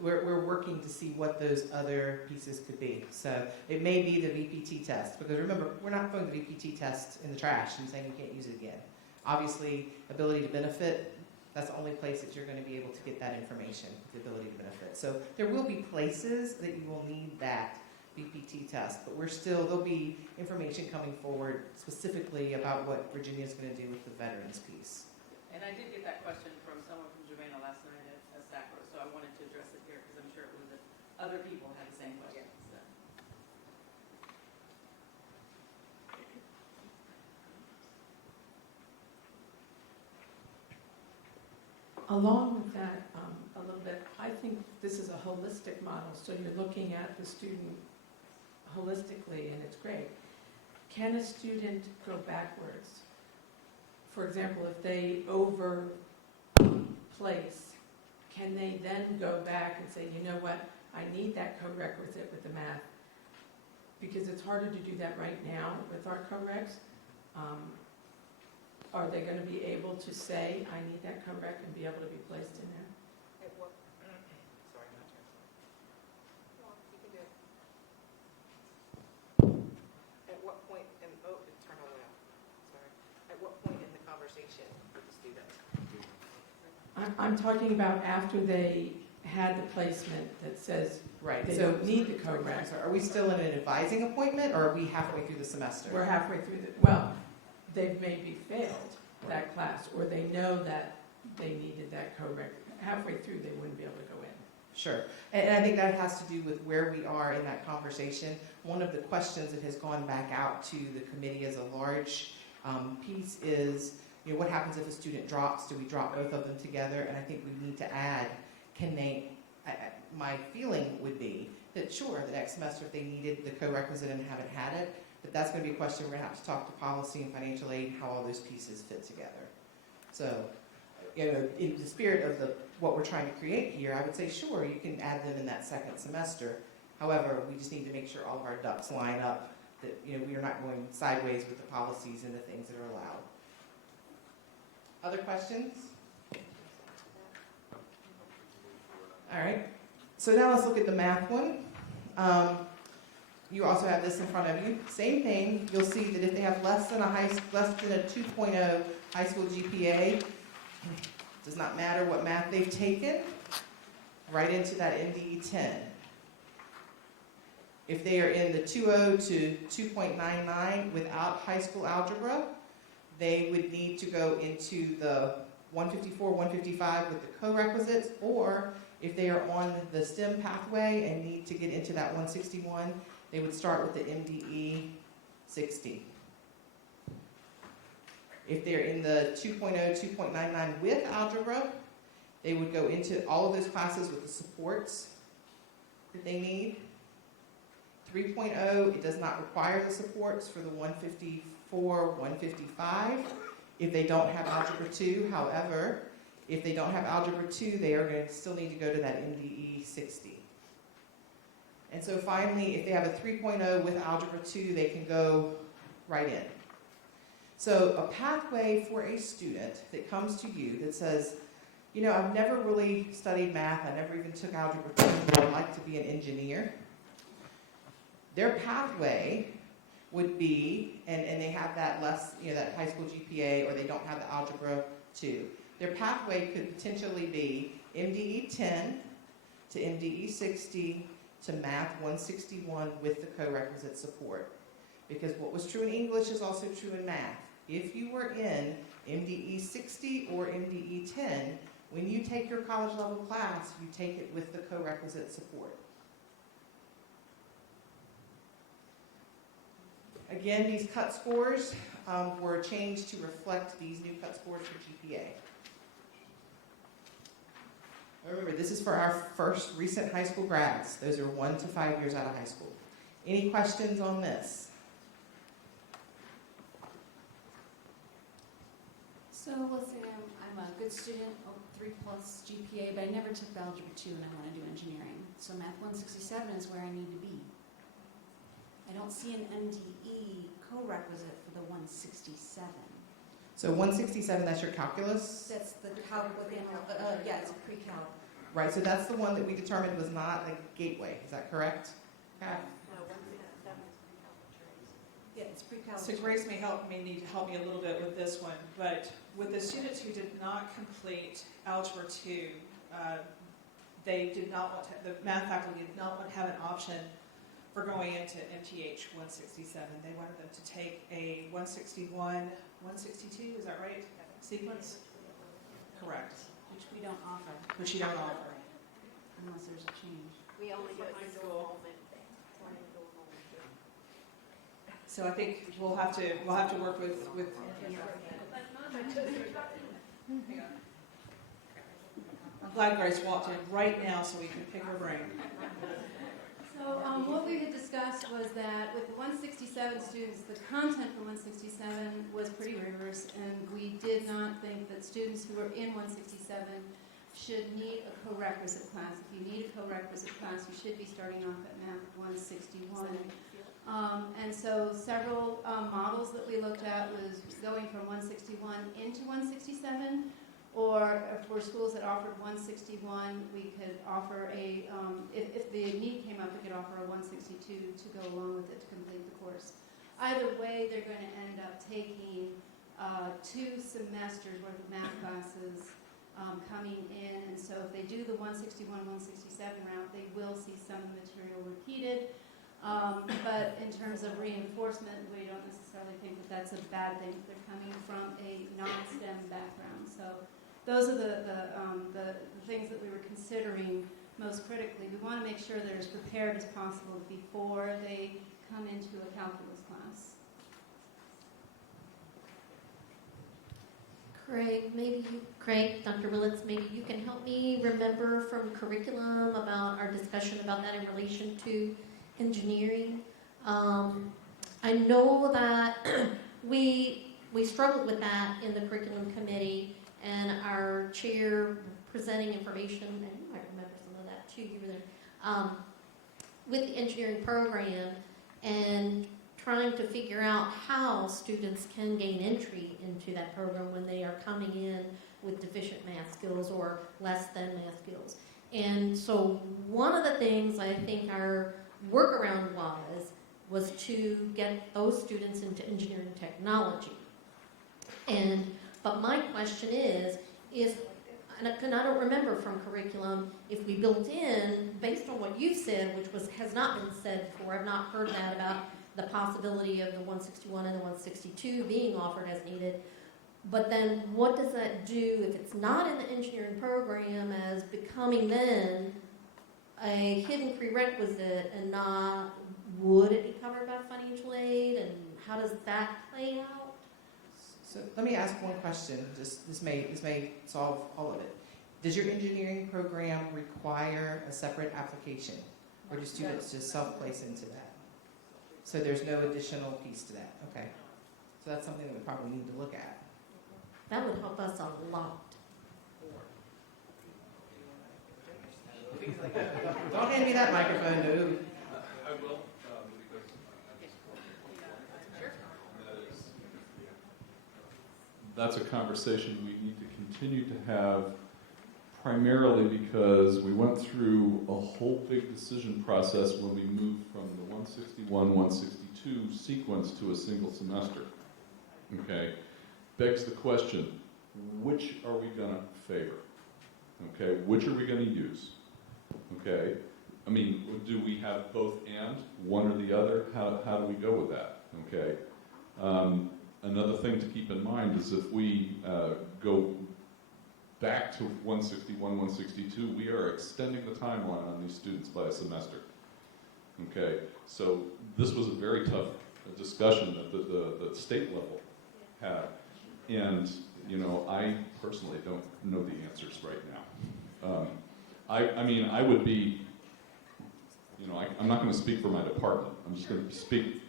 we're working to see what those other pieces could be. So it may be the VPT test, because remember, we're not throwing the VPT test in the trash and saying you can't use it again. Obviously, ability to benefit, that's the only place that you're going to be able to get that information, the ability to benefit. So there will be places that you will need that VPT test, but there'll be information coming forward specifically about what Virginia's going to do with the veterans piece. And I did get that question from someone from Javana last night at Sacro, so I wanted to address it here because I'm sure other people had the same question. So. Along with that, a little bit, I think this is a holistic model, so you're looking at the student holistically, and it's great. Can a student go backwards? For example, if they overplace, can they then go back and say, you know what, I need that co-requisite with the math? Because it's harder to do that right now with our co-recs. Are they going to be able to say, I need that co-rec and be able to be placed in there? At what, sorry, my turn. Well, you can do it. At what point, turn all the way up. Sorry. At what point in the conversation with the student? I'm talking about after they had the placement that says Right. they So don't need the co-rec. are we still in an advising appointment, or are we halfway through the semester? We're halfway through they've maybe failed that class, or they know that they needed that co-rec. Halfway through, they wouldn't be able to go in. Sure. And I think that has to do with where we are in that conversation. One of the questions that has gone back out to the committee as a large piece is, what happens if a student drops? Do we drop both of them together? And I think we need to add, my feeling would be that sure, the next semester if they needed the co-requisite and haven't had it, but that's going to be a question we're going to have to talk to policy and financial aid and how all those pieces fit together. So, in the spirit of what we're trying to create here, I would say, sure, you can add them in that second semester. However, we just need to make sure all of our ducks line up, that we are not going sideways with the policies and the things that are allowed. Other questions? All right. So now let's look at the math one. You also have this in front of you. Same thing. You'll see that if they have less than a 2.0 high school GPA, does not matter what math they've taken, right into that MDE 10. If they are in the 2.0 to 2.99 without high school algebra, they would need to go into the 154, 155 with the co-requisites, or if they are on the STEM pathway and need to get into that 161, they would start with the MDE 60. If they're in the 2.0, 2.99 with algebra, they would go into all of those classes with the supports that they need. 3.0, it does not require the supports for the 154, 155 if they don't have Algebra 2. However, if they don't have Algebra 2, they are going to still need to go to that MDE 60. And so finally, if they have a 3.0 with Algebra 2, they can go right in. So a pathway for a student that comes to you that says, I've never really studied math, I never even took Algebra 2, but I'd like to be an engineer. Their pathway would be, and they have that less, that high school GPA, or they don't have the Algebra 2. Their pathway could potentially be MDE 10 to MDE 60 to Math 161 with the co-requisite support. Because what was true in English is also true in math. If you were in MDE 60 or MDE 10, when you take your college level class, you take it with the co-requisite support. Again, these cut scores were changed to reflect these new cut scores for GPA. Remember, this is for our first recent high school grads. Those are 1 to 5 years out of high school. Any questions on this? So let's say I'm a good student, 3+ GPA, but I never took the Algebra 2 and I want to do engineering. So Math 167 is where I need to be. I don't see an MDE co-requisite for the 167. So 167, that's your calculus? That's the calc within, yeah, it's a pre-calc. Right, so that's the one that we determined was not a gateway, is that correct? Okay. Yeah, it's pre-calc. So Grace may need to help me a little bit with this one, but with the students who did not complete Algebra 2, they did not want to, the math faculty did not want to have an option for going into MTH 167. They wanted them to take a 161, 162, is that right? Sequence? Correct. Which we don't offer. Which you don't offer. Unless there's a change. We only do it for school. So I think we'll have to work with I'm glad Grace walked in right now so we can pick her brain. So what we had discussed was that with the 167 students, the content for 167 was pretty rigorous, and we did not think that students who were in 167 should need a co-requisite class. If you need a co-requisite class, you should be starting off at Math 161. And so several models that we looked at was going from 161 into 167, or for schools that offered 161, we could offer a, if the need came up, we could offer a 162 to go along with it to complete the course. Either way, they're going to end up taking 2 semesters worth of math classes coming in, and so if they do the 161, 167 route, they will see some material repeated. But in terms of reinforcement, we don't necessarily think that that's a bad thing. They're coming from a non-STEM background. So those are the things that we were considering most critically. We want to make sure they're as prepared as possible before they come into a calculus class. Craig, Dr. Willits, maybe you can help me remember from curriculum about our discussion about that in relation to engineering. I know that we struggled with that in the curriculum committee, and our chair presenting information, and you might remember some of that too, you were there, with the engineering program and trying to figure out how students can gain entry into that program when they are coming in with deficient math skills or less than math skills. And so one of the things I think our workaround was to get those students into engineering technology. But my question is, and I don't remember from curriculum, if we built in, based on what you've said, which has not been said before, I've not heard that about the possibility of the 161 and the 162 being offered as needed. But then what does that do if it's not in the engineering program as becoming then a hidden prerequisite and not, would it be covered by financial aid, and how does that play out? So let me ask one question. This may solve all of it. Does your engineering program require a separate application, or do students just self-place into that? So there's no additional piece to that. Okay. So that's something that we probably need to look at. That would help us a lot. Don't hand me that microphone, dude. I will, that's a conversation we need to continue to have, primarily because we went through a whole big decision process when we moved from the 161, 162 sequence to a single semester. Okay? Begs the question, which are we going to favor? Okay? Which are we going to use? Okay? I mean, do we have both and, one or the other? How do we go with that? Okay? Another thing to keep in mind is if we go back to 161, 162, we are extending the timeline on these students by a semester. Okay? So this was a very tough discussion that the state level had. And, you know, I personally don't know the answers right now. I mean, I would be, you know, I'm not going to speak for my department. I'm just going to speak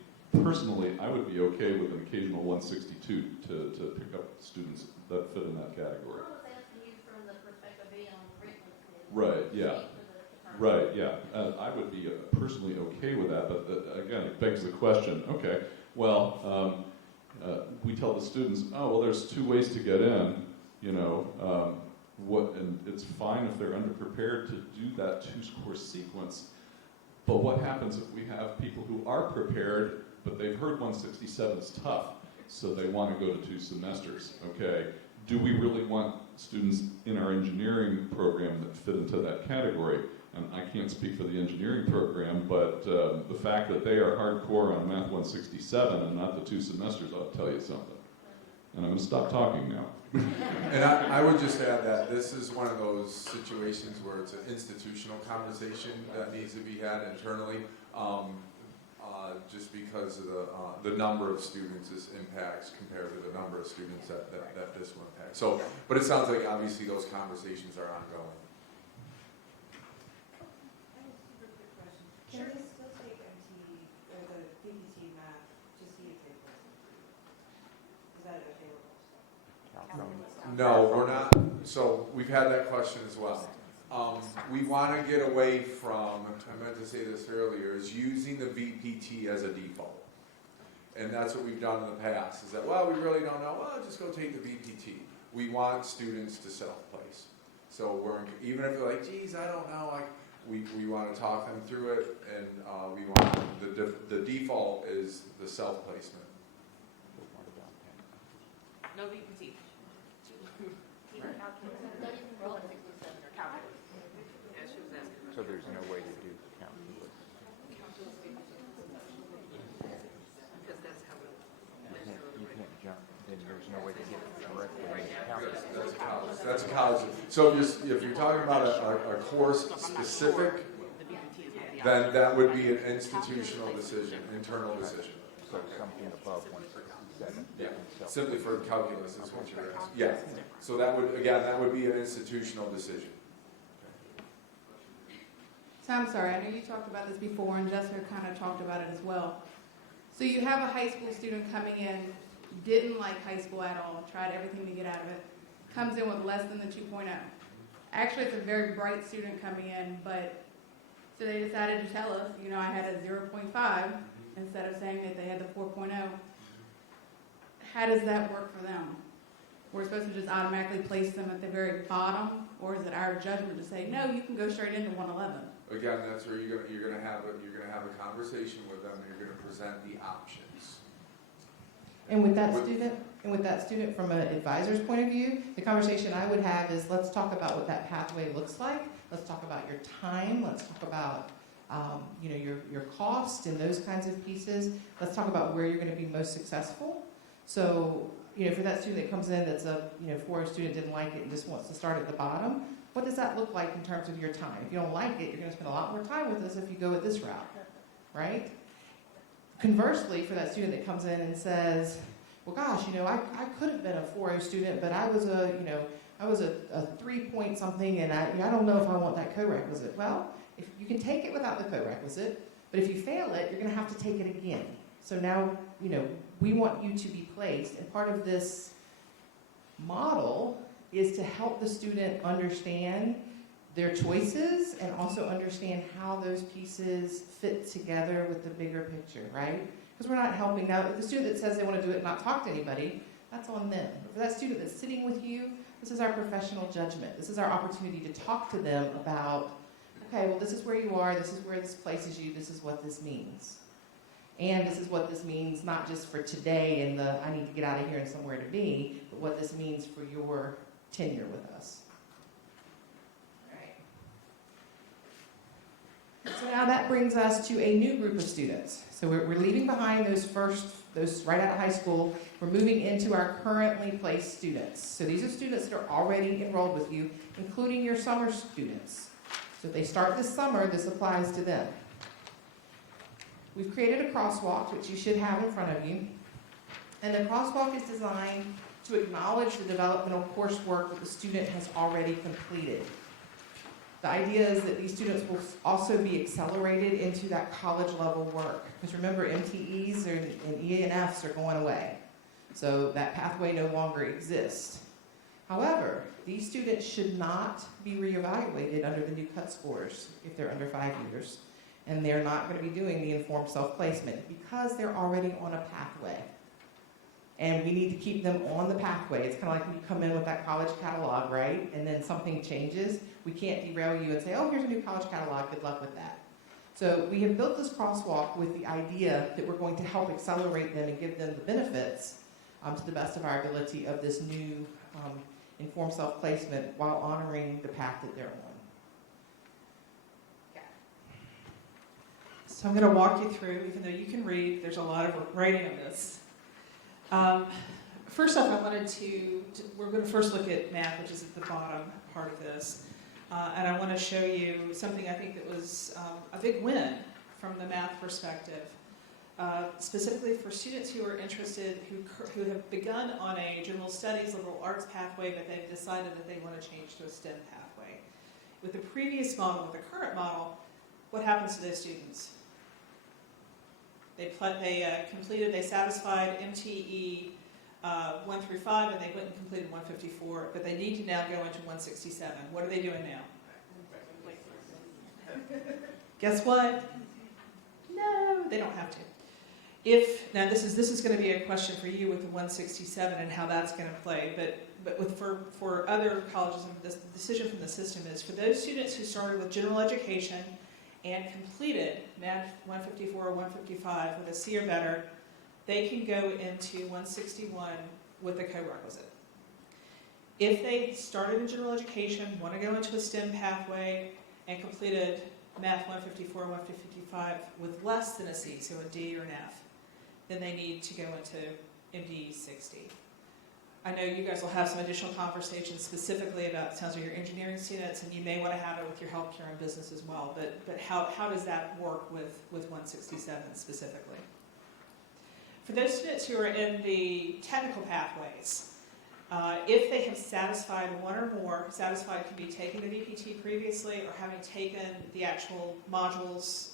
personally. I would be okay with an occasional 162 to pick up students that fit in that category. I was asking you from the perspective of being on the curriculum committee. Right, yeah. Right, yeah. I would be personally okay with that, but again, it begs the question, okay, well, we tell the students, oh, well, there's two ways to get in, you know, and it's fine if they're underprepared to do that two-course sequence, but what happens if we have people who are prepared, but they've heard 167 is tough, so they want to go to 2 semesters, okay? Do we really want students in our engineering program that fit into that category? And I can't speak for the engineering program, but the fact that they are hardcore on Math 167 and not the 2 semesters ought to tell you something. And I'm going to stop talking now. And I would just add that this is one of those situations where it's an institutional conversation that needs to be had internally, just because of the number of students this impacts compared to the number of students that this will impact. So, but it sounds like obviously those conversations are ongoing. Can they still take MT or the PPT math to see if they pass? Is that available? No, we're not. So we've had that question as well. We want to get away from, I meant to say this earlier, is using the VPT as a default. And that's what we've done in the past, is that, well, we really don't know, well, just go take the VPT. We want students to self-place. So even if they're like, geez, I don't know, we want to talk them through it, and we want, the default is the self-placement. No VPT. So there's no way to do calculus. Because that's how You can't jump, then there's no way to get it correctly into calculus. That's a college. So if you're talking about a course specific, then that would be an institutional decision, internal decision. So something above 167. Yeah, simply for calculus is what you're asking. Yeah. So that would be an institutional decision. So I'm sorry, I know you talked about this before, and Jessica kind of talked about it as well. So you have a high school student coming in, didn't like high school at all, tried everything to get out of it, comes in with less than the 2.0. Actually, it's a very bright student coming in, but so they decided to tell us, I had a 0.5 instead of saying that they had the 4.0. How does that work for them? We're supposed to just automatically place them at the very bottom, or is it our judgment to say, no, you can go straight into 111? Again, that's where you're gonna have a conversation with them. You're gonna present the options. And with that student, from an advisor's point of view, the conversation I would have is, let's talk about what that pathway looks like. Let's talk about your time. Let's talk about your cost and those kinds of pieces. Let's talk about where you're going to be most successful. So, for that student that comes in that's a 4 student, didn't like it and just wants to start at the bottom, what does that look like in terms of your time? If you don't like it, you're going to spend a lot more time with us if you go with this route, right? Conversely, for that student that comes in and says, well, gosh, I could have been a 4.0 student, but I was a 3 point something, and I don't know if I want that co-requisite. Well, if you can take it without the co-requisite, but if you fail it, you're going to have to take it again. So now, we want you to be placed, and part of this model is to help the student understand their choices and also understand how those pieces fit together with the bigger picture, right? Because we're not helping. Now, if the student that says they want to do it and not talk to anybody, that's on them. But for that student that's sitting with you, this is our professional judgment. This is our opportunity to talk to them about, okay, well, this is where you are, this is where this places you, this is what this means. And this is what this means not just for today and the I need to get out of here and somewhere to be, but what this means for your tenure with us. So now that brings us to a new group of students. So we're leaving behind those right out of high school. We're moving into our currently placed students. So these are students that are already enrolled with you, including your summer students. So if they start this summer, this applies to them. We've created a crosswalk, which you should have in front of you. And the crosswalk is designed to acknowledge the developmental coursework that the student has already completed. The idea is that these students will also be accelerated into that college level work. Because remember, MTEs and ENFs are going away. So that pathway no longer exists. However, these students should not be reevaluated under the new cut scores if they're under 5 years. And they're not going to be doing the informed self-placement because they're already on a pathway. And we need to keep them on the pathway. It's kind of like when you come in with that college catalog, right? And then something changes. We can't derail you and say, oh, here's a new college catalog. Good luck with that. So we have built this crosswalk with the idea that we're going to help accelerate them and give them the benefits to the best of our ability of this new informed self-placement while honoring the path that they're on. So I'm going to walk you through, even though you can read, there's a lot of writing on this. First off, we're going to first look at math, which is at the bottom part of this. And I want to show you something I think that was a big win from the math perspective. Specifically for students who are interested, who have begun on a general studies, liberal arts pathway, but they've decided that they want to change to a STEM pathway. With the previous model, with the current model, what happens to those students? They satisfied MTE 1 through 5, and they went and completed 154, but they need to now go into 167. What are they doing now? Guess what? No, they don't have to. Now this is going to be a question for you with the 167 and how that's going to play, but for other colleges, the decision from the system is for those students who started with general education and completed Math 154 or 155 with a C or better, they can go into 161 with a co-requisite. If they started in general education, want to go into a STEM pathway, and completed Math 154 or 155 with less than a C, so a D or an F, then they need to go into MD 60. I know you guys will have some additional conversations specifically about, it sounds like your engineering students, and you may want to have it with your healthcare and business as well, but how does that work with 167 specifically? For those students who are in the technical pathways, if they have satisfied one or more, satisfied can be taking the VPT previously or having taken the actual modules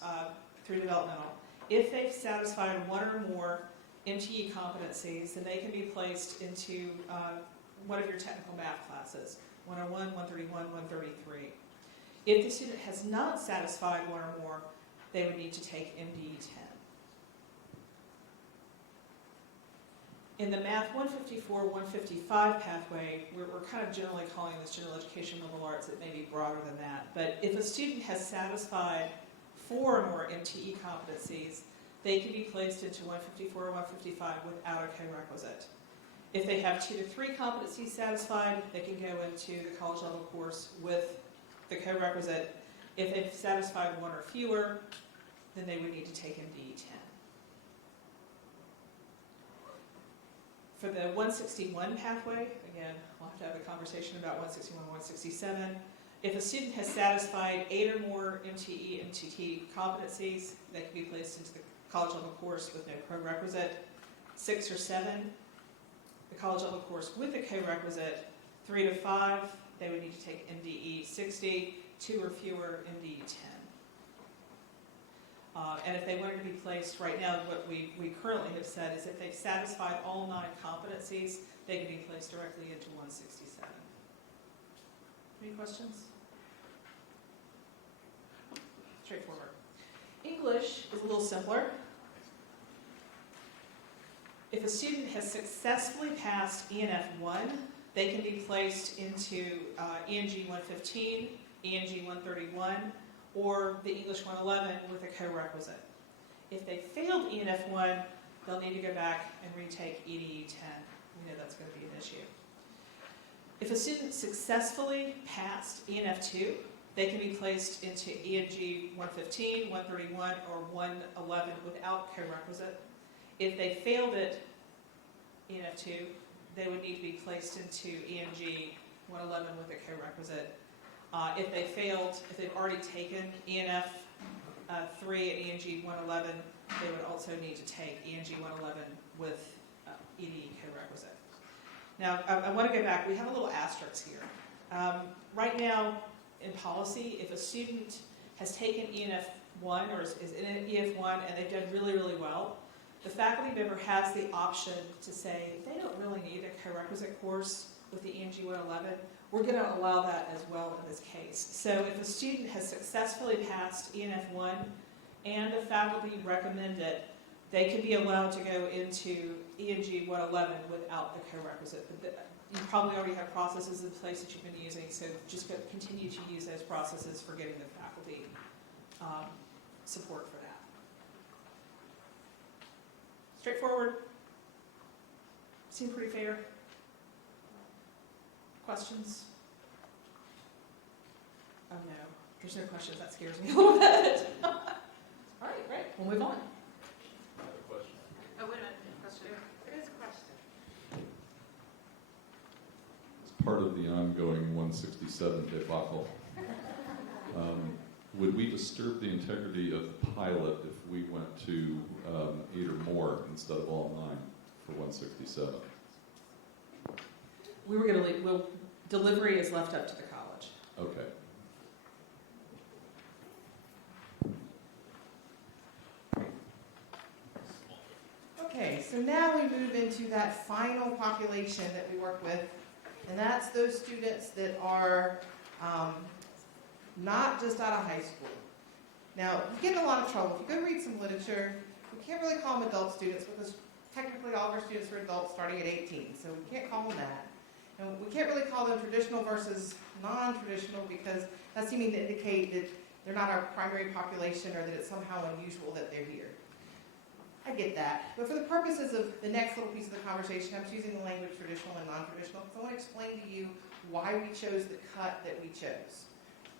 through developmental. If they've satisfied one or more MTE competencies, then they can be placed into one of your technical math classes. 101, 131, 133. If the student has not satisfied one or more, they would need to take MDE 10. In the Math 154, 155 pathway, we're kind of generally calling this general education liberal arts. It may be broader than that. But if a student has satisfied 4 or more MTE competencies, they can be placed into 154 or 155 without a co-requisite. If they have 2 to 3 competencies satisfied, they can go into the college level course with the co-requisite. If they've satisfied 1 or fewer, then they would need to take MDE 10. For the 161 pathway, again, we'll have to have a conversation about 161 and 167. If a student has satisfied 8 or more MTE, MTT competencies, they can be placed into the college level course with no prerequisite. 6 or 7, the college level course with a co-requisite. 3 to 5, they would need to take MDE 60, 2 or fewer, MDE 10. And if they wanted to be placed right now, what we currently have said is if they've satisfied all 9 competencies, they can be placed directly into 167. Any questions? Straightforward. English is a little simpler. If a student has successfully passed ENF 1, they can be placed into ENG 115, ENG 131, or the English 111 with a co-requisite. If they failed ENF 1, they'll need to go back and retake EDE 10. We know that's going to be an issue. If a student successfully passed ENF 2, they can be placed into ENG 115, 131, or 111 without co-requisite. If they failed it, ENF 2, they would need to be placed into ENG 111 with a co-requisite. If they've already taken ENF 3 and ENG 111, they would also need to take ENG 111 with EDE co-requisite. Now, I want to go back. We have a little asterisk here. Right now, in policy, if a student has taken ENF 1 or is in ENF 1 and they've done really, really well, the faculty member has the option to say, if they don't really need a co-requisite course with the ENG 111, we're going to allow that as well in this case. So if a student has successfully passed ENF 1 and the faculty recommend it, they can be allowed to go into ENG 111 without the co-requisite. You probably already have processes in place that you've been using, so just continue to use those processes for getting the faculty support for that. Straightforward. Seem pretty fair. Questions? Oh no, there's no questions. That scares me a little bit. All right, great. We'll move on. I have a question. Oh, wait a minute. Question. There is a question. As part of the ongoing 167 debacle, would we disturb the integrity of the pilot if we went to 8 or more instead of all 9 for 167? We were going to leave. Delivery is left up to the college. Okay. Okay, so now we move into that final population that we work with, and that's those students that are not just out of high school. Now, you get in a lot of trouble. If you go read some literature, we can't really call them adult students because technically all of our students are adults starting at 18, so we can't call them that. And we can't really call them traditional versus non-traditional because that's seeming to indicate that they're not our primary population or that it's somehow unusual that they're here. I get that. But for the purposes of the next little piece of the conversation, I'm choosing the language traditional and non-traditional because I want to explain to you why we chose the cut that we chose.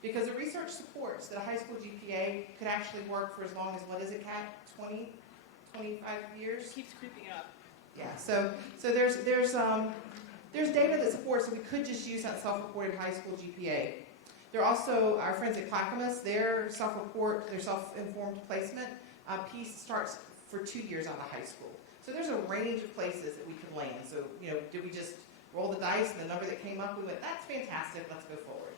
Because the research supports that a high school GPA could actually work for as long as, what is it, Kat? 20, 25 years? Keeps creeping up. Yeah, so there's data that supports that we could just use that self-reported high school GPA. There are also our friends at Clackamas, their self-report, their self-informed placement piece starts for 2 years out of high school. So there's a range of places that we could land. So, did we just roll the dice and the number that came up, we went, that's fantastic, let's go forward.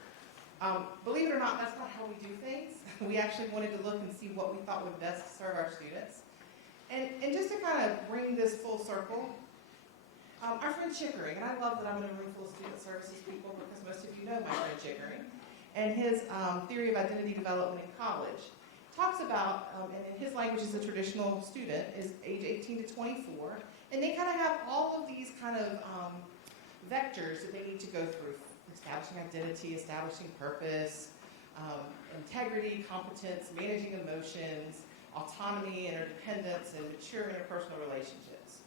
Believe it or not, that's not how we do things. We actually wanted to look and see what we thought would best serve our students. And just to kind of bring this full circle, Our friend Chickering, and I love that I'm in a room full of student services people because most of you know my friend Chickering, and his theory of identity development in college talks about, and in his language as a traditional student, is age 18 to 24, and they kind of have all of these kind of vectors that they need to go through: establishing identity, establishing purpose, integrity, competence, managing emotions, autonomy, interdependence, and mature interpersonal relationships.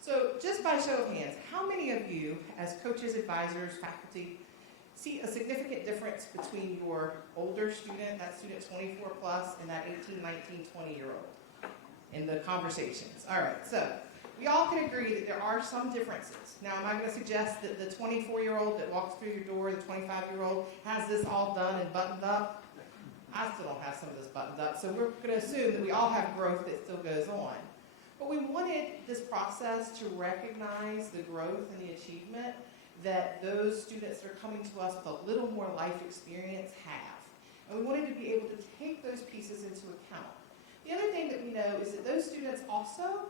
So just by show of hands, how many of you, as coaches, advisors, faculty, see a significant difference between your older student, that student 24 plus, and that 18, 19, 20-year-old in the conversations? All right, so we all can agree that there are some differences. Now, am I going to suggest that the 24-year-old that walks through your door, the 25-year-old, has this all done and buttoned up? I still don't have some of this buttoned up, so we're going to assume that we all have growth that still goes on. But we wanted this process to recognize the growth and the achievement that those students that are coming to us with a little more life experience have. And we wanted to be able to take those pieces into account. The other thing that we know is that those students also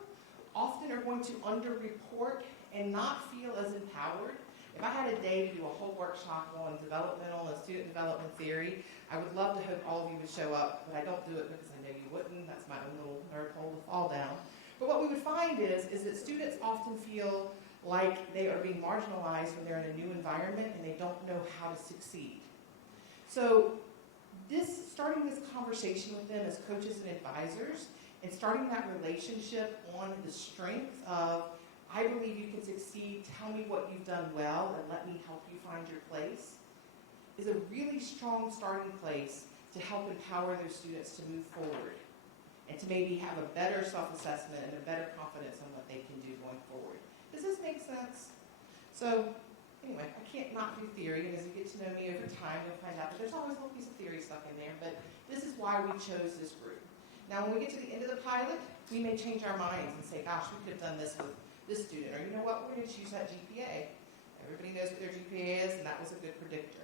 often are going to underreport and not feel as empowered. If I had a day to do a whole workshop on developmental and student development theory, I would love to hope all of you would show up, but I don't do it because I know you wouldn't. That's my own little nerd hole to fall down. But what we would find is that students often feel like they are being marginalized when they're in a new environment and they don't know how to succeed. So starting this conversation with them as coaches and advisors, and starting that relationship on the strength of, I believe you can succeed, tell me what you've done well, and let me help you find your place, is a really strong starting place to help empower those students to move forward and to maybe have a better self-assessment and a better confidence in what they can do going forward. Does this make sense? So anyway, I can't not do theory, and as you get to know me over time, you'll find out that there's always a little piece of theory stuck in there, but this is why we chose this group. Now, when we get to the end of the pilot, we may change our minds and say, gosh, we could have done this with this student, or you know what, we're going to choose that GPA. Everybody knows what their GPA is, and that was a good predictor.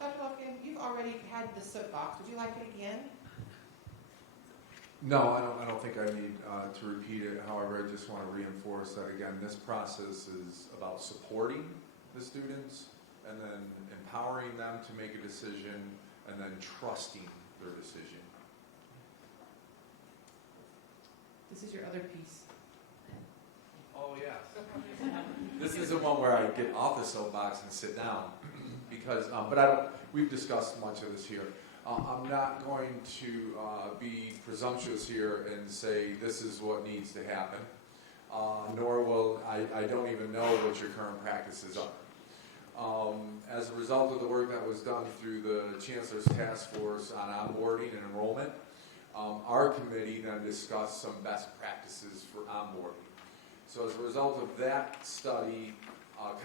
Dr. Lufkin, you've already had the soapbox. Would you like it again? No, I don't think I need to repeat it. However, I just want to reinforce that again, this process is about supporting the students and then empowering them to make a decision and then trusting their decision. This is your other piece. Oh, yes. This is the one where I get off the soapbox and sit down because, but I don't, we've discussed much of this here. I'm not going to be presumptuous here and say this is what needs to happen, nor will I don't even know what your current practices are. As a result of the work that was done through the Chancellor's Task Force on Onboarding and Enrollment, our committee then discussed some best practices for onboarding. So as a result of that study,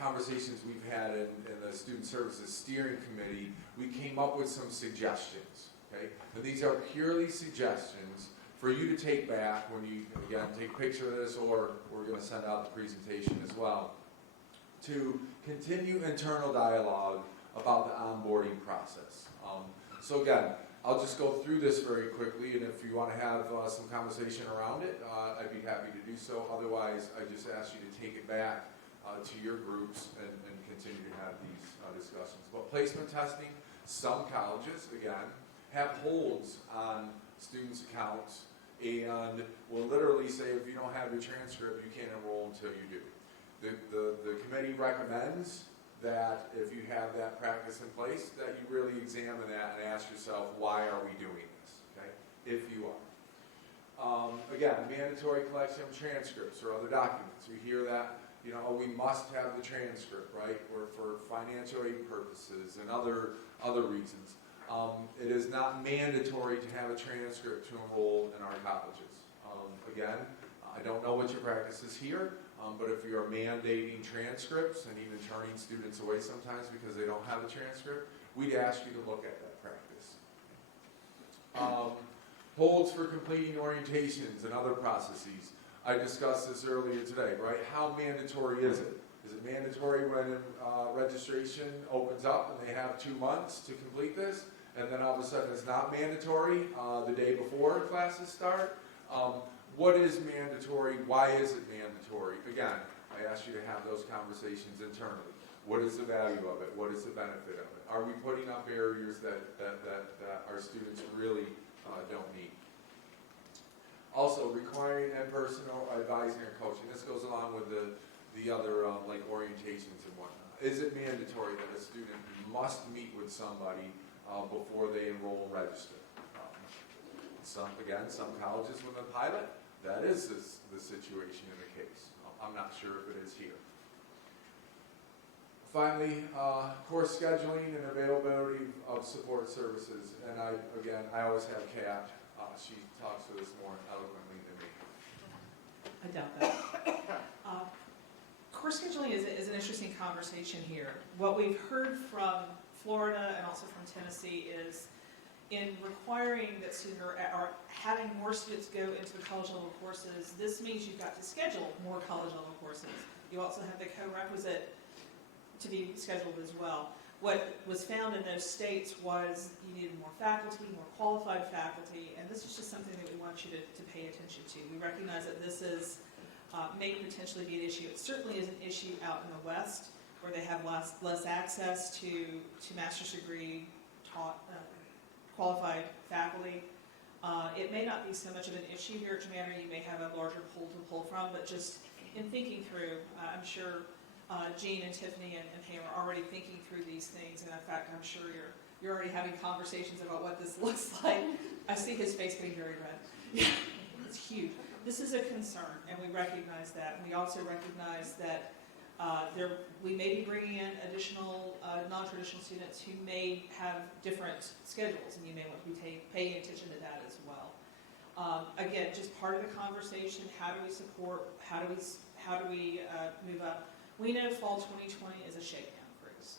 conversations we've had in the Student Services Steering Committee, we came up with some suggestions, okay? And these are purely suggestions for you to take back when you, again, take a picture of this, or we're going to send out the presentation as well, to continue internal dialogue about the onboarding process. So again, I'll just go through this very quickly, and if you want to have some conversation around it, I'd be happy to do so. Otherwise, I just ask you to take it back to your groups and continue to have these discussions. But placement testing, some colleges, again, have holds on students' accounts and will literally say if you don't have your transcript, you can't enroll until you do. The committee recommends that if you have that practice in place, that you really examine that and ask yourself, why are we doing this, okay, if you are. Again, mandatory collection of transcripts or other documents. We hear that, you know, oh, we must have the transcript, right, or for financial aid purposes and other reasons. It is not mandatory to have a transcript to enroll in our colleges. Again, I don't know what your practice is here, but if you're mandating transcripts and even turning students away sometimes because they don't have a transcript, we'd ask you to look at that practice. Holds for completing orientations and other processes. I discussed this earlier today, right? How mandatory is it? Is it mandatory when registration opens up and they have 2 months to complete this, and then all of a sudden it's not mandatory the day before classes start? what is mandatory? Why is it mandatory? Again, I ask you to have those conversations internally. What is the value of it? What is the benefit of it? Are we putting up barriers that our students really don't need? Also, requiring personal advising or coaching. This goes along with the other like orientations and whatnot. Is it mandatory that a student must meet with somebody before they enroll and register? Some colleges with a pilot, that is the situation in the case. I'm not sure if it is here. Finally, course scheduling and availability of support services. And I always have Kat. She talks to us more eloquently than me. I doubt that. Course scheduling is an interesting conversation here. What we've heard from Florida and also from Tennessee is in requiring that students are having more students go into the college level courses, this means you've got to schedule more college level courses. You also have the co-requisite to be scheduled as well. What was found in those states was you needed more faculty, more qualified faculty, and this is just something that we want you to pay attention to. We recognize that this is may potentially be an issue. It certainly is an issue out in the West, where they have less access to master's degree taught qualified faculty. It may not be so much of an issue here at Humana. You may have a larger pool to pull from, but just in thinking through, I'm sure Jean and Tiffany and Pam are already thinking through these things, and in fact, I'm sure you're already having conversations about what this looks like. I see his face getting very red. It's huge. This is a concern, and we recognize that. We also recognize that we may be bringing in additional non-traditional students who may have different schedules, and you may want to be paying attention to that as well. Again, just part of the conversation. How do we support? How do we move up? We know fall 2020 is a shakedown cruise.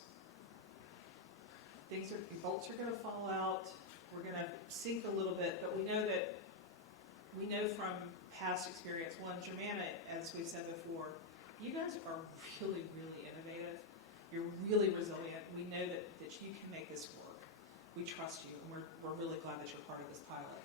Bolts are going to fall out. We're going to sink a little bit, but we know from past experience. One, Germana, as we've said before, you guys are really, really innovative. You're really resilient. We know that you can make this work. We trust you, and we're really glad that you're part of this pilot.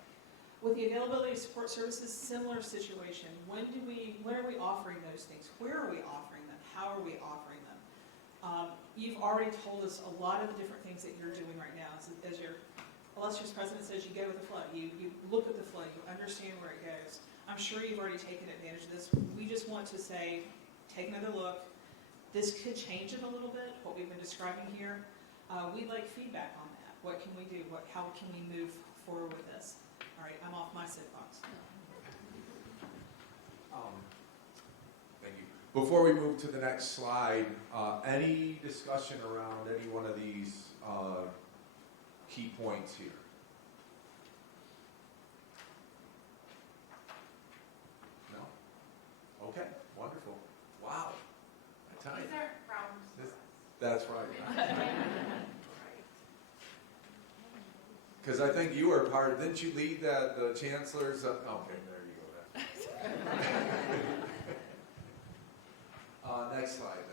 With the availability of support services, similar situation. When are we offering those things? Where are we offering them? How are we offering them? You've already told us a lot of the different things that you're doing right now. As your illustrious president says, you go with the flow. You look at the flow. You understand where it goes. I'm sure you've already taken advantage of this. We just want to say, take another look. This could change it a little bit, what we've been describing here. We'd like feedback on that. What can we do? How can we move forward with this? All right, I'm off my soapbox. Thank you. Before we move to the next slide, any discussion around any one of these key points here? No? Okay, wonderful. Wow. I tell you. These are problems. That's right. Because I think you were part of, didn't you lead the chancellor's? Okay, there you go. Next slide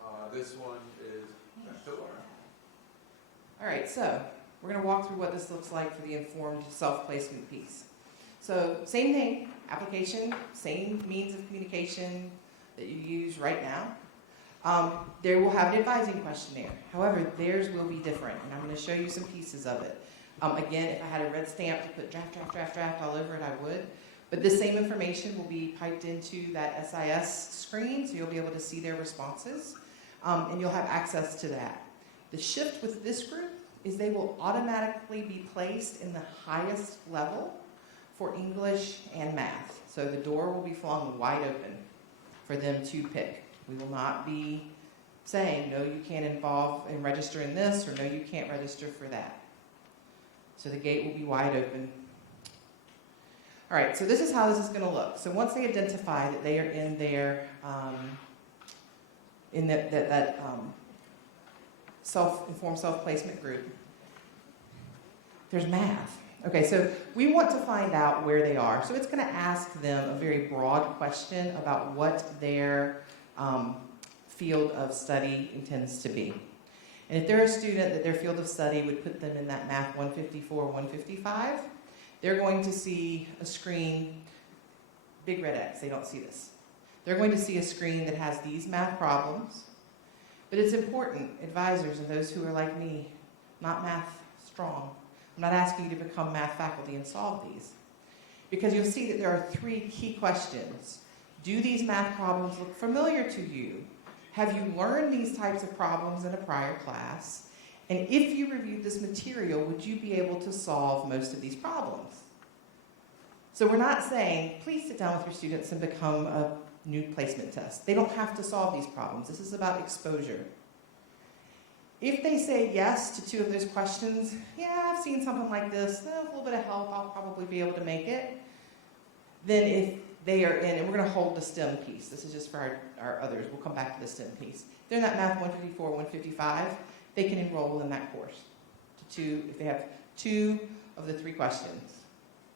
then. This one is Philip. All right, so we're going to walk through what this looks like for the informed self-placement piece. So same thing, application, same means of communication that you use right now. They will have an advising questionnaire. However, theirs will be different, and I'm going to show you some pieces of it. Again, if I had a red stamp to put draft, draft, draft, draft all over it, I would. But this same information will be piped into that SIS screen, so you'll be able to see their responses, and you'll have access to that. The shift with this group is they will automatically be placed in the highest level for English and math. So the door will be flung wide open for them to pick. We will not be saying, no, you can't involve and register in this, or no, you can't register for that. So the gate will be wide open. All right, so this is how this is going to look. So once they identify that they are in their, self-informed self-placement group, there's math. Okay, so we want to find out where they are. So it's going to ask them a very broad question about what their field of study intends to be. And if they're a student that their field of study would put them in that Math 154, 155, they're going to see a screen, big red X, they don't see this. They're going to see a screen that has these math problems, but it's important, advisors and those who are like me, not math strong. I'm not asking you to become math faculty and solve these, because you'll see that there are 3 key questions. Do these math problems look familiar to you? Have you learned these types of problems in a prior class? And if you reviewed this material, would you be able to solve most of these problems? So we're not saying, please sit down with your students and become a new placement test. They don't have to solve these problems. This is about exposure. If they say yes to 2 of those questions, yeah, I've seen something like this, with a little bit of help, I'll probably be able to make it. Then if they are in, and we're going to hold the STEM piece. This is just for our others. We'll come back to the STEM piece. If they're in that Math 154, 155, they can enroll in that course. If they have 2 of the 3 questions,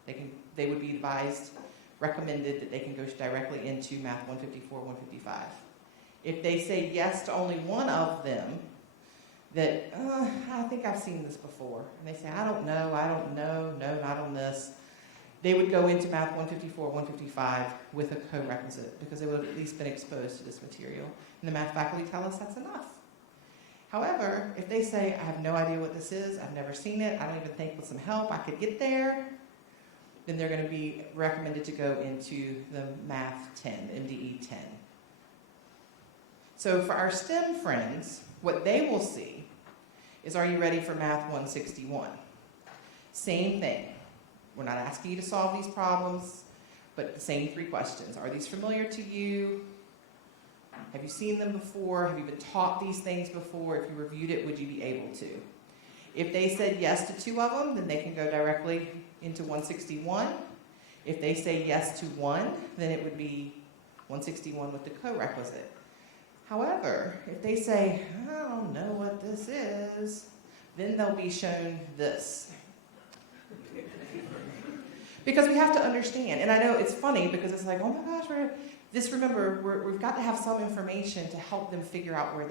they would be advised, recommended that they can go directly into Math 154, 155. If they say yes to only 1 of them, that, I think I've seen this before, and they say, I don't know, no, not on this, they would go into Math 154, 155 with a co-requisite, because they would have at least been exposed to this material. And the math faculty tell us that's enough. However, if they say, I have no idea what this is, I've never seen it, I don't even think with some help I could get there, then they're going to be recommended to go into the Math 10, MDE 10. So for our STEM friends, what they will see is, are you ready for Math 161? Same thing. We're not asking you to solve these problems, but the same 3 questions. Are these familiar to you? Have you seen them before? Have you been taught these things before? If you reviewed it, would you be able to? If they said yes to 2 of them, then they can go directly into 161. If they say yes to 1, then it would be 161 with the co-requisite. However, if they say, I don't know what this is, then they'll be shown this. Because we have to understand, and I know it's funny because it's like, oh my gosh, we've got to have some information to help them figure out where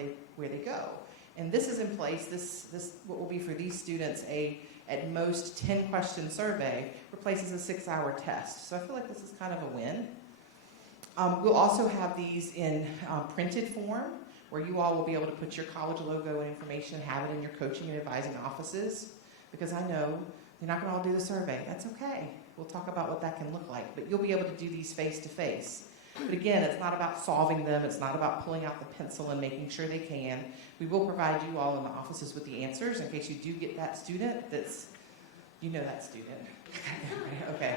they go. And this is in place, this what will be for these students at most 10-question survey replaces a 6-hour test. So I feel like this is kind of a win. We'll also have these in printed form, where you all will be able to put your college logo and information, have it in your coaching and advising offices, because I know you're not going to all do the survey. That's okay. We'll talk about what that can look like, but you'll be able to do these face-to-face. But again, it's not about solving them. It's not about pulling out the pencil and making sure they can. We will provide you all in the offices with the answers in case you do get that student that's, you know that student. Okay.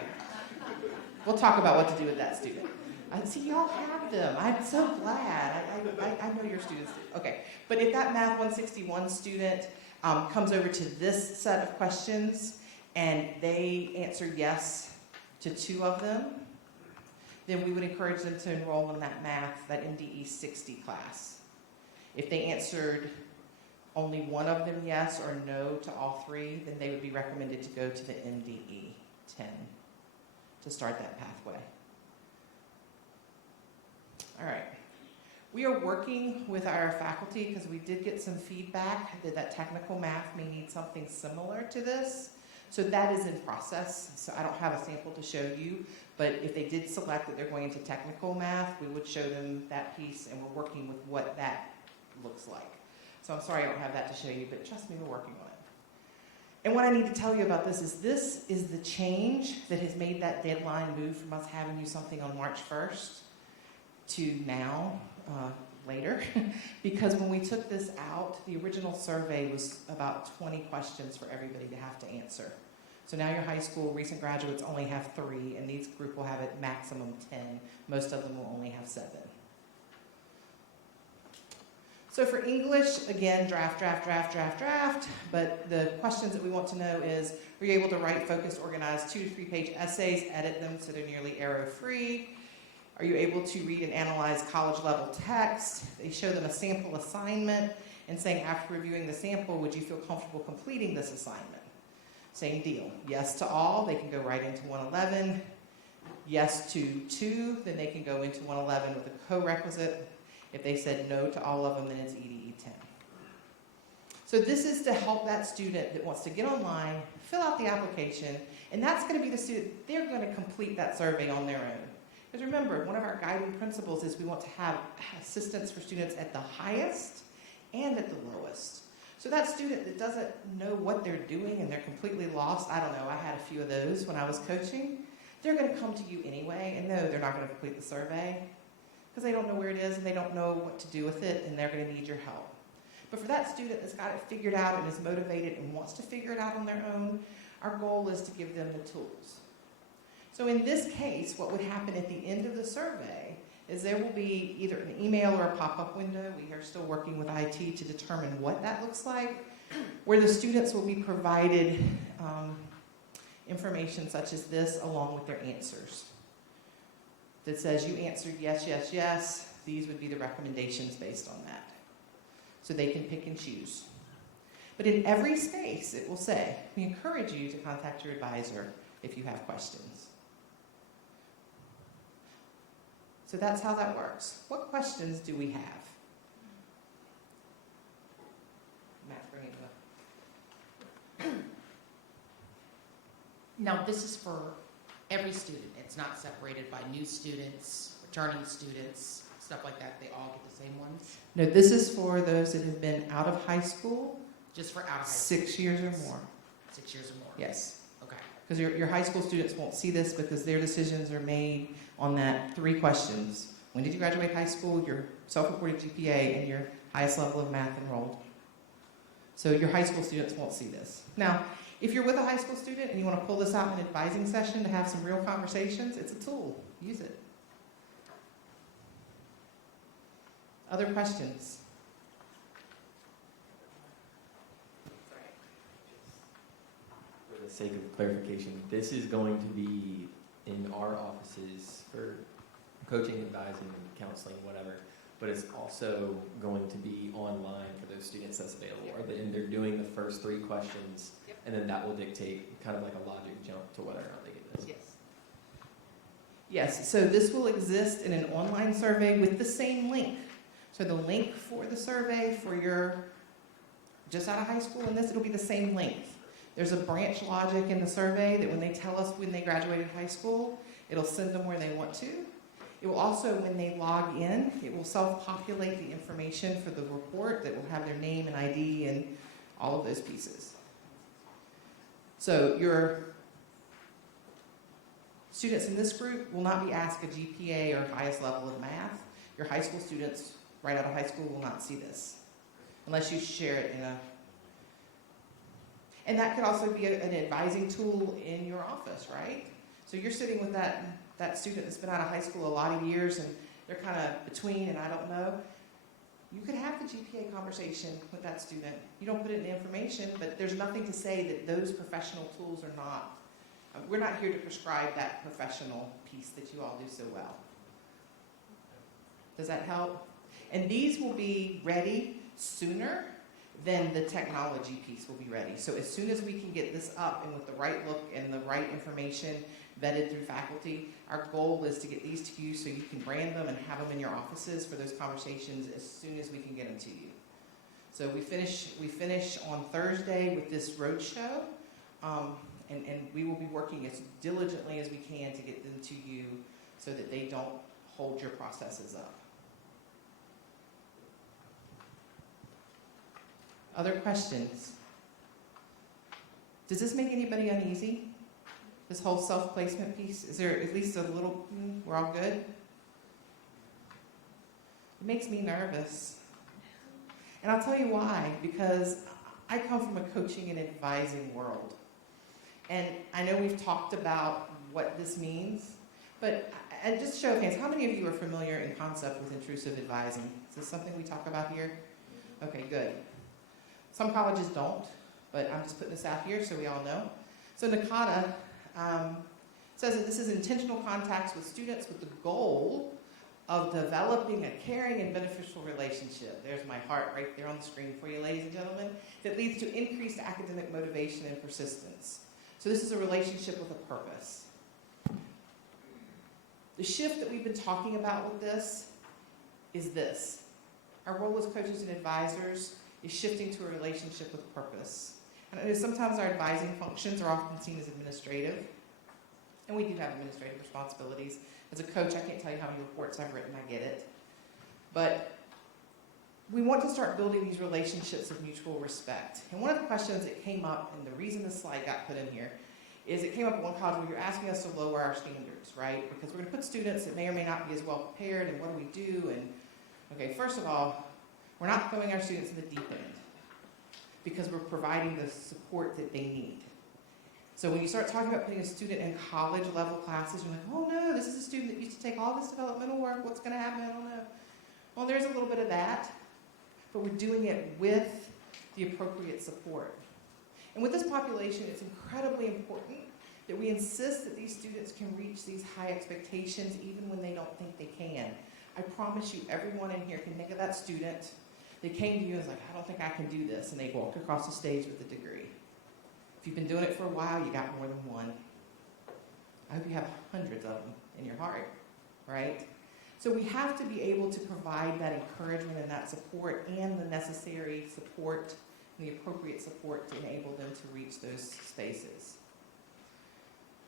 We'll talk about what to do with that student. I see y'all have them. I'm so glad. I know your students do. Okay. But if that Math 161 student comes over to this set of questions and they answer yes to 2 of them, then we would encourage them to enroll in that math, that MDE 60 class. If they answered only 1 of them yes or no to all 3, then they would be recommended to go to the MDE 10 to start that pathway. All right. We are working with our faculty because we did get some feedback that technical math may need something similar to this. So that is in process. So I don't have a sample to show you, but if they did select that they're going into technical math, we would show them that piece, and we're working with what that looks like. So I'm sorry I don't have that to show you, but trust me, we're working on it. And what I need to tell you about this is the change that has made that deadline move from us having you something on March 1st to now, later. Because when we took this out, the original survey was about 20 questions for everybody to have to answer. So now your high school recent graduates only have 3, and these group will have at maximum 10. Most of them will only have 7. So for English, again, draft. But the questions that we want to know is, were you able to write focused, organized 2 to 3 page essays, edit them so they're nearly error-free? Are you able to read and analyze college-level text? They show them a sample assignment and saying, after reviewing the sample, would you feel comfortable completing this assignment? Same deal. Yes to all, they can go right into 111. Yes to 2, then they can go into 111 with a co-requisite. If they said no to all of them, then it's EDE 10. So this is to help that student that wants to get online, fill out the application, and that's going to be the student, they're going to complete that survey on their own. Because remember, one of our guiding principles is we want to have assistance for students at the highest and at the lowest. So that student that doesn't know what they're doing and they're completely lost, I don't know, I had a few of those when I was coaching, they're going to come to you anyway, and no, they're not going to complete the survey because they don't know where it is and they don't know what to do with it, and they're going to need your help. But for that student that's got it figured out and is motivated and wants to figure it out on their own, our goal is to give them the tools. So in this case, what would happen at the end of the survey is there will be either an email or a pop-up window. We are still working with IT to determine what that looks like, where the students will be provided information such as this along with their answers. That says you answered yes, yes, yes. These would be the recommendations based on that. So they can pick and choose. But in every space, it will say, we encourage you to contact your advisor if you have questions. So that's how that works. What questions do we have? Matt, bring it up. Now, this is for every student. It's not separated by new students, returning students, stuff like that. They all get the same ones? No, this is for those that have been out of high school. Just for out of high school. 6 years or more. 6 years or more? Yes. Okay. Because your high school students won't see this because their decisions are made on that 3 questions. When did you graduate high school, your self-reported GPA, and your highest level of math enrolled? So your high school students won't see this. Now, if you're with a high school student and you want to pull this out in an advising session to have some real conversations, it's a tool. Use it. Other questions? For the sake of clarification, this is going to be in our offices for coaching, advising, and counseling, whatever, but it's also going to be online for those students that's available. And they're doing the first 3 questions, and then that will dictate kind of like a logic jump to whether or not they get this. Yes. Yes, so this will exist in an online survey with the same link. So the link for the survey for your just out of high school and this, it'll be the same length. There's a branch logic in the survey that when they tell us when they graduated high school, it'll send them where they want to. It will also, when they log in, it will self-populate the information for the report that will have their name and ID and all of those pieces. So your students in this group will not be asked a GPA or highest level of math. Your high school students right out of high school will not see this unless you share it in a... And that could also be an advising tool in your office, right? So you're sitting with that student that's been out of high school a lot of years and they're kind of between and I don't know. You could have the GPA conversation with that student. You don't put it in the information, but there's nothing to say that those professional tools are not. We're not here to prescribe that professional piece that you all do so well. Does that help? And these will be ready sooner than the technology piece will be ready. So as soon as we can get this up and with the right look and the right information vetted through faculty, our goal is to get these to you so you can brand them and have them in your offices for those conversations as soon as we can get them to you. So we finish on Thursday with this roadshow, and we will be working as diligently as we can to get them to you so that they don't hold your processes up. Other questions? Does this make anybody uneasy? This whole self-placement piece? Is there at least a little, we're all good? It makes me nervous. And I'll tell you why, because I come from a coaching and advising world. And I know we've talked about what this means, but and just show of hands, how many of you are familiar in concept with intrusive advising? Is this something we talk about here? Okay, good. Some colleges don't, but I'm just putting this out here so we all know. So NACADA says that this is intentional contacts with students with the goal of developing a caring and beneficial relationship. There's my heart right there on the screen for you, ladies and gentlemen, that leads to increased academic motivation and persistence. So this is a relationship with a purpose. The shift that we've been talking about with this is this. Our role as coaches and advisors is shifting to a relationship with purpose. And I know sometimes our advising functions are often seen as administrative, and we do have administrative responsibilities. As a coach, I can't tell you how many reports I've written, I get it. But we want to start building these relationships of mutual respect. And one of the questions that came up, and the reason this slide got put in here, is it came up at one college where you're asking us to lower our standards, right? Because we're going to put students that may or may not be as well prepared, and what do we do? And okay, first of all, we're not throwing our students in the deep end because we're providing the support that they need. So when you start talking about putting a student in college level classes, you're like, oh no, this is a student that used to take all this developmental work, what's going to happen? I don't know. Well, there's a little bit of that, but we're doing it with the appropriate support. And with this population, it's incredibly important that we insist that these students can reach these high expectations even when they don't think they can. I promise you, everyone in here can think of that student that came to you and was like, I don't think I can do this, and they walked across the stage with a degree. If you've been doing it for a while, you got more than one. I hope you have hundreds of them in your heart, right? So we have to be able to provide that encouragement and that support and the necessary support and the appropriate support to enable them to reach those spaces.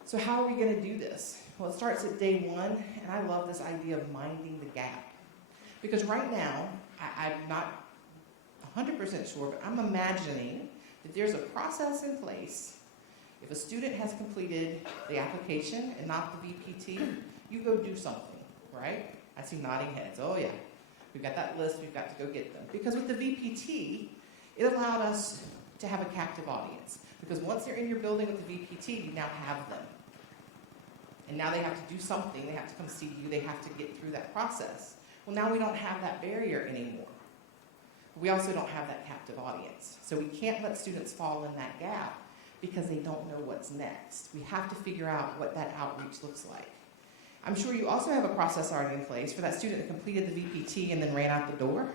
So how are we going to do this? Well, it starts at day one, and I love this idea of minding the gap. Because right now, I'm not 100% sure, but I'm imagining that there's a process in place. If a student has completed the application and not the VPT, you go do something, right? I see nodding heads. Oh yeah, we've got that list, we've got to go get them. Because with the VPT, it allowed us to have a captive audience. Because once they're in your building with the VPT, you now have them. And now they have to do something, they have to come see you, they have to get through that process. Well, now we don't have that barrier anymore. We also don't have that captive audience. So we can't let students fall in that gap because they don't know what's next. We have to figure out what that outreach looks like. I'm sure you also have a process already in place for that student that completed the VPT and then ran out the door.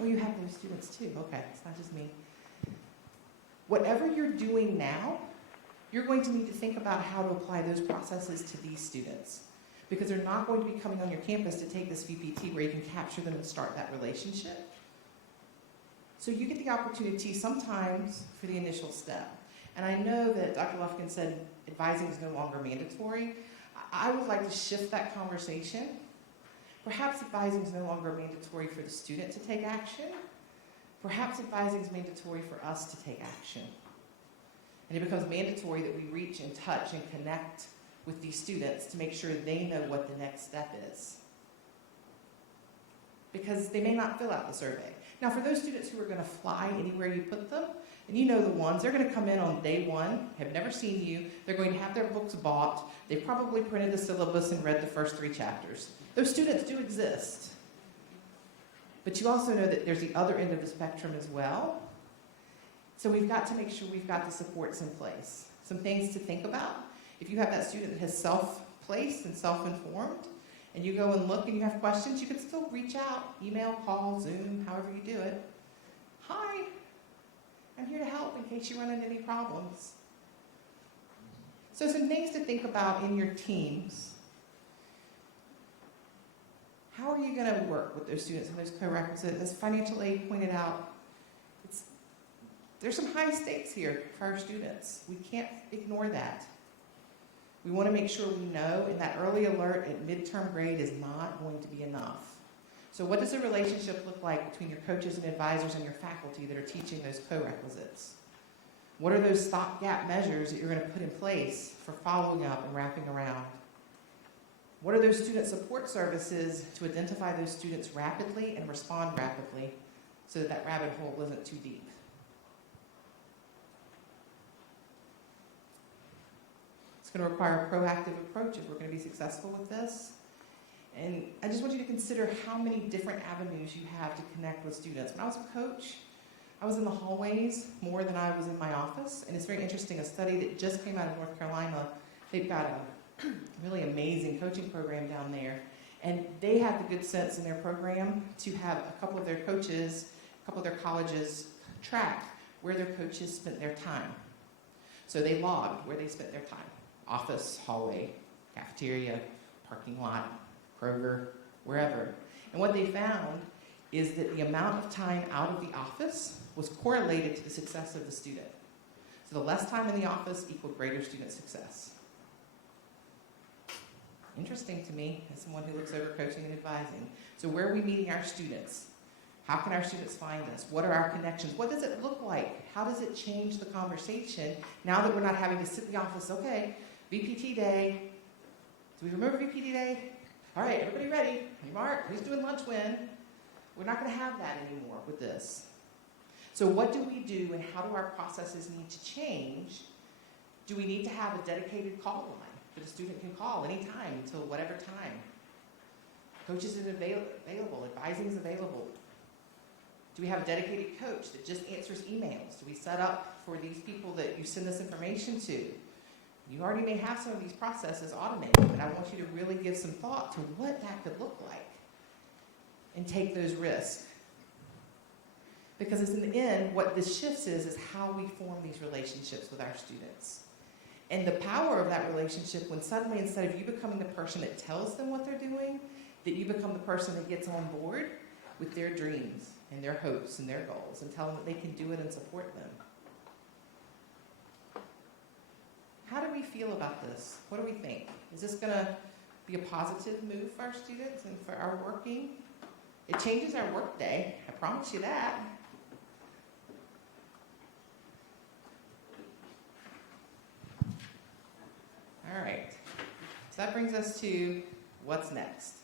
Oh, you have those students too. Okay, it's not just me. Whatever you're doing now, you're going to need to think about how to apply those processes to these students, because they're not going to be coming on your campus to take this VPT where you can capture them and start that relationship. So you get the opportunity sometimes for the initial step. And I know that Dr. Lufkin said advising is no longer mandatory. I would like to shift that conversation. Perhaps advising is no longer mandatory for the student to take action. Perhaps advising is mandatory for us to take action. And it becomes mandatory that we reach and touch and connect with these students to make sure they know what the next step is. Because they may not fill out the survey. Now, for those students who are going to fly anywhere you put them, and you know the ones, they're going to come in on day one, have never seen you, they're going to have their books bought, they've probably printed the syllabus and read the first 3 chapters. Those students do exist. But you also know that there's the other end of the spectrum as well. So we've got to make sure we've got the supports in place. Some things to think about. If you have that student that has self-placed and self-informed, and you go and look and you have questions, you can still reach out, email, call, Zoom, however you do it. Hi, I'm here to help in case you run into any problems. So some things to think about in your teams. How are you going to work with those students and those co-requisites? As financial aid pointed out, there's some high stakes here for our students. We can't ignore that. We want to make sure we know, and that early alert at midterm grade is not going to be enough. So what does a relationship look like between your coaches and advisors and your faculty that are teaching those co-requisites? What are those stopgap measures that you're going to put in place for following up and wrapping around? What are those student support services to identify those students rapidly and respond rapidly so that that rabbit hole isn't too deep? It's going to require a proactive approach if we're going to be successful with this. And I just want you to consider how many different avenues you have to connect with students. When I was a coach, I was in the hallways more than I was in my office. And it's very interesting, a study that just came out of North Carolina, they've got a really amazing coaching program down there. And they have the good sense in their program to have a couple of their coaches, a couple of their colleges track where their coaches spent their time. So they logged where they spent their time. Office, hallway, cafeteria, parking lot, Kroger, wherever. And what they found is that the amount of time out of the office was correlated to the success of the student. So the less time in the office equaled greater student success. Interesting to me as someone who looks over coaching and advising. So where are we meeting our students? How can our students find us? What are our connections? What does it look like? How does it change the conversation now that we're not having to sit in the office, okay, VPT day. Do we remember VPT day? All right, everybody ready? Hey, Mark, who's doing lunch when? We're not going to have that anymore with this. So what do we do and how do our processes need to change? Do we need to have a dedicated call line that a student can call anytime until whatever time? Coaches are available, advising is available. Do we have a dedicated coach that just answers emails? Do we set up for these people that you send this information to? You already may have some of these processes automated, but I want you to really give some thought to what that could look like and take those risks. Because it's in the end, what this shifts is how we form these relationships with our students. And the power of that relationship when suddenly, instead of you becoming the person that tells them what they're doing, that you become the person that gets on board with their dreams and their hopes and their goals and tell them that they can do it and support them. How do we feel about this? What do we think? Is this going to be a positive move for our students and for our working? It changes our work day, I promise you that. All right, so that brings us to what's next.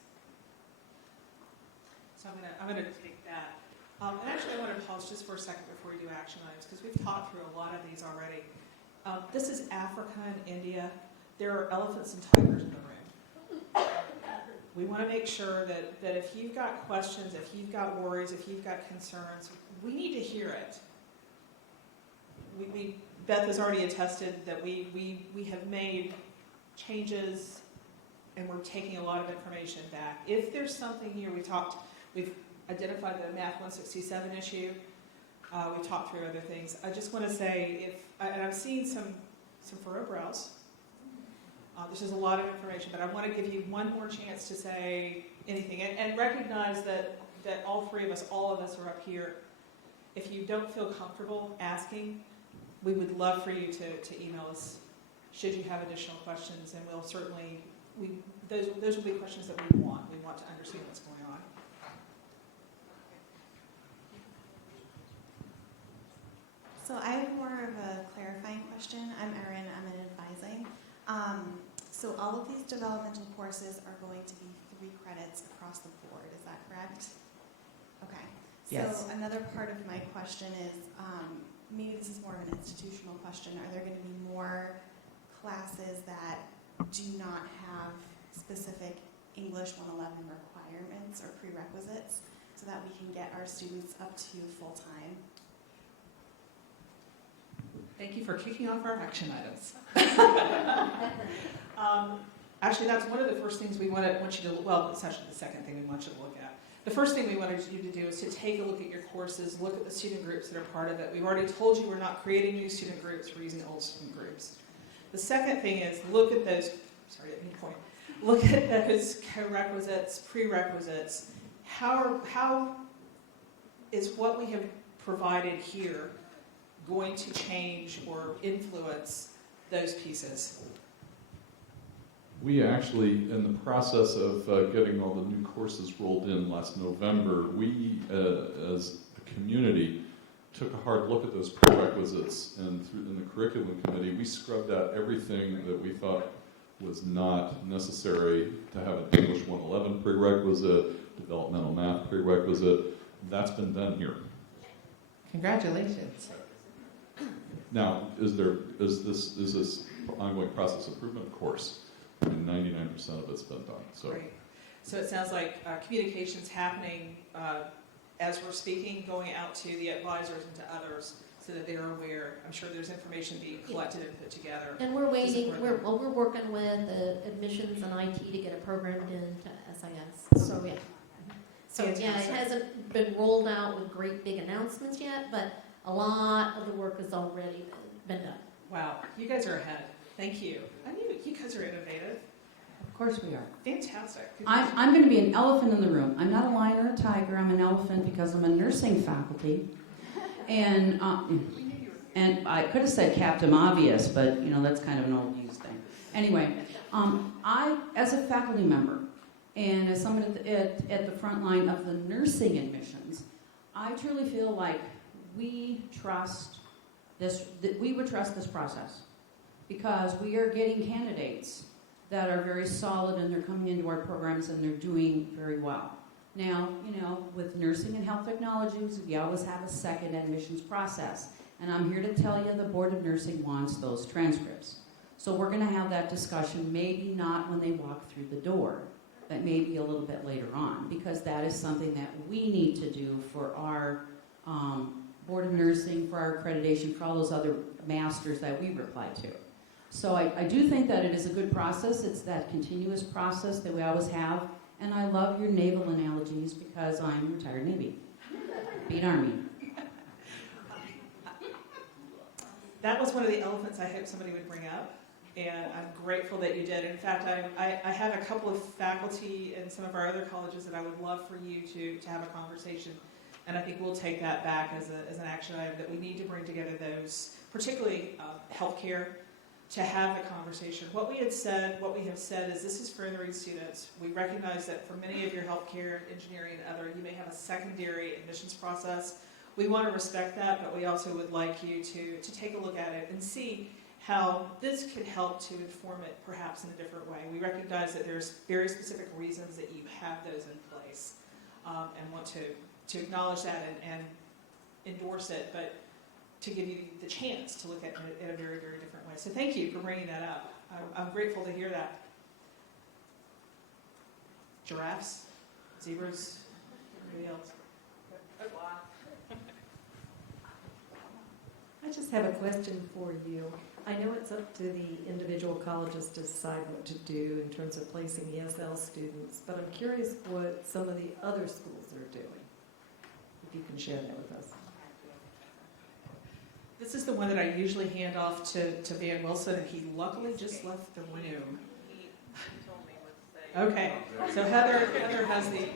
So I'm gonna take that. And actually, I want to pause just for a second before we do action items, because we've talked through a lot of these already. This is Africa and India. There are elephants and tigers in the room. We want to make sure that if you've got questions, if you've got worries, if you've got concerns, we need to hear it. Beth has already attested that we have made changes and we're taking a lot of information back. If there's something here, we've identified the Math 167 issue. We've talked through other things. I just want to say, and I've seen some furrow brows. This is a lot of information, but I want to give you one more chance to say anything and recognize that all three of us, all of us are up here. If you don't feel comfortable asking, we would love for you to email us should you have additional questions, and we'll certainly, those will be questions that we want. We want to understand what's going on. So I have more of a clarifying question. I'm Erin, I'm in advising. So all of these developmental courses are going to be 3 credits across the board, is that correct? Okay. Yes. So another part of my question is, maybe this is more of an institutional question, are there going to be more classes that do not have specific English 111 requirements or prerequisites so that we can get our students up to full-time? Thank you for kicking off our action items. Actually, that's one of the first things we want you to, well, it's actually the second thing we want you to look at. The first thing we wanted you to do is to take a look at your courses, look at the student groups that are part of it. We've already told you we're not creating new student groups, we're using old student groups. The second thing is look at those, sorry, I didn't point. Look at those requisites, prerequisites. How is what we have provided here going to change or influence those pieces? We actually, in the process of getting all the new courses rolled in last November, we, as a community, took a hard look at those prerequisites, and in the curriculum committee, we scrubbed out everything that we thought was not necessary to have an English 111 prerequisite, developmental math prerequisite. That's been done here. Congratulations. Now, is this ongoing process improvement? Of course. I mean, 99% of it's been done. So. Great. So it sounds like communication's happening as we're speaking, going out to the advisors and to others so that they're aware. I'm sure there's information being collected and put together. And we're waiting, we're working with the admissions and IT to get it programmed into SIS. So yeah. So yeah, it hasn't been rolled out with great big announcements yet, but a lot of the work has already been done. Wow, you guys are ahead. Thank you. I knew you guys are innovative. Of course we are. Fantastic. I'm going to be an elephant in the room. I'm not a lion or a tiger. I'm an elephant because I'm a nursing faculty. And I could have said Captain Obvious, but that's kind of an old used thing. Anyway, I, as a faculty member, and as someone at the front line of the nursing admissions, I truly feel like we trust this. That we would trust this process because we are getting candidates that are very solid and they're coming into our programs and they're doing very well. Now, with nursing and health technologies, we always have a second admissions process. And I'm here to tell you the Board of Nursing wants those transcripts. So we're going to have that discussion, maybe not when they walk through the door, but maybe a little bit later on, because that is something that we need to do for our Board of Nursing, for our accreditation, for all those other masters that we reply to. So I do think that it is a good process. It's that continuous process that we always have. And I love your naval analogies because I'm retired Navy. Beat Army. That was one of the elephants I hoped somebody would bring up, and I'm grateful that you did. In fact, I have a couple of faculty in some of our other colleges that I would love for you to have a conversation, and I think we'll take that back as an action item, that we need to bring together those, particularly healthcare, to have the conversation. What we have said is this is furthering students. We recognize that for many of your healthcare, engineering, and other, you may have a secondary admissions process. We want to respect that, but we also would like you to take a look at it and see how this could help to inform it perhaps in a different way. We recognize that there's very specific reasons that you have those in place and want to acknowledge that and endorse it, but to give you the chance to look at it in a very, very different way. So thank you for bringing that up. I'm grateful to hear that. Giraffes, zebras, everybody else. I just have a question for you. I know it's up to the individual colleges to decide what to do in terms of placing ESL students, but I'm curious what some of the other schools are doing, if you can share that with us. This is the one that I usually hand off to Van Wilson, and he luckily just left the room. He told me what to say. Okay, so Heather has the...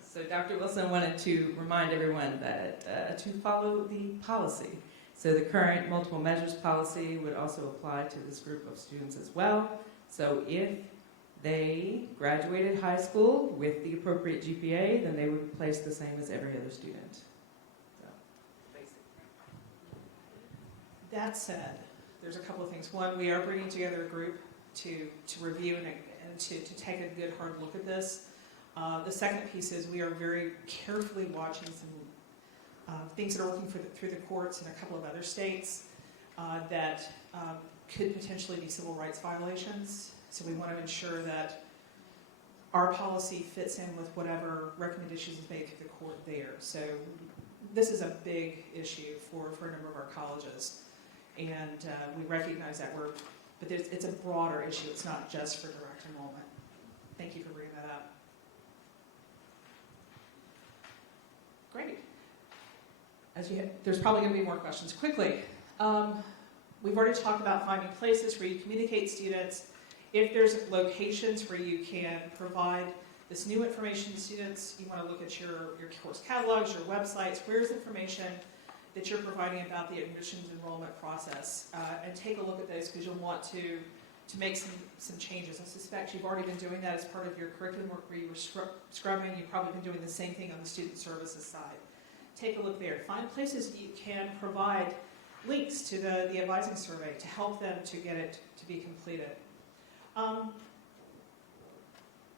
So Dr. Wilson wanted to remind everyone that to follow the policy. So the current multiple measures policy would also apply to this group of students as well. So if they graduated high school with the appropriate GPA, then they would be placed the same as every other student. So, That said, there's a couple of things. One, we are bringing together a group to review and to take a good hard look at this. The second piece is we are very carefully watching some things that are working through the courts in a couple of other states that could potentially be civil rights violations. So we want to ensure that our policy fits in with whatever recommendations is made through the court there. So this is a big issue for a number of our colleges. And we recognize that but it's a broader issue. It's not just for direct enrollment. Thank you for bringing that up. Great. There's probably going to be more questions. Quickly, we've already talked about finding places where you communicate students. If there's locations where you can provide this new information to students, you want to look at your course catalogs, your websites, where's information that you're providing about the admissions enrollment process, and take a look at those because you'll want to make some changes. I suspect you've already been doing that as part of your curriculum work where you were scrubbing. You've probably been doing the same thing on the student services side. Take a look there. Find places that you can provide links to the advising survey to help them to get it to be completed.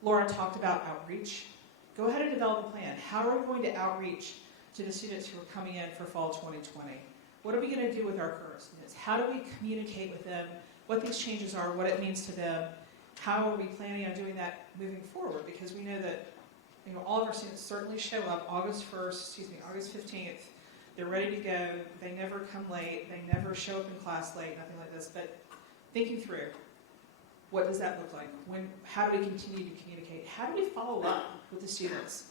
Laura talked about outreach. Go ahead and develop a plan. How are we going to outreach to the students who are coming in for fall 2020? What are we going to do with our current students? How do we communicate with them what these changes are, what it means to them? How are we planning on doing that moving forward? Because we know that all of our students certainly show up August 15th. They're ready to go. They never come late. They never show up in class late, nothing like this. But thinking through, what does that look like? How do we continue to communicate? How do we follow up with the students?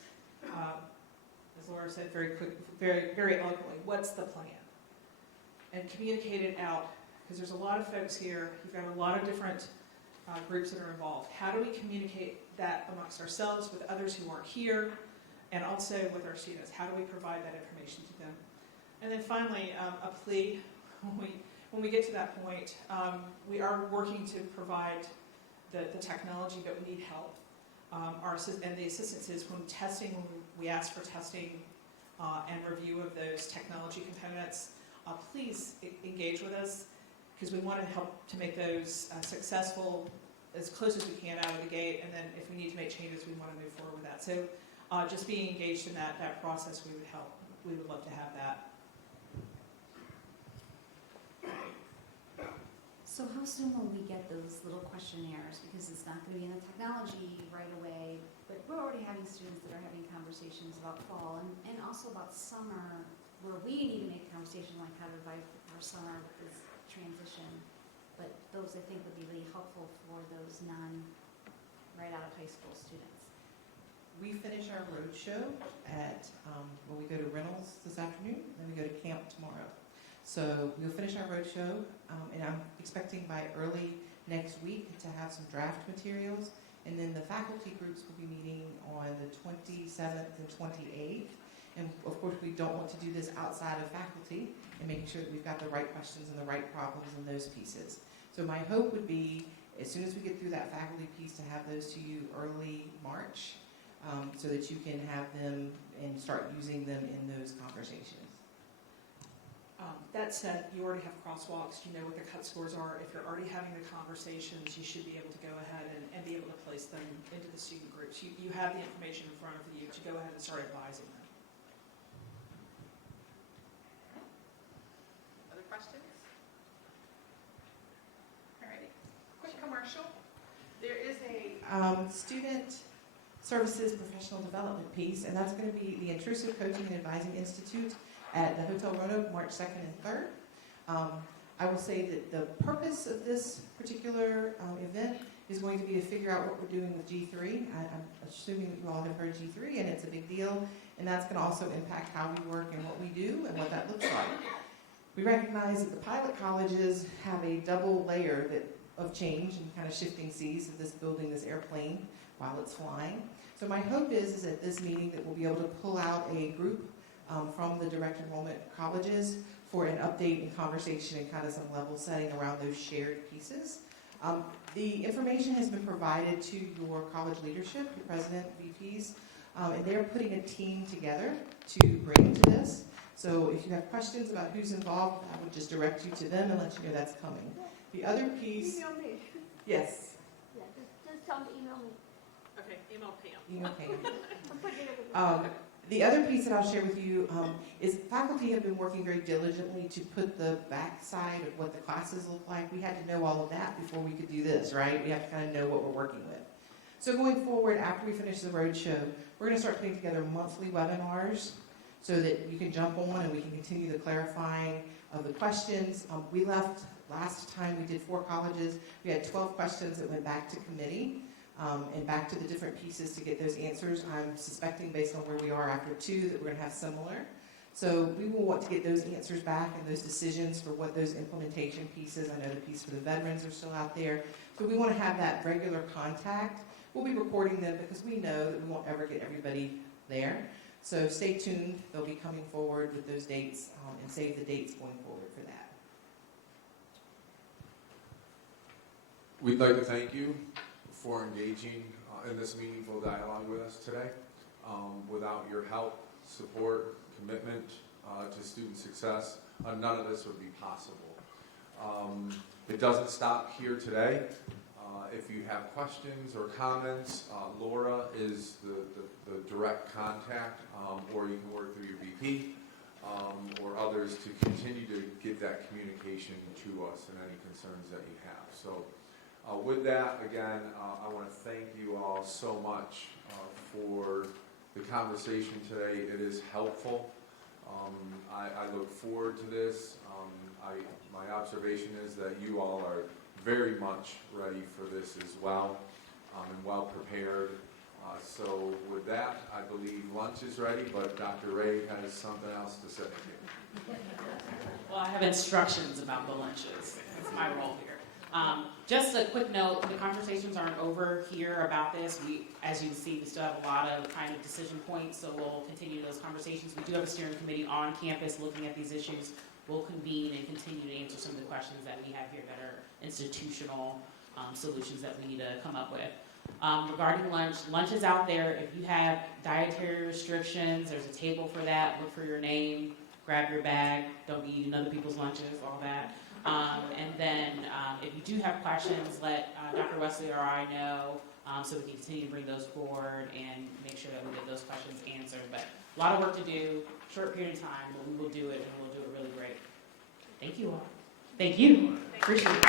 As Laura said very very eloquently, what's the plan? And communicate it out, because there's a lot of folks here. You've got a lot of different groups that are involved. How do we communicate that amongst ourselves with others who aren't here, and also with our students? How do we provide that information to them? And then finally, a plea. When we get to that point, we are working to provide the technology, but we need help. And the assistance is when we ask for testing and review of those technology components, please engage with us, because we want to help to make those successful as close as we can out of the gate, and then if we need to make changes, we want to move forward with that. So just being engaged in that process, we would love to have that. So how soon will we get those little questionnaires? Because it's not going to be in the technology right away, but we're already having students that are having conversations about fall and also about summer, where we need to make conversation like how to advise for summer with this transition. But those, I think, would be really helpful for those right out of high school students. We finish our roadshow at, we go to Reynolds this afternoon, then we go to camp tomorrow. So we'll finish our roadshow, and I'm expecting by early next week to have some draft materials, and then the faculty groups will be meeting on the 27th and 28th. And of course, we don't want to do this outside of faculty, and making sure that we've got the right questions and the right problems and those pieces. So my hope would be, as soon as we get through that faculty piece, to have those to you early March, so that you can have them and start using them in those conversations. That said, you already have crosswalks, you know what the cut scores are. If you're already having the conversations, you should be able to go ahead and be able to place them into the student groups. You have the information in front of you to go ahead and start advising them. Other questions? All right. Quick commercial. There is a student services professional development piece, and that's going to be the Intrusive Coaching and Advising Institute at the Hotel Roanoke, March 2nd and 3rd. I will say that the purpose of this particular event is going to be to figure out what we're doing with G3. I'm assuming that you all have heard G3, and it's a big deal, and that's going to also impact how we work and what we do and what that looks like. We recognize that the pilot colleges have a double layer of change and kind of shifting seas of this building, this airplane, while it's flying. So my hope is at this meeting that we'll be able to pull out a group from the direct enrollment colleges for an update and conversation and kind of some level setting around those shared pieces. The information has been provided to your college leadership, your president, VPs, and they're putting a team together to bring to this. So if you have questions about who's involved, I would just direct you to them and let you know that's coming. The other piece... Email me. Yes. Yeah, just tell them to email me. Okay, email Pam. Email Pam. I'm putting it over. The other piece that I'll share with you is faculty have been working very diligently to put the backside of what the classes look like. We had to know all of that before we could do this, right? We have to kind of know what we're working with. So going forward, after we finish the roadshow, we're going to start putting together monthly webinars so that you can jump on and we can continue the clarifying of the questions. We left last time we did 4 colleges. We had 12 questions that went back to committee. And back to the different pieces to get those answers. I'm suspecting, based on where we are after 2, that we're going to have similar. So we will want to get those answers back and those decisions for what those implementation pieces, I know the piece for the veterans are still out there. So we want to have that regular contact. We'll be recording them because we know that we won't ever get everybody there. So stay tuned. They'll be coming forward with those dates and save the dates going forward for that. We'd like to thank you for engaging in this meaningful dialogue with us today. Without your help, support, commitment to student success, none of this would be possible. It doesn't stop here today. If you have questions or comments, Laura is the direct contact, or you can work through your VP or others to continue to give that communication to us and any concerns that you have. So. With that, again, I want to thank you all so much for the conversation today. It is helpful. I look forward to this. My observation is that you all are very much ready for this as well and well prepared. So with that, I believe lunch is ready, but Dr. Ray has something else to say. Well, I have instructions about the lunches. That's my role here. Just a quick note, the conversations aren't over here about this. As you can see, we still have a lot of kind of decision points, so we'll continue those conversations. We do have a steering committee on campus looking at these issues. We'll convene and continue to answer some of the questions that we have here that are institutional solutions that we need to come up with. Regarding lunch is out there. If you have dietary restrictions, there's a table for that. Look for your name, grab your bag, don't be eating other people's lunches, all that. And then if you do have questions, let Dr. Wesley or I know so we can continue to bring those forward and make sure that we get those questions answered. But a lot of work to do, short period of time, but we will do it and we'll do it really great. Thank you all. Thank you. Appreciate it.